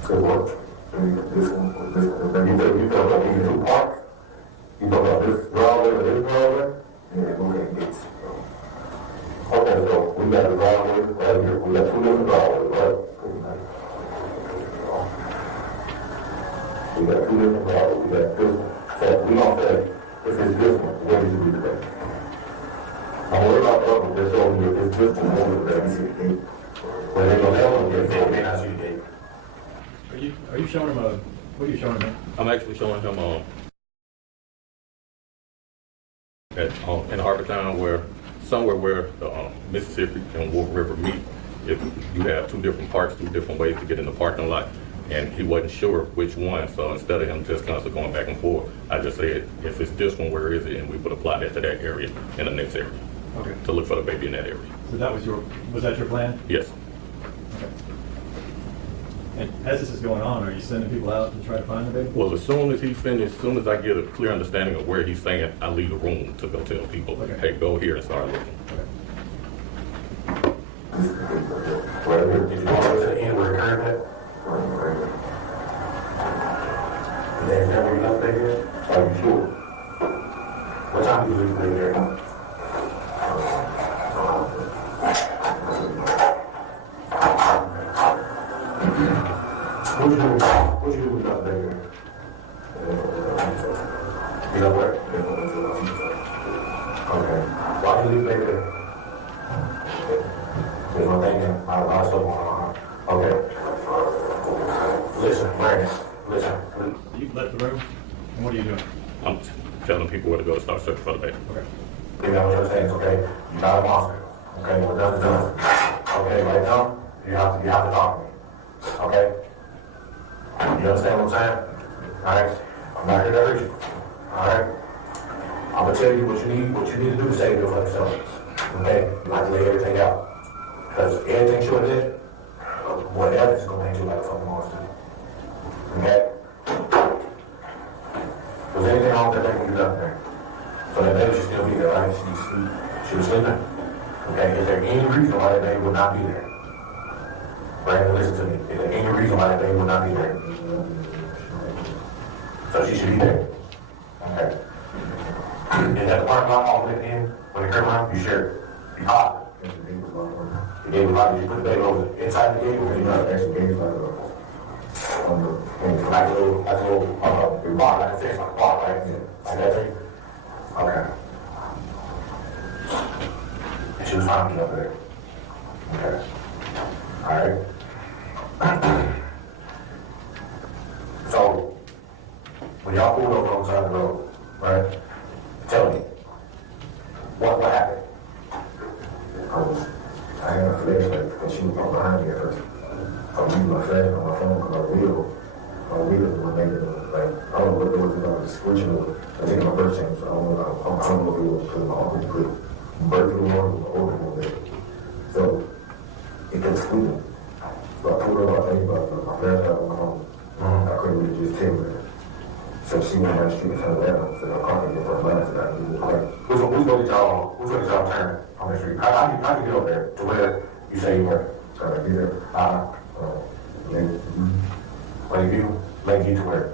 Good work. You felt like you do park? You felt like this driveway or this driveway? Yeah, okay, gates. Okay, so we got a driveway right here. We got two different driveways, right? We got two different driveways. We got this one. So we don't say if it's this one, where did you do today? I'm worried about the other, just showing you if it's this one, where did you see the gate? Well, they don't have one yet, so they may not see the gate. Are you showing him what are you showing him? I'm actually showing him in Harbortown somewhere where the Mississippi and Wolf River meet. If you have two different parks, two different ways to get in the parking lot, and he wasn't sure which one, so instead of him just constantly going back and forth, I just said, if it's this one, where is it? And we would apply that to that area in the next area. Okay. To look for the baby in that area. So that was that your plan? Yes. Okay. And as this is going on, are you sending people out to try to find the baby? Well, as soon as he's finished, as soon as I get a clear understanding of where he's saying, I leave the room to go tell people, hey, go here and start looking. Where did you go to the end where it curved at? There's never enough there? Are you sure? What time did you leave there? What you do with that there? You know where? Okay. Why do you leave back there? There's one thing there. I was still going on. Okay. Listen, Brandon. Listen. You left the room, and what are you doing? I'm telling people where to go to start searching for the baby. Okay. You know what I'm saying? Okay. You're not a monster. Okay. We're done. Okay. Right now, you have to talk to me. Okay. You understand what I'm saying? Alright? I'm not here to hurt you. Alright? gonna tell you what you need to do to save your fucking self. Okay? You have to lay everything out. Because everything short of that, whatever is gonna make you like a fucking monster. Okay? If there's anything wrong with that baby, you left there. So that baby should still be there, right? She was sleeping. Okay? Is there any reason why that baby would not be there? Brandon, listen to me. Is there any reason why that baby would not be there? So she should be there. Okay. Is that the parking lot all the way in? When it came around, you sure? You hot? The gate was locked. You put the baby over inside the gate, or you know, there's some gates like a little bar, like a fence, like a bar, right? Like that thing? Okay. And she was fine with up there. Okay. Alright. So, when y'all pulled over on the side of the road, right? Tell me, what happened? I had a flashlight because she was behind me at first. I was using my flashlight on my phone because my wheel was making like, I don't know what it was, I was switching over. I think my birth changed, so I don't know if it was because my uncle put birth in the water with my organ over there. So, it kept squeaking. So I pulled her off, my flashlight on my phone. I couldn't really just tell her. So she went down the street and turned around, so I caught her in the front line, so I knew it was like, who's gonna get y'all turn on the street? How you get over there to where you say you were? be there. Lakeview to where?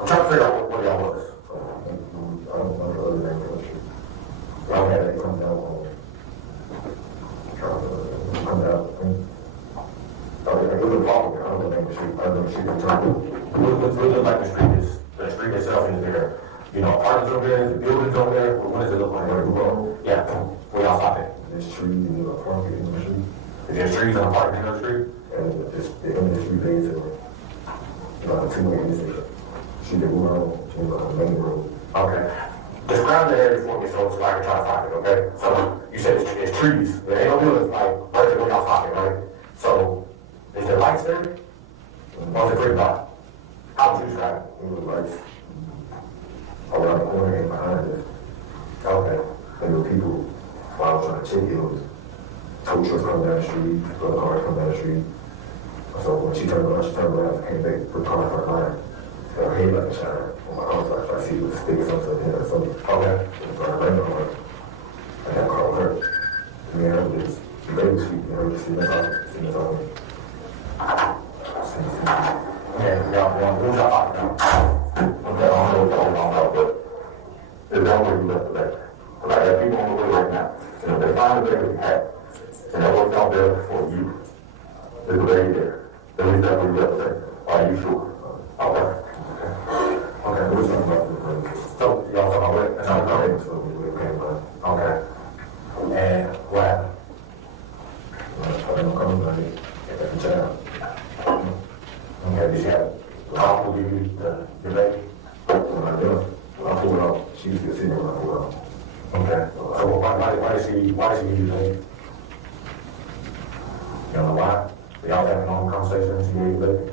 I'm trying to figure out what y'all was. I don't know the other name of the street. Okay. It comes out on, it was a problem. I don't know the name of the street. I don't know the street. What looks like the street itself is there? You know, apartments over there, the buildings over there. What does it look like? Yeah, where y'all stop at? There's trees in the park in the street. Is there trees on the park in the street? And the end of the street leads to a two-way intersection. Street that we're on, the main road. Okay. Describe the area for me so I can try to find it, okay? So you said it's trees. There ain't no buildings like right there where y'all stop it, right? So is there lights there? Or is it pretty dark? How would you describe it? There were lights around the corner and behind us. Okay. And there were people, while I was trying to check it, was tow trucks coming down the street, other cars coming down the street. So when she turned around, came back, put the car in front of mine. And her headlight was shining on my car, so I see it was sticking something in there or something. Okay. So I ran on her. I had a car on her. Me and her was very sweet, and her was sitting there talking. Yeah, y'all, who's y'all talking about? Okay, I don't know, but there's no way you left the back. But I have people on the way right now. And if they find the baby hat, and that works out there for you, there's a baby there. Then we definitely left the back. Are you sure? Okay. Okay, we're talking about the so, y'all talking about what? That's not okay. So we came by. Okay. And what happened? I don't come by it at the job. Okay, did you have a call who give you your baby? When I left, I pulled out. She was still sitting there when I pulled out. Okay. So why did she give you the baby? You don't know why? Y'all having a long conversation and she gave you the baby?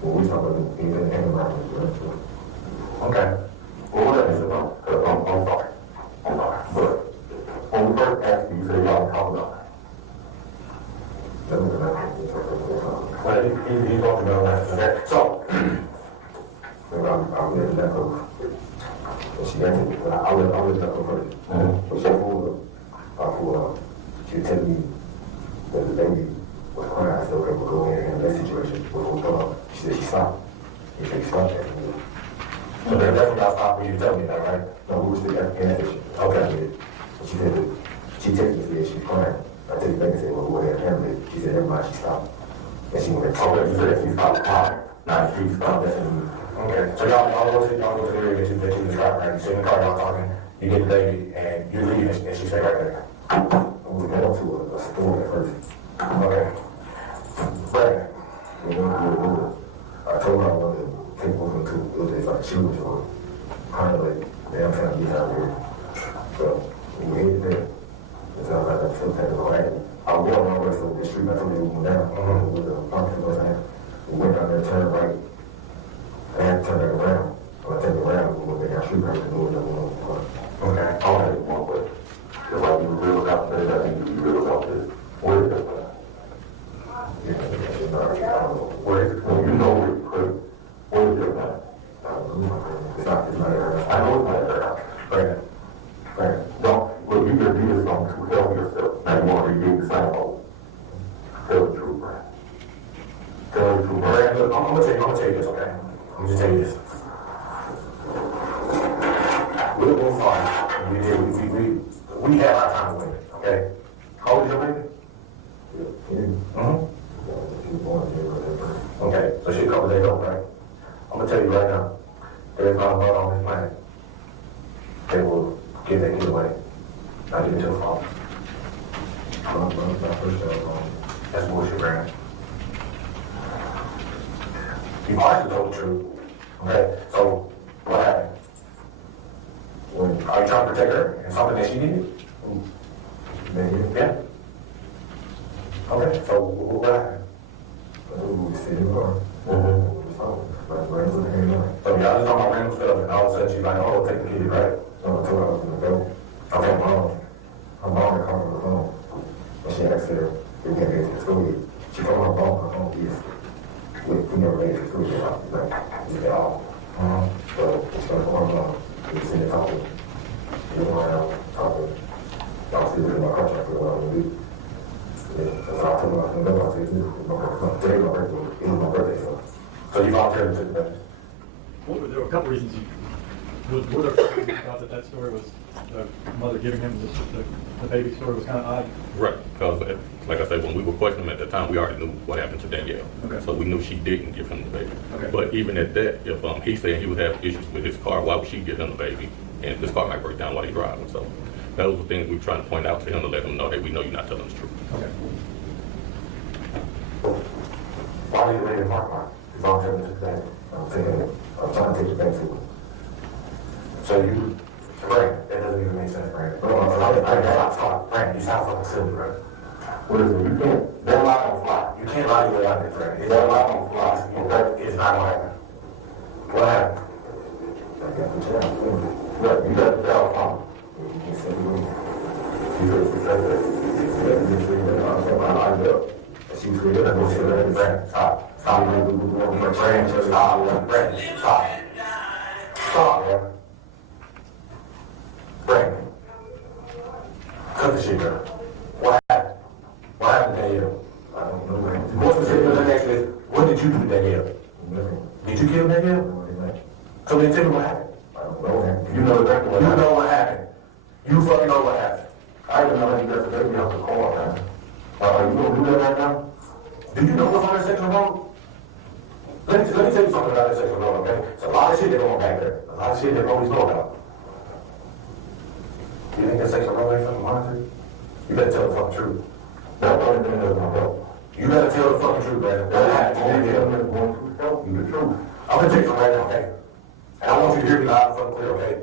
Well, we talked about anything hanging around. Okay. Well, what is it about? I'm sorry. But when we first asked you, you said y'all talked about it. Well, he talked about that. Okay. So, I really let go. And she asked me, I really let go first. But she pulled up. She was telling me that the baby was crying. I said, okay, we'll go in and handle that situation. We'll come up. She said she stopped. She said she stopped after me. So that's when y'all stopped when you tell me that, right? No, we were still in that situation. Okay. She said that she texted me and said she's crying. I texted back and said, well, go ahead and handle it. She said, never mind, she stopped. And she went, Okay, you said she stopped crying. Nah, she stopped. Okay. So y'all go to the area that you described, right? You sit in the car, y'all talking, you get the baby, and you leave, and she stay right there. We went up to a store at first. Okay. Brandon. I told her I wanted to take over to it's like children's or kind of like, I'm trying to get out here. So we headed there. It sounds like I still had to go ahead. I was going all the way from the street. I told you we went down with the parking bus. We went down there, turned right. I had to turn it around. So I turned around, we went down the street right to do another one. Okay. Brandon, don't, look, you just going to tell yourself. Now you want to repeat the same old. Tell the truth, Brandon. Tell the truth, Brandon. Look, I'm gonna tell you this, okay? I'm gonna just tell you this. We'll move on. We have our time to win, okay? How old is your baby? Okay, so she's a couple days old, right? I'm gonna tell you right now, there's not a mother on this planet that will give that kid away. Not even to the father. That's bullshit, Brandon. You partially told the truth. Okay, so what happened? Are you trying to protect her and something that she did? Yeah. Okay, so what happened? So y'all just talking about random stuff, and all of a sudden she's like, "Oh, take the kid, right?" Okay, her mom had called her on the phone, and she asked her if we can get to school. She told her mom her phone is, we never made it to school yet, like, at all. So she got a phone call, we sitting there talking, getting around, talking. Y'all see what my contract for a while, we so I told her I was going to go, I said, today my birthday, it was my birthday, so you volunteered to take the baby? Well, there were a couple reasons were there a couple reasons you thought that story was, the mother giving him the baby story was kind of odd? Right, because like I said, when we were questioning him at the time, we already knew what happened to Danielle. Okay. So we knew she didn't give him the baby. Okay. But even at that, if he's saying he would have issues with his car, why would she give him the baby? And his car might break down while he's driving. So those were things we were trying to point out to him to let him know, hey, we know you're not telling the truth. Okay. Why did you leave the park lot? You volunteered to take the baby. I'm trying to take the baby to her. So you, Frank, that doesn't even make sense, Frank. Frank, you sound fucking silly, right? What is it? You can't, that lie don't fly. You can't lie your way out there, Frank. If that lie don't fly, it's not gonna happen. What happened? I got the child. You got the child from. You can say you could protect that. I lined up. And she was really gonna go sit there and Frank, stop. Stop. Frank, stop. Frank, stop. Stop, man. Frank, cut the shit down. What happened? What happened to Danielle? I don't know. More specifically, the next is, what did you do to Danielle? Did you kill Danielle? So then tell me what happened. I don't know. You know exactly what happened. You know what happened. You fucking know what happened. I didn't know that you got the baby off the car, man. You gonna do that right now? Do you know what's on that section road? Let me tell you something about that section road, okay? It's a lot of shit they're going back there. A lot of shit they always know about. You think that section road ain't fucking monitored? You better tell the fucking truth. That's the only thing that's gonna help. You better tell the fucking truth, man. What happened? You the truth. I'm gonna tell you something right now, okay? And I want you to hear me loud and fucking clear, okay?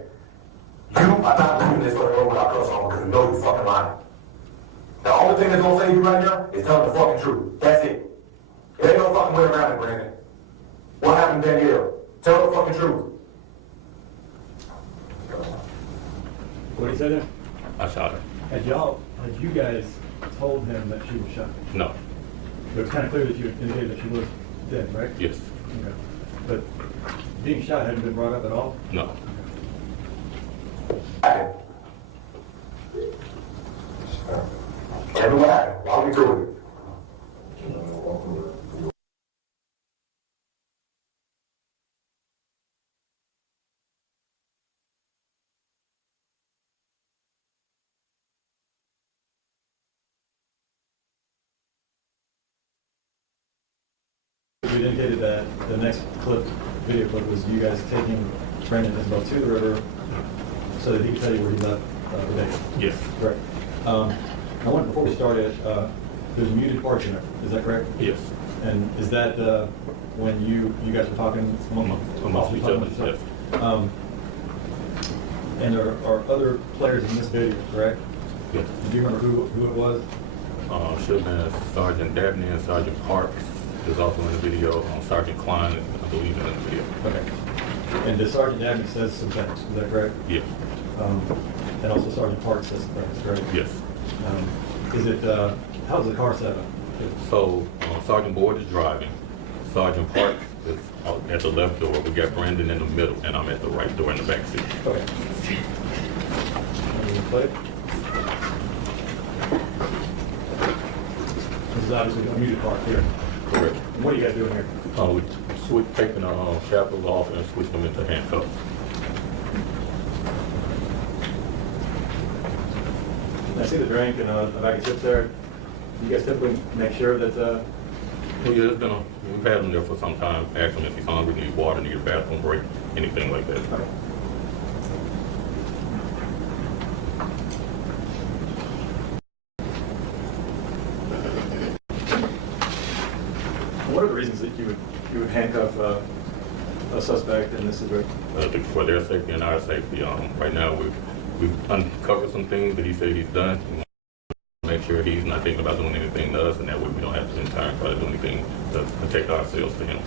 You are not leaving this fucking road without cuss on because you know you fucking lying. The only thing that's gonna save you right now is telling the fucking truth. That's it. It ain't no fucking way around it, Brandon. What happened to Danielle? Tell the fucking truth. What did he say there? I shot her. Had you guys told him that she was shot? No. But it's kind of clear that you indicated that she was dead, right? Yes. Okay. But being shot hadn't been brought up at all? No. Tell me what happened. Walk me through it. You indicated that the next video clip was you guys taking Brandon Isabelle to the river so that he could tell you where he left the baby. Yes. Correct. I wonder, before we started, there's muted parts in there. Is that correct? Yes. And is that when you guys were talking amongst each other? Yes. And there are other players in this video, correct? Yes. Do you remember who it was? Should have been Sergeant Dabney and Sergeant Parks is also in the video. Sergeant Klein, I believe, in the video. Okay. And the Sergeant Dabney says some things, is that correct? Yes. And also Sergeant Parks says some things, correct? Yes. Is it, how's the car set up? So Sergeant Boyd is driving. Sergeant Parks is at the left door. We got Brandon in the middle, and I'm at the right door in the back seat. Okay. Play. This is obviously a music park here. Correct. What are you guys doing here? We're taking our shackles off and switching them into handcuffs. I see the drink and a bag of chips there. You guys typically make sure that Well, yeah, we've had him there for some time. Ask him if he's hungry, need water, need a bathroom break, anything like that. Okay. What are the reasons that you would handcuff a suspect in this situation? I think for their safety and our safety. Right now, we've uncovered some things that he said he's done. We want to make sure he's not thinking about doing anything to us, and that way we don't have to in time try to do anything to protect ourselves to him.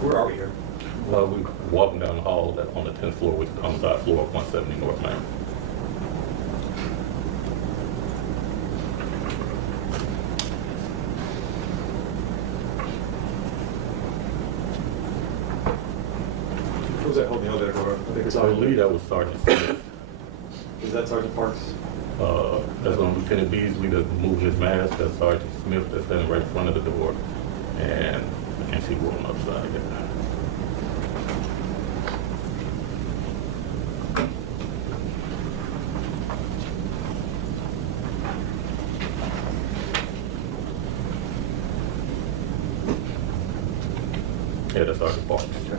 Where are we here? Well, we're walking down the hall on the 10th floor, which is the homicide floor of 170 North Main. Who was that holding the elevator door? I think it's I believe that was Sergeant Smith. Is that Sergeant Parks? That's Lieutenant Beasley that's moving his mask. That's Sergeant Smith that's standing right in front of the door. And I can't see who on the other side yet. Yeah, that's Sergeant Parks. Okay.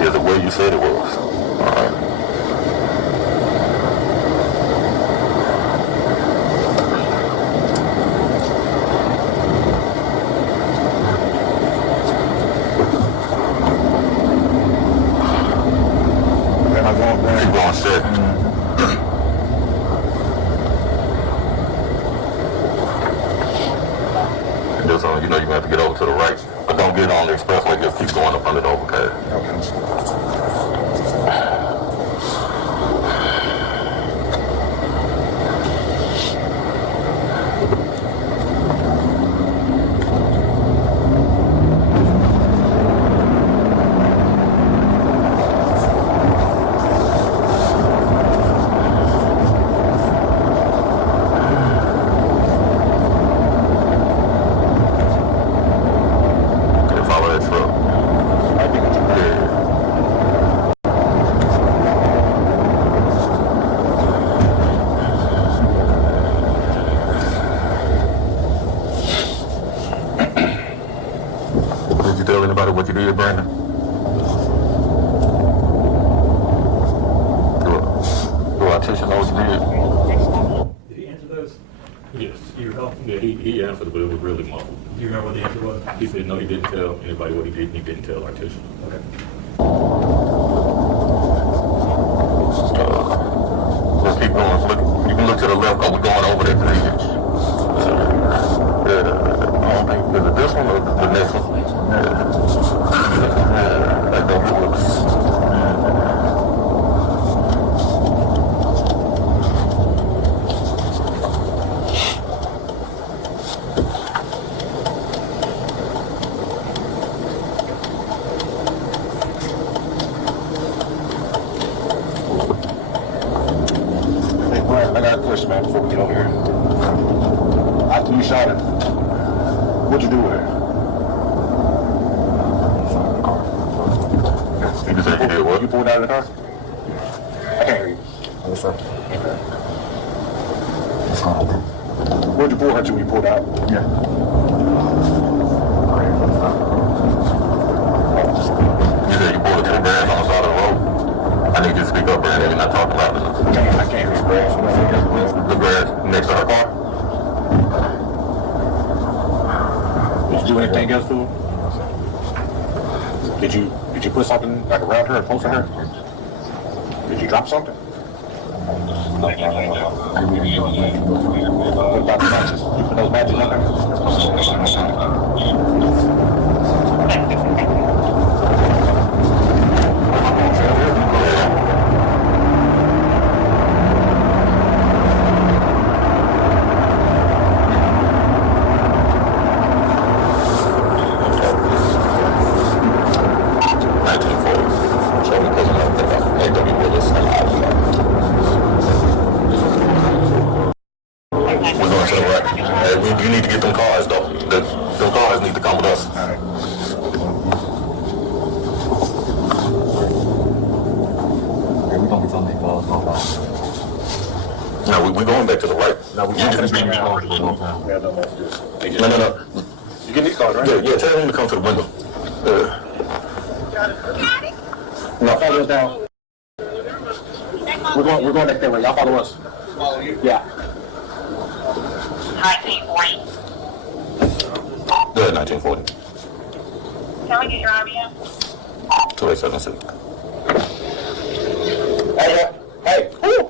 Is it where you said it was? All right. Keep going, sit. And this one, you know you're going to have to get over to the right. But don't get on the expressway, just keep going up under the overpass. What you did, Brandon? Do Artisan know what you did? Did he answer those? Yes. You help? Yeah, he answered, but it was really muffled. Do you remember what the answer was? He said no, he didn't tell anybody what he did, and he didn't tell Artisan. Okay. Let's keep going. Look, you can look to the left. Oh, we're going over that bridge. I don't think, is it this one or the next one? That don't look. Hey, Brian, I got a question, man, before we get over here. After you shot him, what'd you do with her? You said you did what? You pulled out of the car? I can't hear you. What's up? Okay. Where'd you pull her to when you pulled out? Yeah. You said you pulled her to the grass on the side of the road? I need you to speak up, Brandon. You're not talking loud enough. I can't hear you, grass. The grass next to her car? Did you do anything else to her? Did you put something like around her or close to her? Did you drop something? What about the matches? You put those matches on you need to get them cars, though. Them cars need to come with us. All right. Okay, we're going to get some of these cars. No, we're going back to the right. No, we're going to be No. You get these cars, right? Yeah, tell them to come to the window. No, follow us down. We're going that way. Y'all follow us. Follow you? Yeah. 1940. Go ahead, 1940. Can we get your RVM? 2876. Hey,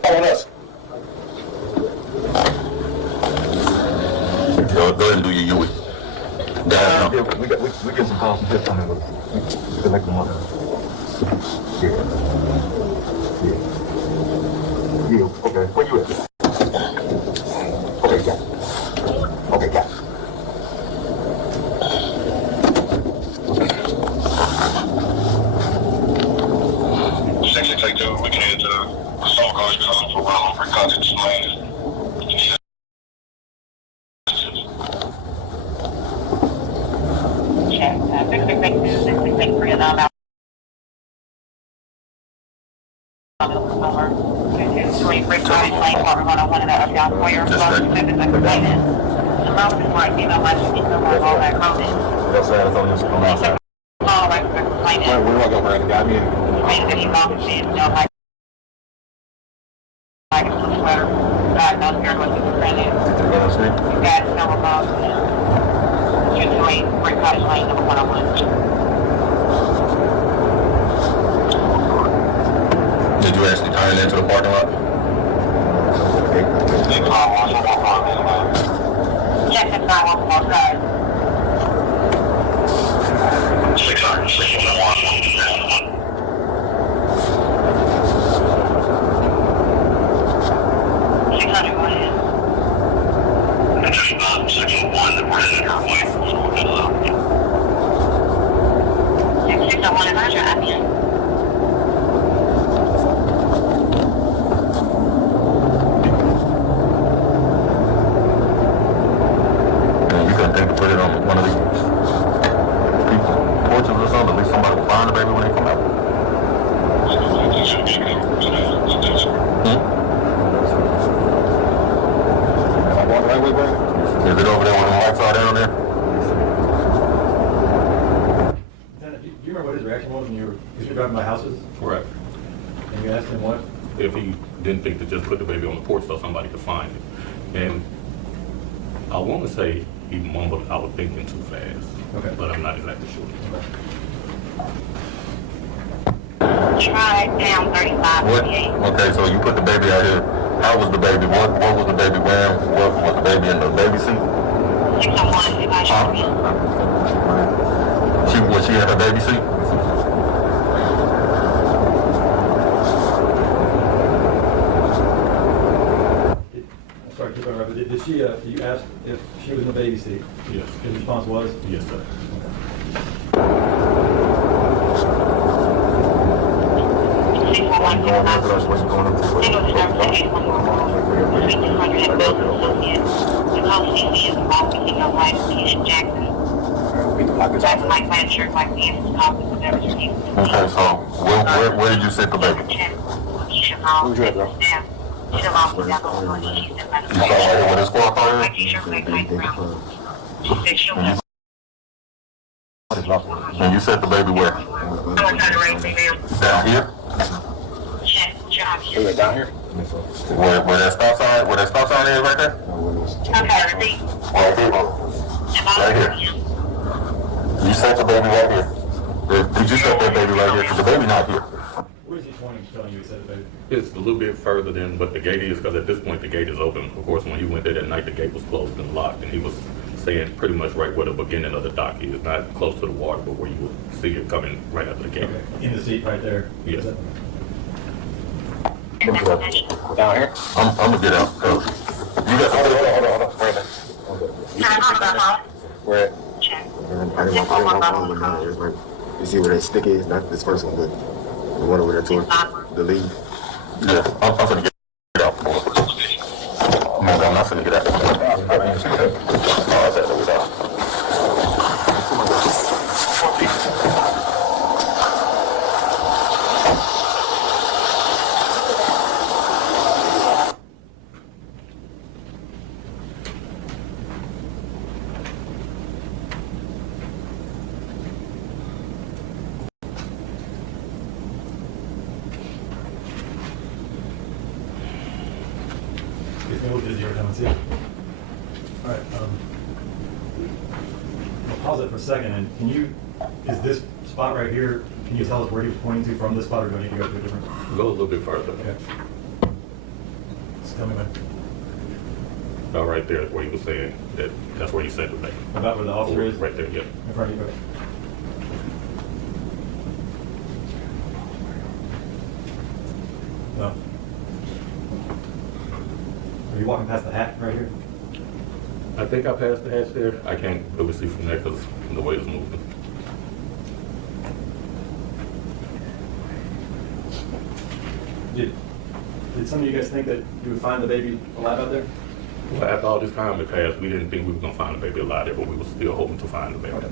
follow us. Go ahead and do your Yui. Yeah, we get some calls from here coming with us. Collect them up. Yeah. Yeah, okay. Where you at? Okay, got it. Okay, got it. We can head to the assault cars calling for well over condensed land. Check. 6662, 6663, and I'm out. Over. 223, Brick Drive, Lane, Water 101, and out of down for your phone. Memphis, I'm complaining. The mountain is like, you know, my shit, no more, all that crowded. That's right, I thought you was coming outside. All right, we're complaining. Where do I go, Brandon? Got me in. Complaining that you called the shit, you know, like a sweater. God knows you're looking for granted. You guys know about 228, Brick Cottage Lane, number 101. Did you actually turn it into the parking lot? Yes, it's not one more side. 661. It's just 601 that we're headed our way, so we're gonna 601 is Roger, I'm in. put it on one of these porches or something. At least somebody will find the baby when they come out. Is it over there when the lights are down there? Lieutenant, do you remember what his reaction was when you were driving by houses? Correct. And you asked him what? If he didn't think to just put the baby on the porch so somebody could find it. And I want to say he mumbled, I was thinking too fast. Okay. But I'm not exactly sure. Try down 35. What? Okay, so you put the baby out here. How was the baby? What was the baby wearing? What was the baby in the baby seat? 601, if I should be. Was she at her baby seat? Sorry, keep on, but did she, you asked if she was in the baby seat? Yes. His response was? Yes, sir. Okay, so where did you sit the baby? Who's your bro? You saw where the squad car is? And you set the baby where? Down here? Down here? Where that stop sign? Where that stop sign is right there? Right here. Right here. You set the baby right here. Did you set that baby right here? Because the baby not here. What is he pointing, telling you he set the baby? It's a little bit further than what the gate is, because at this point the gate is open. Of course, when he went there that night, the gate was closed and locked, and he was saying pretty much right where the beginning of the dock is, not close to the water, but where you would see it coming right after the gate. Okay. In the seat right there? Yes. Down here? I'm gonna get out. You got hold on. Wait a minute. Where? You see where that stick is? Not this first one, but the one over there towards the lead. Yeah, I'm gonna get out. I'm not gonna get out. Oh, that's it. All right, I'll pause it for a second, and is this spot right here, can you tell us where he was pointing to from this spot, or do I need to go to a different? Go a little bit further. Okay. Just tell me when. About right there is where he was saying that that's where he said the baby. About where the officer is? Right there, yeah. In front of you, okay. No. Are you walking past the hat right here? I think I passed the hatch there. I can't really see from there because the way it's moving. Did some of you guys think that you would find the baby alive out there? Well, after all this time had passed, we didn't think we were going to find the baby alive there, but we were still hoping to find the baby. Okay.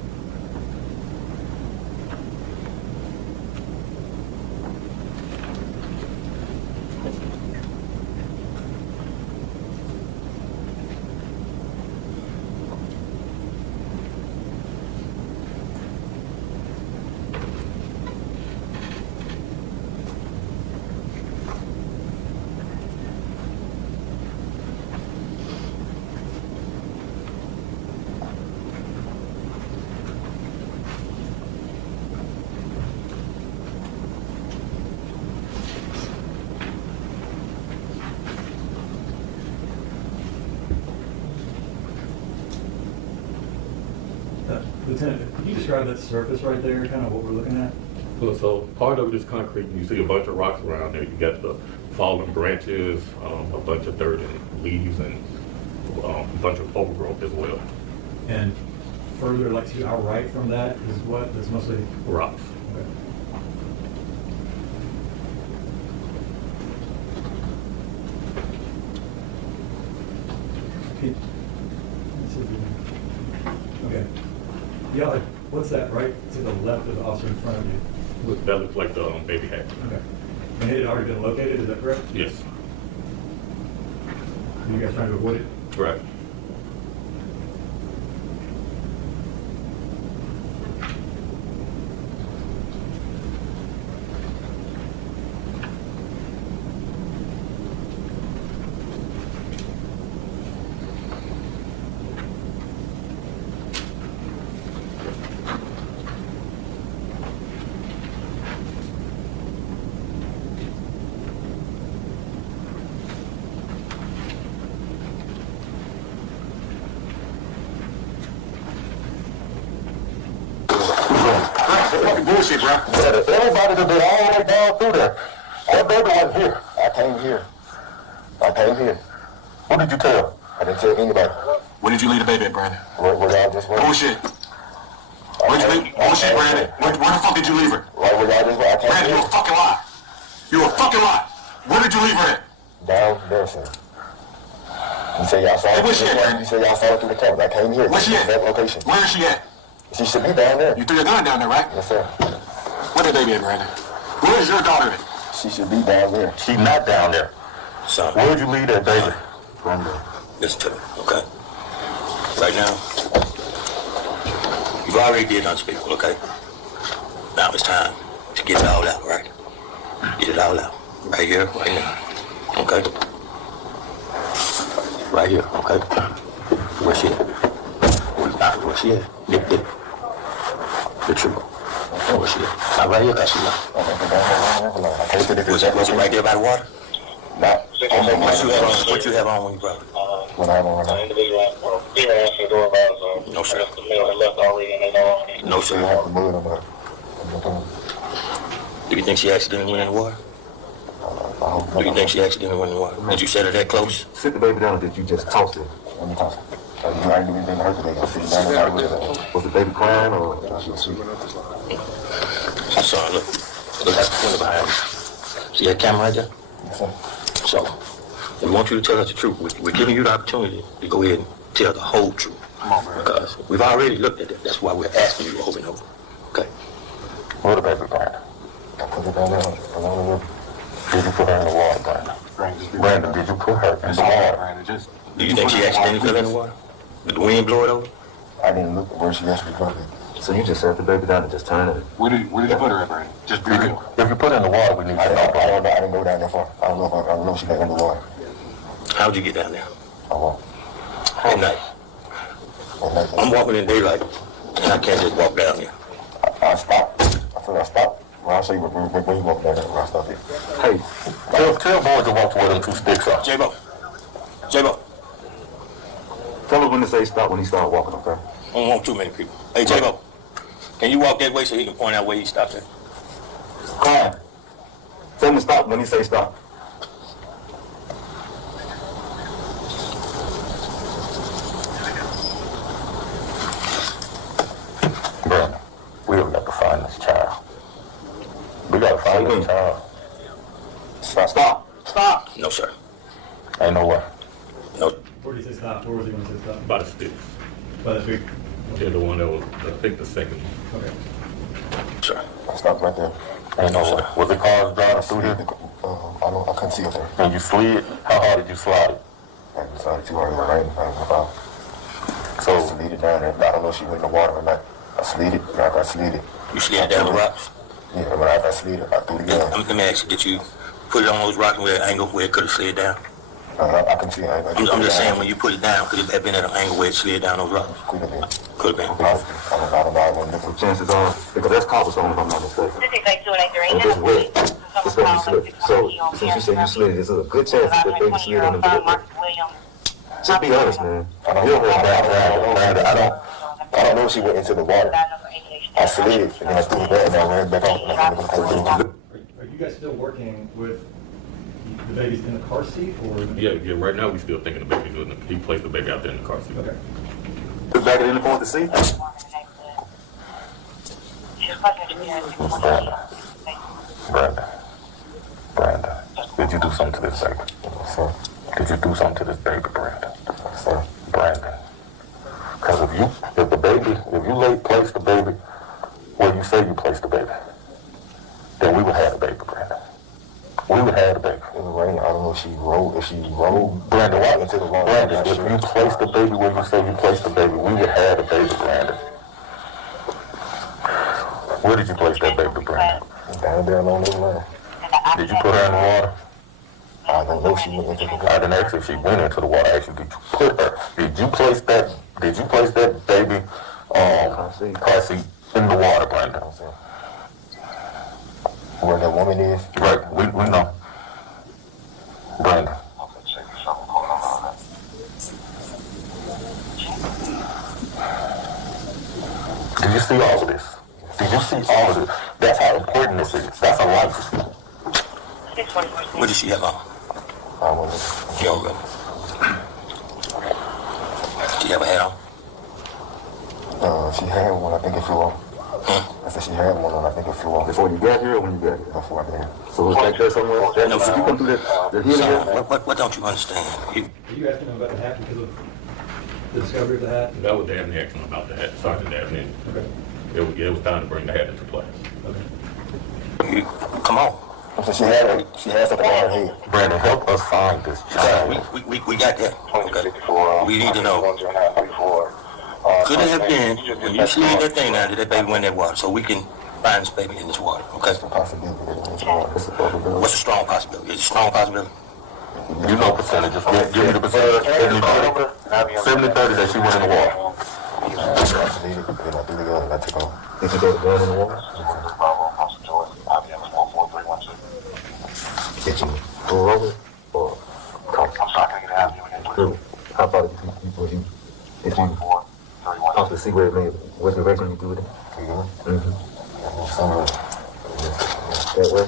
Lieutenant, can you describe that surface right there, kind of what we're looking at? So part of it is concrete. You see a bunch of rocks around there. You got the fallen branches, a bunch of dirt and leaves, and a bunch of overgrowth as well. And further, like to our right from that is what? That's mostly rocks. Okay. Okay. Yeah, what's that right to the left of the officer in front of you? That looks like the baby hat. Okay. And it had already been located, is that correct? Yes. Are you guys trying to avoid it? Correct. Bullshit, bro. Everybody that did all that down through there. That baby wasn't here. I came here. What did you tell? I didn't tell anybody. Where did you leave the baby at, Brandon? Where y'all just went. Bullshit. Where'd you leave? Bullshit, Brandon. Where the fuck did you leave her? Right where y'all just went. I came Brandon, here. you a fucking lie. You a fucking lie. Where did you leave her at? Down there, sir. You say y'all saw it. Where's she at, Brandon? You say y'all saw it through the camera. I came here. Where's she at? That location. Where is she at? She should be down there. You threw your gun down there, right? Yes, sir. Where the baby at, Brandon? Where is your daughter at? She should be down there. She's not down there. Son. Where'd you leave that baby? Listen to me, okay? Right now, you've already did unspeakable, okay? Now it's time to get it all out, right? Get it all out. Right here, right now. Okay? Right here, okay? Where she at? Where she at? Get the truth. Where she at? Not right here, cause she left. Was it right there by the water? No. What you have on when you brought it? What I have on right now. No, sir. No, sir. Do you think she accidentally went in the water? Do you think she accidentally went in the water? Did you set her that close? Sit the baby down or did you just toss it? Let me toss it. You ain't even been hurt today. Was the baby crying or Son, look at the camera behind you. See that camera right there? Yes, sir. So, we want you to tell us the truth. We're giving you the opportunity to go ahead and tell the whole truth. Come on, man. Because we've already looked at it. That's why we're asking you over and over. Okay? Where the baby, Brandon? I put it down there along the river. Did you put her in the water, Brandon? Brandon, did you put her in the water? Do you think she accidentally fell in the water? Did the wind blow it over? I didn't look at where she actually put it. So you just set the baby down and just turn it. Where did you put her at, Brandon? Just be real. If you put her in the water, we need to know. I didn't go down there far. I don't know if she got in the water. How'd you get down there? I walked. At night. I'm walking in daylight, and I can't just walk down there. I stopped. I feel I stopped. Well, I'll show you when you walk down there where I stopped here. Hey, tell boys to walk to where them two sticks are. J-Bo. Tell him when to say stop when he started walking, okay? I don't want too many people. Hey, J-Bo, can you walk that way so he can point out where he stopped at? Fine. Tell him to stop when he say stop. Brandon, we have got to find this child. We got to find this child. Stop. Stop. No, sir. Ain't no way. No. Where did he say stop? Where was he going to say stop? By the sticks. By the big. Yeah, the one that was, I think, the second. Okay. Sir. Stop right there. Ain't no way. Was the car driving through here? I couldn't see it there. And you slid? How hard did you slide? I decided too hard in the rain. So I slid it down there. I don't know if she went in the water or not. I slid it. I slid it. You slid down the rocks? Yeah, when I slid it, I threw it again. Let me ask you, did you put it on those rocks where angle where it could have slid down? I can see it. I'm just saying, when you put it down, could it have been at an angle where it slid down those rocks? Could have been. Could have been. I don't know what the chances are, because that's cobblestone if I'm not mistaken. If it's wet, it's going to be slip. So, since you said you slid, there's a good chance that the baby slid on the just be honest, man. I don't know if she went into the water. I slid, and then I threw it back, and I ran back on. Are you guys still working with the baby's in the car seat, or? Yeah, right now we still thinking the baby's in the, he placed the baby out there in the car seat. Okay. Put back in the point to see. Brandon, did you do something to this baby? Sir. Did you do something to this baby, Brandon? Sir. Brandon. Because if you place the baby where you say you placed the baby, then we would have the baby, Brandon. We would have the baby. In the rain, I don't know if she rolled. Brandon, walk into the wrong. Brandon, if you place the baby where you say you placed the baby, we would have the baby, Brandon. Where did you place that baby, Brandon? Down there along the line. Did you put her in the water? I don't know if she went into the water. I didn't ask if she went into the water. I asked you, did you put her? Did you place that baby car seat in the water, Brandon? Where the woman is? Right, we know. Brandon. Did you see all of this? Did you see all of this? That's how important this is. That's a life. What does she have on? Yoga. Did she have a hat on? She had one, I think it flew off. I said she had one on, I think it flew off. Before you got here or when you got here? Before I got here. So it's like that somewhere? No, so you come through the hill? What don't you understand? Are you asking them about the hat because of the discovery of the hat? That was Dabney asking about the hat, Sergeant Dabney. Okay. It was time to bring the hat into place. Okay. Come on. So she had something on her head. Brandon, help us find this child. We got that. Okay. We need to know. Could it have been, when you slid that thing down, did that baby win that water? So we can find this baby in this water, okay? What's a strong possibility? Is it a strong possibility? You know percentages. Give me the percentage. 70-30 that she went in the water. Did you go to the in the water? Did you go over or talk? I'm sorry, I can have you again. How about if you talk to see where it may, what direction you do it in? Somewhere. That way?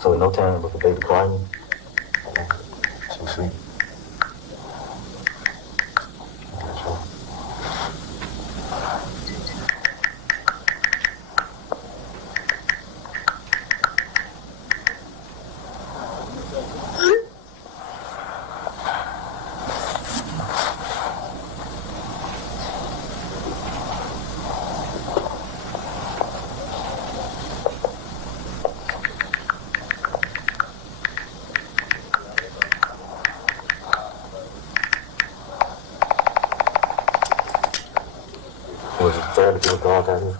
So in no time with the baby crying? So sweet. Was it fair to do a dog out here?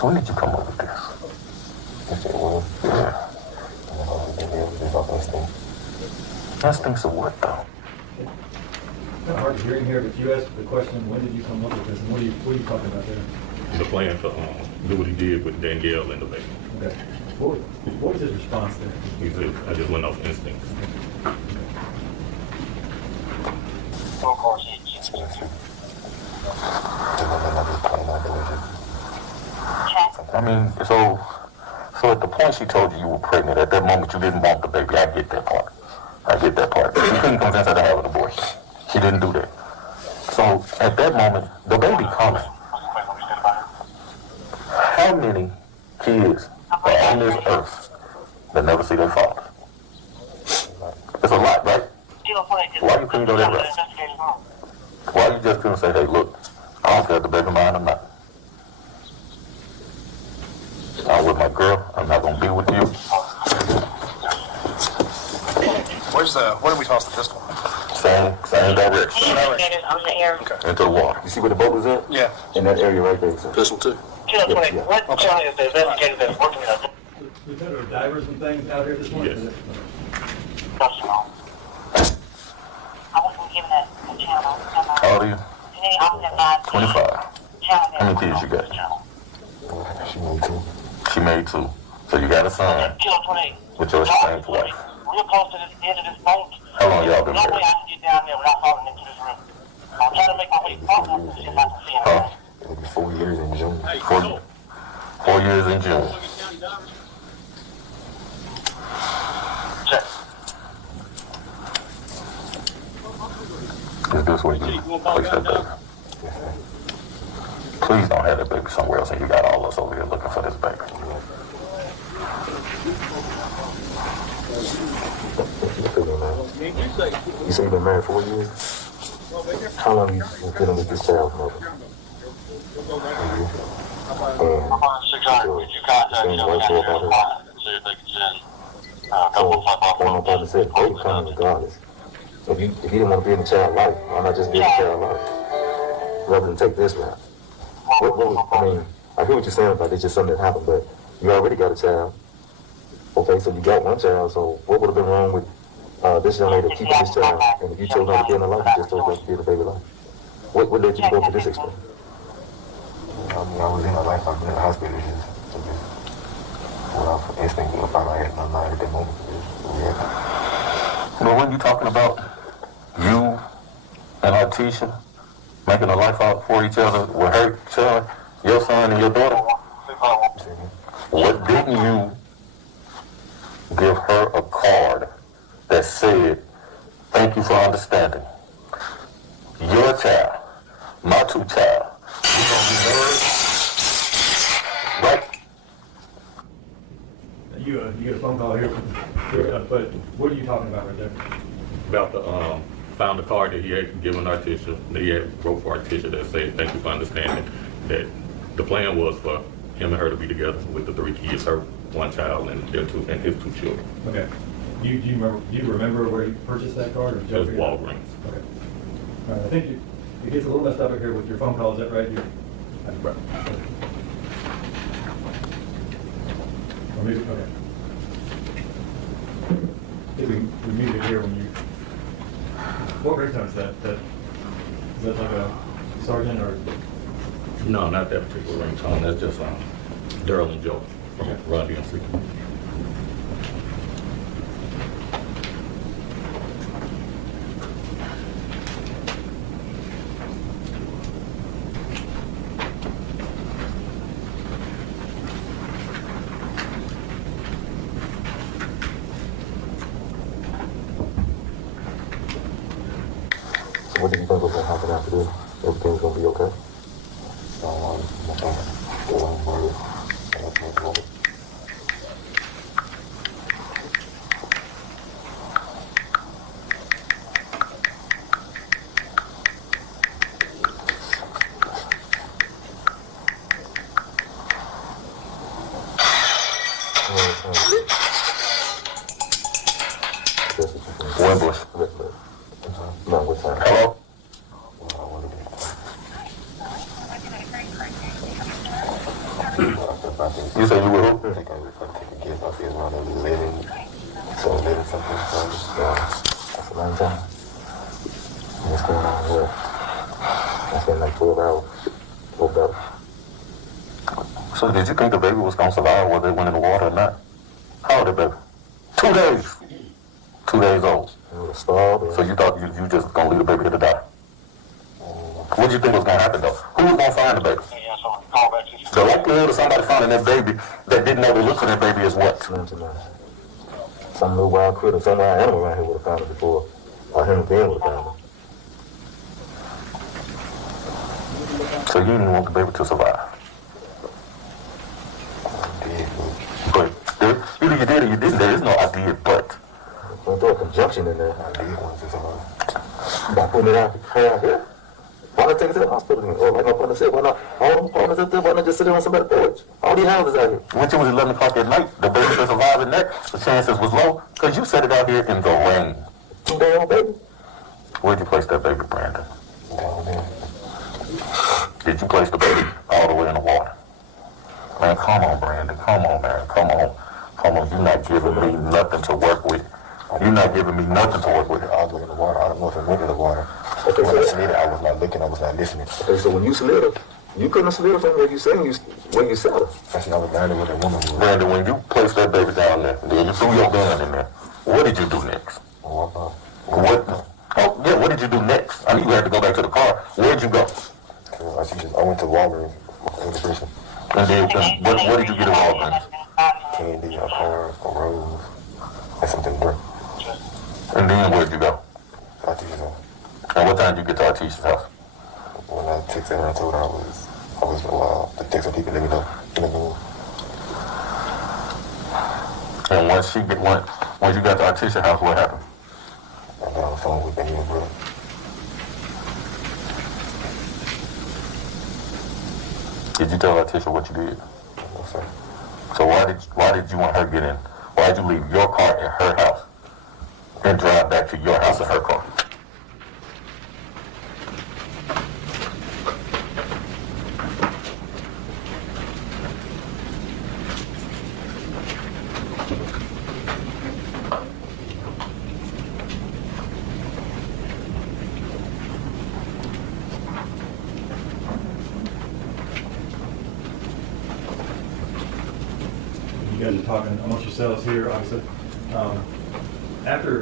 When did you come up with this? Yeah. Instincts of what, though? Kind of hard to hear in here, but you asked the question, when did you come up with this, and what are you talking about there? The plan to do what he did with Danielle and the baby. Okay. What was his response there? He said, I just went off instincts. I mean, so at the point she told you were pregnant, at that moment you didn't want the baby. I get that part. You couldn't convince her to have an abortion. She didn't do that. So at that moment, the baby coming. How many kids are on this earth that never see their father? It's a lot, right? Why you couldn't go that route? Why you just couldn't say, hey, look, I don't care if the baby mine or not. I'm with my girl. I'm not gonna be with you. Where did we toss the pistol? Same direction. Okay. Into the water. You see where the boat was at? Yeah. In that area right there. So. Pistol too. What county is the investigator that's working on? There are divers and things out here this morning? Yes. I wasn't given that channel. How old are you? 25. How many kids you got? She made 2. She made 2. So you got a son with your estranged wife. Real close to the edge of this boat. How long y'all been No way married? I can get down there without falling into this room. I'm trying to make my way across this shit like I'm seeing. Huh? It'll be 4 years in June. 4 years in June. Is this where you place that baby? Please don't have that baby somewhere else and you got all us over here looking for this baby. You say you've been married 4 years? How long you been dealing with this child, mother? I'm on 600. If you contact them, see if they can send a couple of my brother said, baby coming regardless. So if you didn't want to be in the child life, why not just be in the child life? Rather than take this route. I hear what you're saying about it's just something that happened, but you already got a child. Okay, so you got one child, so what would have been wrong with this young lady keeping this child? And if you chose not to be in her life, you just chose not to be in the baby life. What led you to go to this extent? I was in her life, I've been in the hospital, without instinct, I found out I had my mind at that moment. But when you talking about you and Artisha making a life out for each other with her son, your son and your daughter, what didn't you give her a card that said, thank you for understanding. Your child, my 2 child, we're going to be married, right? You get a phone call here, but what are you talking about right there? About the, found a card that he had given Artisha, that he had wrote for Artisha that said, thank you for understanding that the plan was for him and her to be together with the 3 kids, her 1 child and his 2 children. Okay. Do you remember where you purchased that card? Or It was Walgreens. Okay. All right, I think it gets a little messed up here with your phone call, is that right? Right. Or maybe, okay. I think we muted here when you, what ringtone is that? Is that like a sergeant or? No, not that particular ringtone. That's just Daryl and Joe from Run DMC. What do you think was going to happen after this? Everything's going to be okay? What bush? No, what time? Hello? You say you were who? I think I was going to take a guess. I think around 11, so 11 something. That's a long time. What's going on here? It's been like 12 hours. 12 hours. So did you think the baby was going to survive whether it went in the water or not? How old is the baby? 2 days. 2 days old. So you thought you just going to leave the baby here to die? What did you think was going to happen though? Who was going to find the baby? The likelihood of somebody finding that baby that didn't know to look for that baby is what? Some little wild critter, some wild animal around here would have found it before. Or human being would have found it. So you didn't want the baby to survive? But either you did or you didn't. There is no I did, but. Don't throw a conjunction in there. I did want to survive. By putting it out here. Why not take it to the hospital? Or like my brother said, why not? All the apartments up there, why not just sit there on somebody's porch? All these houses out here. Once it was 11 o'clock at night, the baby was alive and that, the chances was low, because you set it out here in the rain. 2-day-old baby. Where'd you place that baby, Brandon? Down there. Did you place the baby all the way in the water? Man, come on, Brandon. Come on, man. Come on. Come on. You're not giving me nothing to work with. You're not giving me nothing to work with. All the way in the water. I don't know if it went in the water. Okay, when I slid it, I was not looking, I was not listening. Okay, so when you slid her, you couldn't have slid her from where you saying where you said her. I said I was down there with that woman. Brandon, when you placed that baby down there, then you threw your gun in there, what did you do next? What? Oh, yeah, what did you do next? I mean, you had to go back to the car. Where'd you go? I went to Walgreens. And then, what did you get at Walgreens? Candy, a car, a rose, and something to drink. And then where'd you go? I didn't know. And what time did you get to our teacher's house? When I texted her and told her I was the texting people let me know. And once you got to our teacher's house, what happened? I got on the phone with Danielle brother. Did you tell our teacher what you did? No, sir. So why did you want her to get in? Why did you leave your car at her house and drive back to your house in her car? You guys are talking amongst yourselves here, obviously.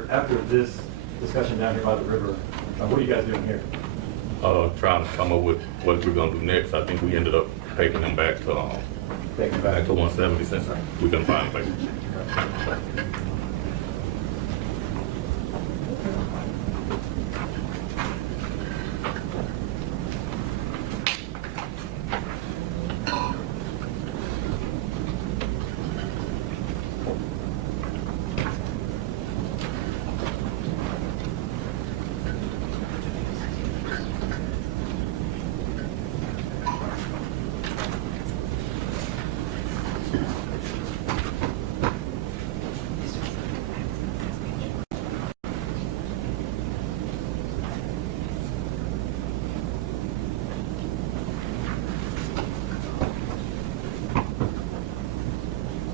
After this discussion down here by the river, what are you guys doing here? Trying to come up with what we're gonna do next. I think we ended up taking them back to 170 since we couldn't find a place.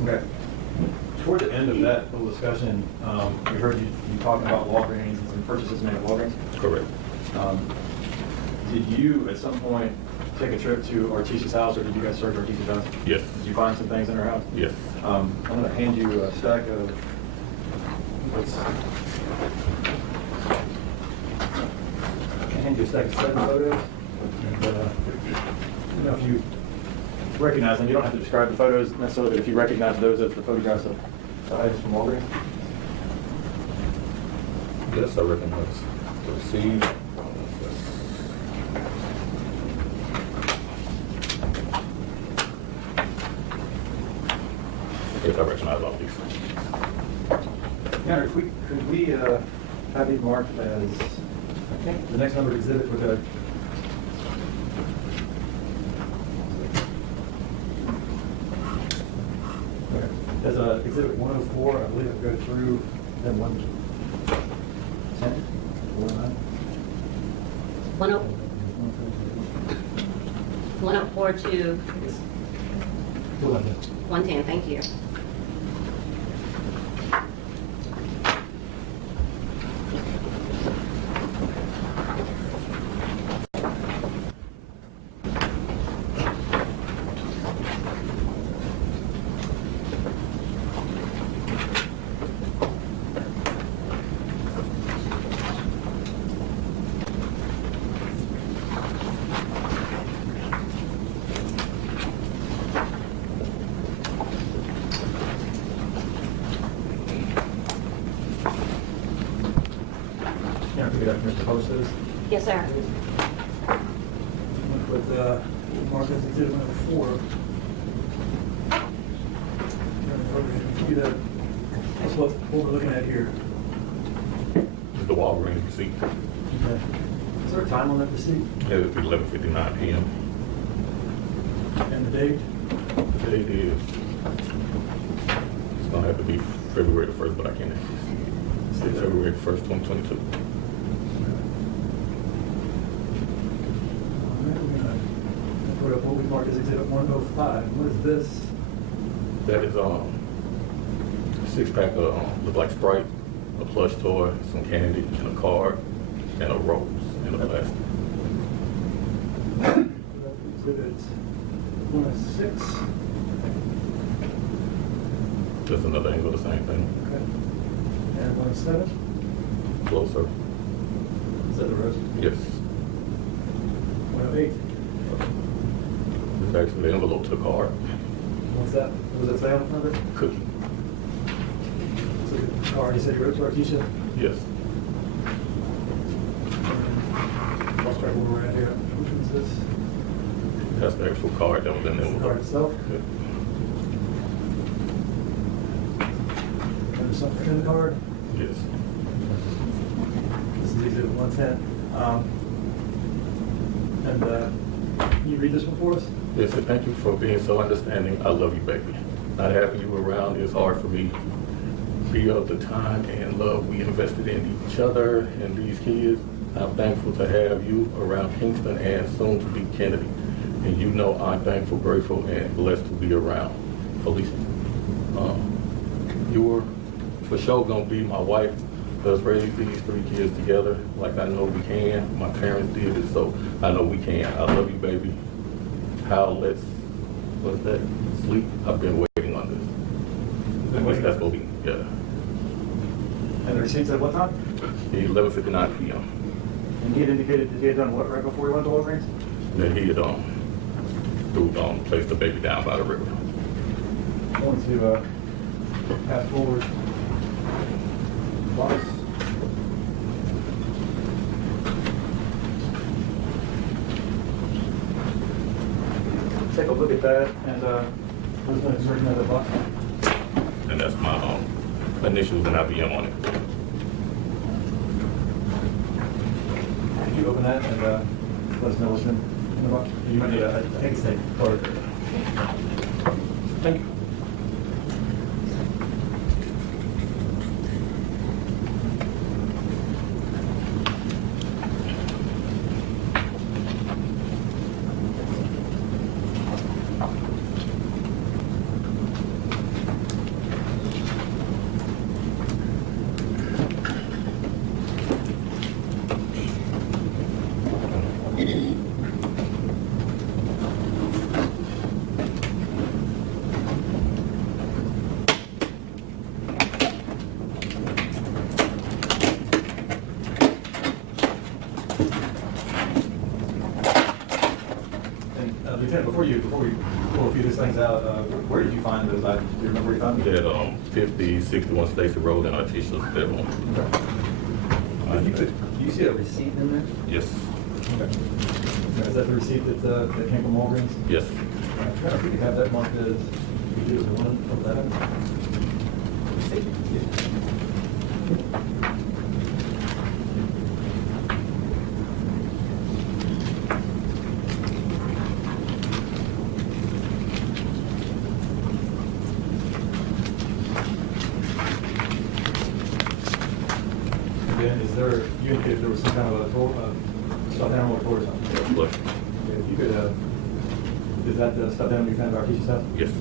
Okay. Toward the end of that little discussion, we heard you talking about Walgreens and some purchases made at Walgreens. Correct. Did you, at some point, take a trip to Artisha's house, or did you guys search Artisha's house? Yes. Did you find some things in her house? Yes. I'm going to hand you a stack of, seven photos. And, if you recognize them, you don't have to describe the photos necessarily, but if you recognize those as the photographs of the items from Walgreens. Yes, I recognize the receipt. Yes, I recognize all these. Yeah, could we have these marked as, I think, the next numbered exhibit with a as exhibit 104, I believe it goes through, then 104 to 110, thank you. Can I pick it up, Mr. Hostess? Yes, sir. With Mark as exhibit number 4. That's what we're looking at here. This is the Walgreens receipt. Okay. Is there a time on that receipt? Yeah, it's 11:59 p.m. And the date? The date is, it's gonna have to be February the 1st, but I can't actually see it. It's February 1st, 2022. What we mark as exhibit 105. What is this? That is a 6-pack of look like Sprite, a plush toy, some candy, and a card, and a rose in a plastic. Exhibit 106. Just another angle of the same thing. Okay. And 107. Closer. Is that the rose? Yes. 108. It's actually the envelope to the card. What's that? What does that say on the front of it? Cookie. So the card, you said you wrote to our teacher? Yes. Lost track of where we're at here. Which one is this? That's the actual card that was in the The envelope. card itself? Yeah. And there's something in the card? Yes. This is exhibit 110. Can you read this one for us? Yes, and thank you for being so understanding. I love you, baby. Not having you around is hard for me. Be of the time and love we invested in each other and these kids. I'm thankful to have you around Kingston and soon to be Kennedy. And you know I'm thankful, grateful, and blessed to be around. Felicia, you're for sure gonna be my wife. Let's raise these 3 kids together like I know we can. My parents did it, so I know we can. I love you, baby. How what's that? Sleep? I've been waiting on this. I guess that's what we, yeah. And the receipts at what time? 11:59 p.m. And he had indicated that he had done what right before he went to Walgreens? Then he had placed the baby down by the river. I want to pass forward. Boss. Take a look at that, and who's going to insert another box? And that's my initials and IBM on it. Could you open that and let us know what's in the box? You might need a take stick or. Thank you. Lieutenant, before we pull a few of these things out, where did you find those items? Do you remember where you found them? At 5061 Stacy Road in Artisha's bedroom. Do you see a receipt in there? Yes. Okay. Is that the receipt that came from Walgreens? Yes. I think you have that marked as exhibit 111. And then is there, you indicated there was some kind of a stuffed animal report or something? Look. If you could, is that the stuffed animal you found at our teacher's house? Yes.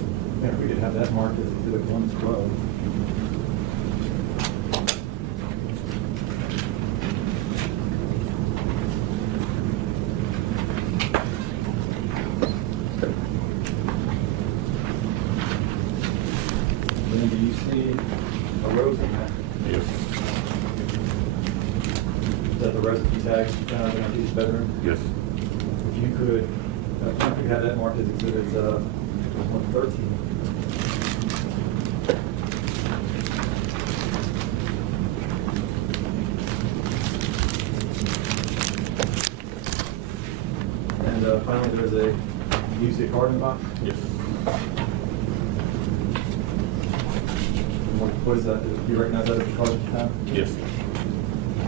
Yeah, if we could have that marked as exhibit 112. And then do you see a rose in that? Yes. Is that the recipe tag found in our teacher's bedroom? Yes. If you could, if you have that marked as exhibit 113. And finally, there's a, do you see a card in the box? Yes. What is that? Do you recognize that as a card that you found? Yes.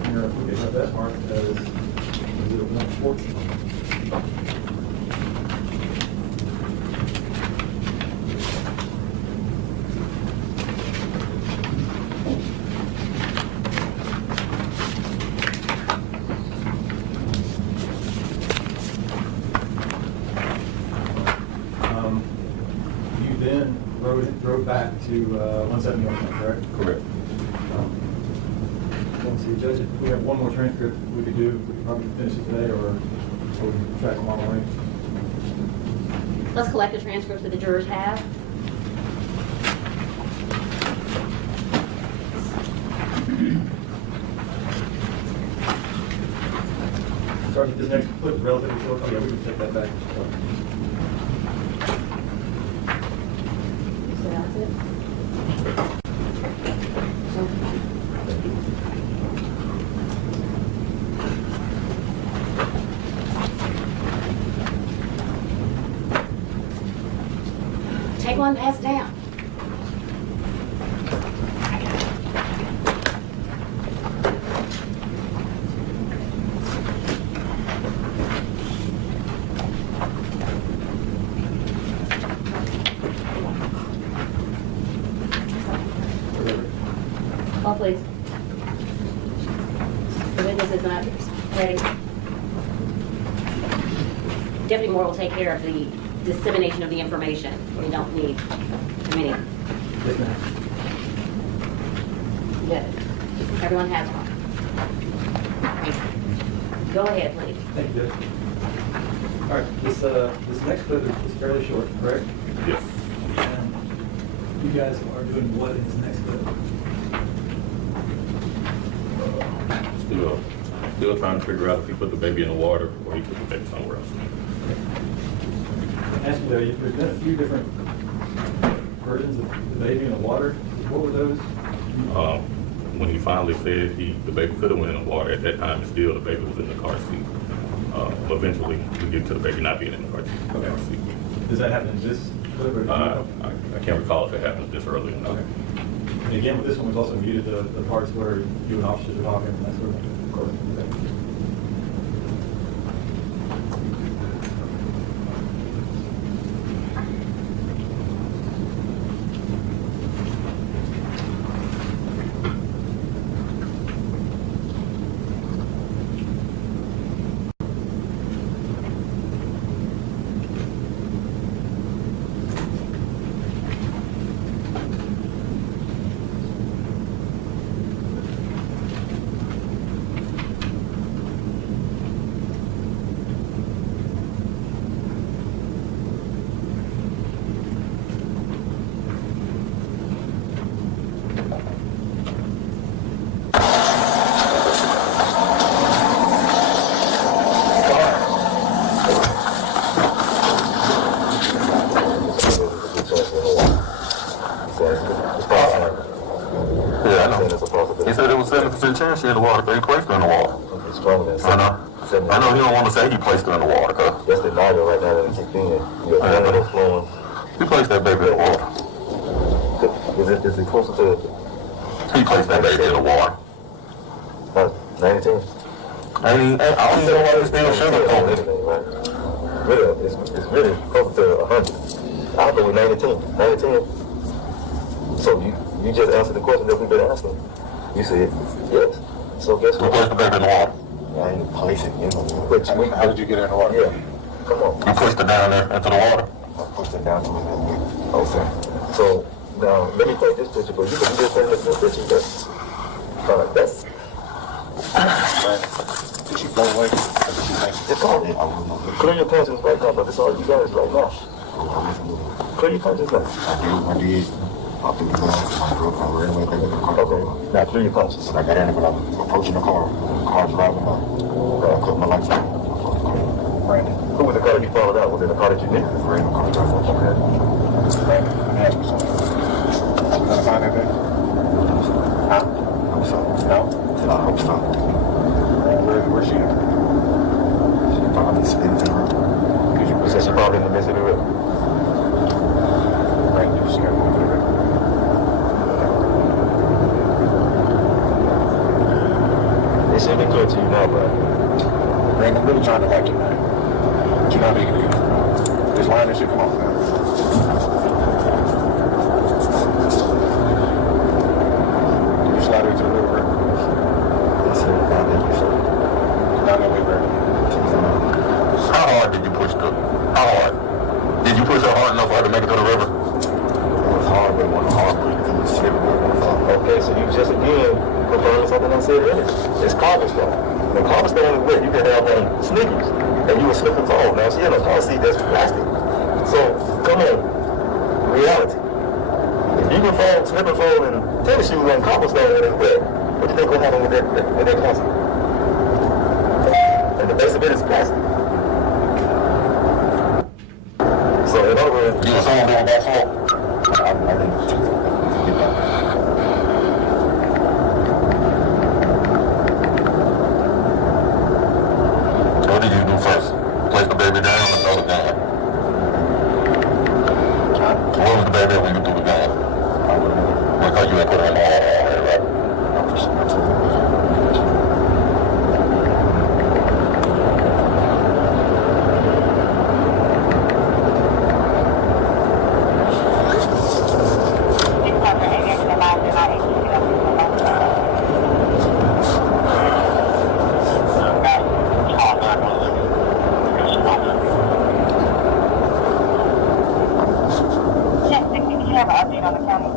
Here, if we could have that marked as exhibit 114. You then drove back to 171, correct? Correct. Let's see, Judge, if we have one more transcript we could do, we could probably finish it today, or we can track them all the way. Let's collect the transcripts that the jurors have. Sergeant, this next clip is relatively short. Oh yeah, we can take that back. So that's it. Take one, pass it down. Call, please. The witness is not ready. Deputy Moore will take care of the dissemination of the information. We don't need committee. Yes, ma'am. Good. Everyone has one. Go ahead, please. Thank you, Judge. All right, this next clip is fairly short, correct? Yes. And you guys are doing what in this next clip? Still trying to figure out if he put the baby in the water or he put the baby somewhere else. Ask you though, there's been a few different versions of the baby in the water. What were those? When he finally said the baby could have went in the water, at that time still the baby was in the car seat. But eventually we get to the baby not being in the car seat. Okay. Does that happen in this clip? Or I can't recall if it happens this early or not. Okay. And again, with this one, we've also muted the parts where you and officers are talking and that sort of thing. Of course. Okay. He said it was 70% chance she had the water, but he placed her in the water. I know. I know he don't want to say he placed her in the water, cause that's the denial right now that he kicked in. He placed that baby in the water. Is it closer to? He placed that baby in the water. 19. I don't even know why they still sugarcoat it. Really, it's really close to 100. I'll go with 19. 19. So you just answered the question that we've been asking. You said yes. So guess what? Who placed the baby in the water? I ain't placing you. But how did you get in the water? Yeah. Come on. You pushed it down there into the water? I pushed it down to me. Okay. So now let me take this picture, but you can just take this picture. That's. Did she blow away? It's all. Clear your conscience right now, but it's all you guys right now. Clear your conscience now. I did. I threw the glass. I ran away. Okay. Now clear your conscience. I got in it, but I'm approaching the car. The car's driving up. I cut my lights on. Brandon. Who was the car that you followed out? Was it the car that you knew? It was a random car driver. Okay. Brandon, let me ask you something. You gonna find that baby? Huh? I hope so. No? I hope so. Where's she at? She's probably spinning in the room. So she's probably in the midst of the river. Right, you just gotta move to the river. It should be clear to you now, bro. Brandon, I'm really trying to like you, man. But you're not making it easy. This line, this shit, come on, man. Did you slide into the river? Yes, sir. I think you should. Down that way, Brandon. How hard did you push the? How hard? Did you push her hard enough for her to make it to the river? It was hard, but it wasn't hard because it was slippery. Okay, so you just again confirming something I said earlier. It's cobblestone. When cobblestone is wet, you can have on sneakers and you will slip and fall. Now, she in a car seat that's plastic. So, come on. Reality. If you can fall, slip and fall in tennis shoes on cobblestone when it's wet, what do you think will happen with that car seat? And the base of it is plastic. So, in other words, You were someone going back home. I didn't get that. What did you do first? Place the baby down and throw the gun? So where was the baby when you threw the gun? Because you had put her in the wall already, right? You have an update on the county?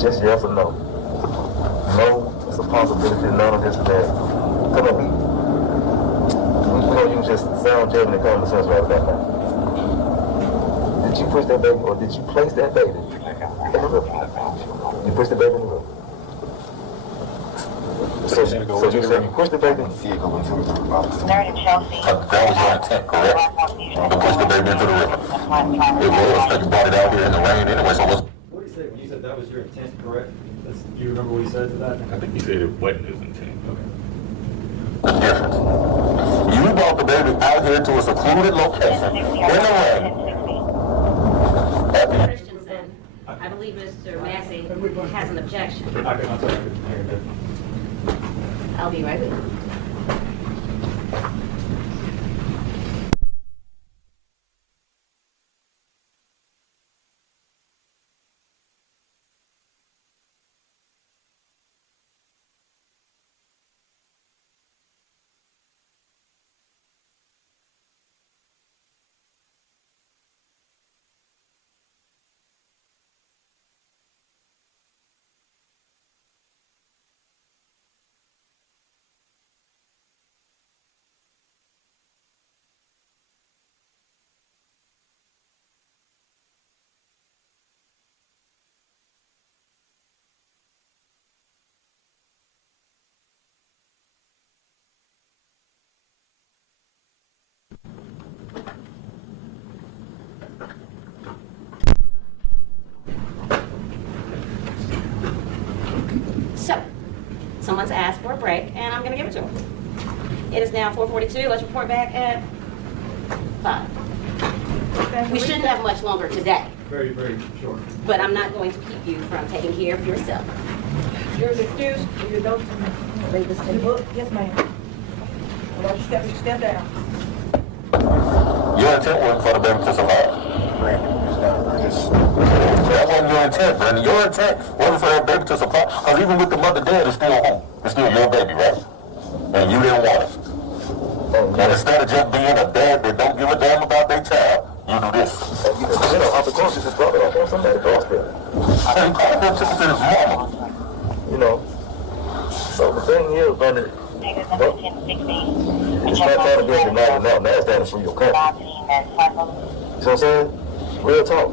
Just yes or no. No, it's a possibility, none of this and that. Come on, we don't use just sound judgment and common sense right about now. Did you push that baby, or did you place that baby in the river? You pushed the baby in the river. So you said you pushed the baby? Third and Chelsea. That was your intent, correct? To push the baby into the river. It was, because you brought it out here in the rain anyway, so what's... What did you say when you said that was your intent, correct? Do you remember what you said to that? I think he said it wasn't his intent. Okay. The difference. You brought the baby out here to a secluded location in the rain. Christensen, I believe Mr. Massey has an objection. I'm sorry, I couldn't hear that. I'll be right with you. Someone's asked for a break, and I'm going to give it to them. It is now 4:42. Let's report back at 5. We shouldn't have much longer today, Very, very short. but I'm not going to keep you from taking care of yourself. You're excused. You don't. Yes, ma'am. Well, step down. Your intent wasn't for the baby to survive. That wasn't your intent, Brandon. Your intent wasn't for that baby to survive. Because even with the mother dead, it's still home. It's still your baby, right? And you didn't want it. And instead of just being a dad that don't give a damn about their child, you do this. You know, of course, it's brought up on somebody's doorstep. I ain't called them to his mama. You know. So the thing is, Brandon, it's not trying to get denied now. Now it's down to free your country. You know what I'm saying? Real talk.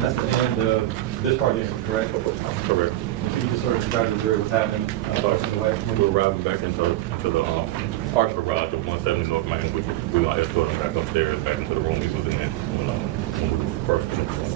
That's the end of this part of the interview, correct? Correct. If you just sort of describe the jury what's happening, We're arriving back into the park garage of 170 North Main, which we're going to escort him back upstairs, back into the room he was in when we first finished.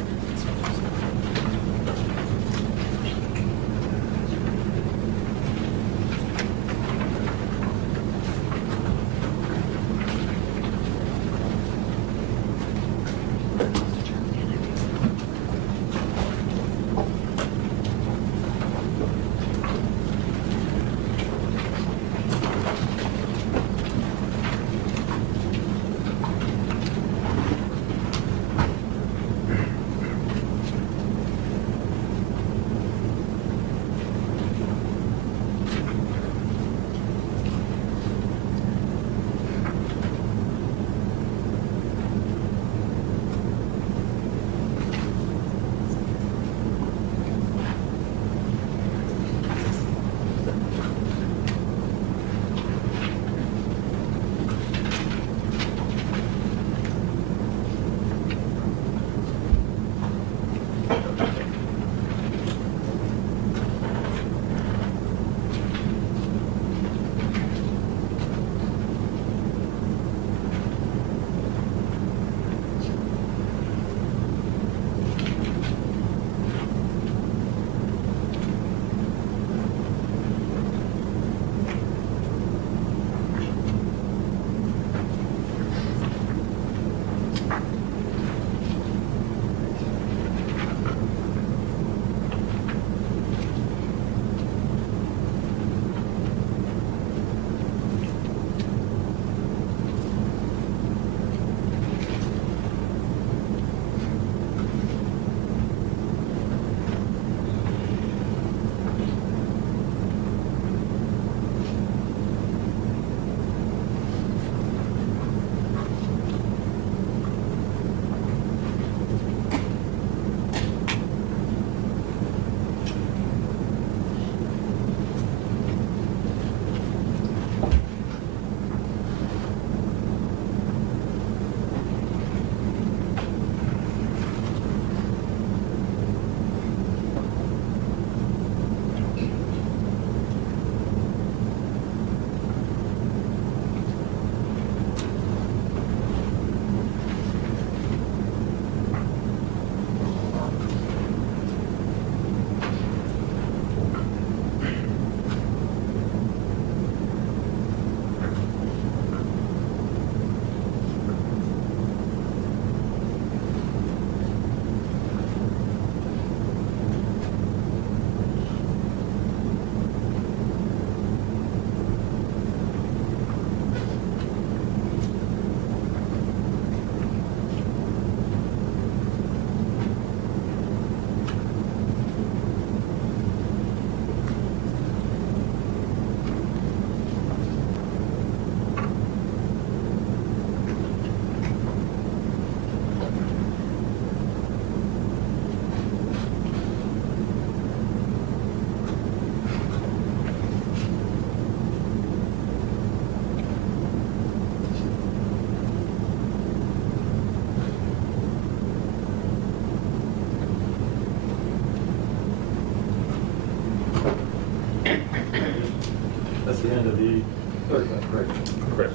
That's the end of the third one, correct? Correct.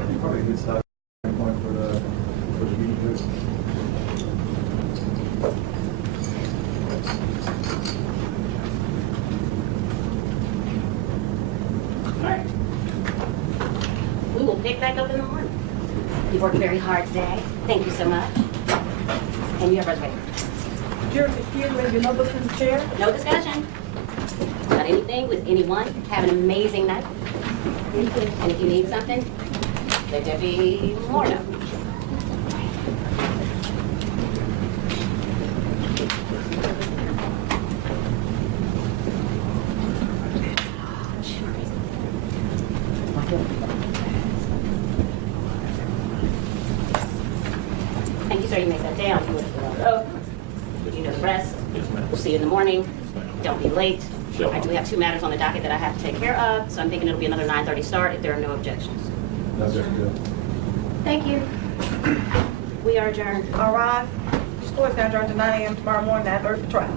I think probably a good start point for the worked very hard today. Thank you so much. And you have reservation. You're excused with your number from the chair. No discussion about anything with anyone. Have an amazing night. And if you need something, let there be more know. Thank you, sir. You may sit down. You you know the rest. We'll see you in the morning. Don't be late. I do have 2 matters on the docket that I have to take care of, so I'm thinking it'll be another 9:30 start if there are no objections. That's just good. Thank you. We are adjourned. All rise. This court is now adjourned to 9 a.m. tomorrow morning, 9:30 for trial.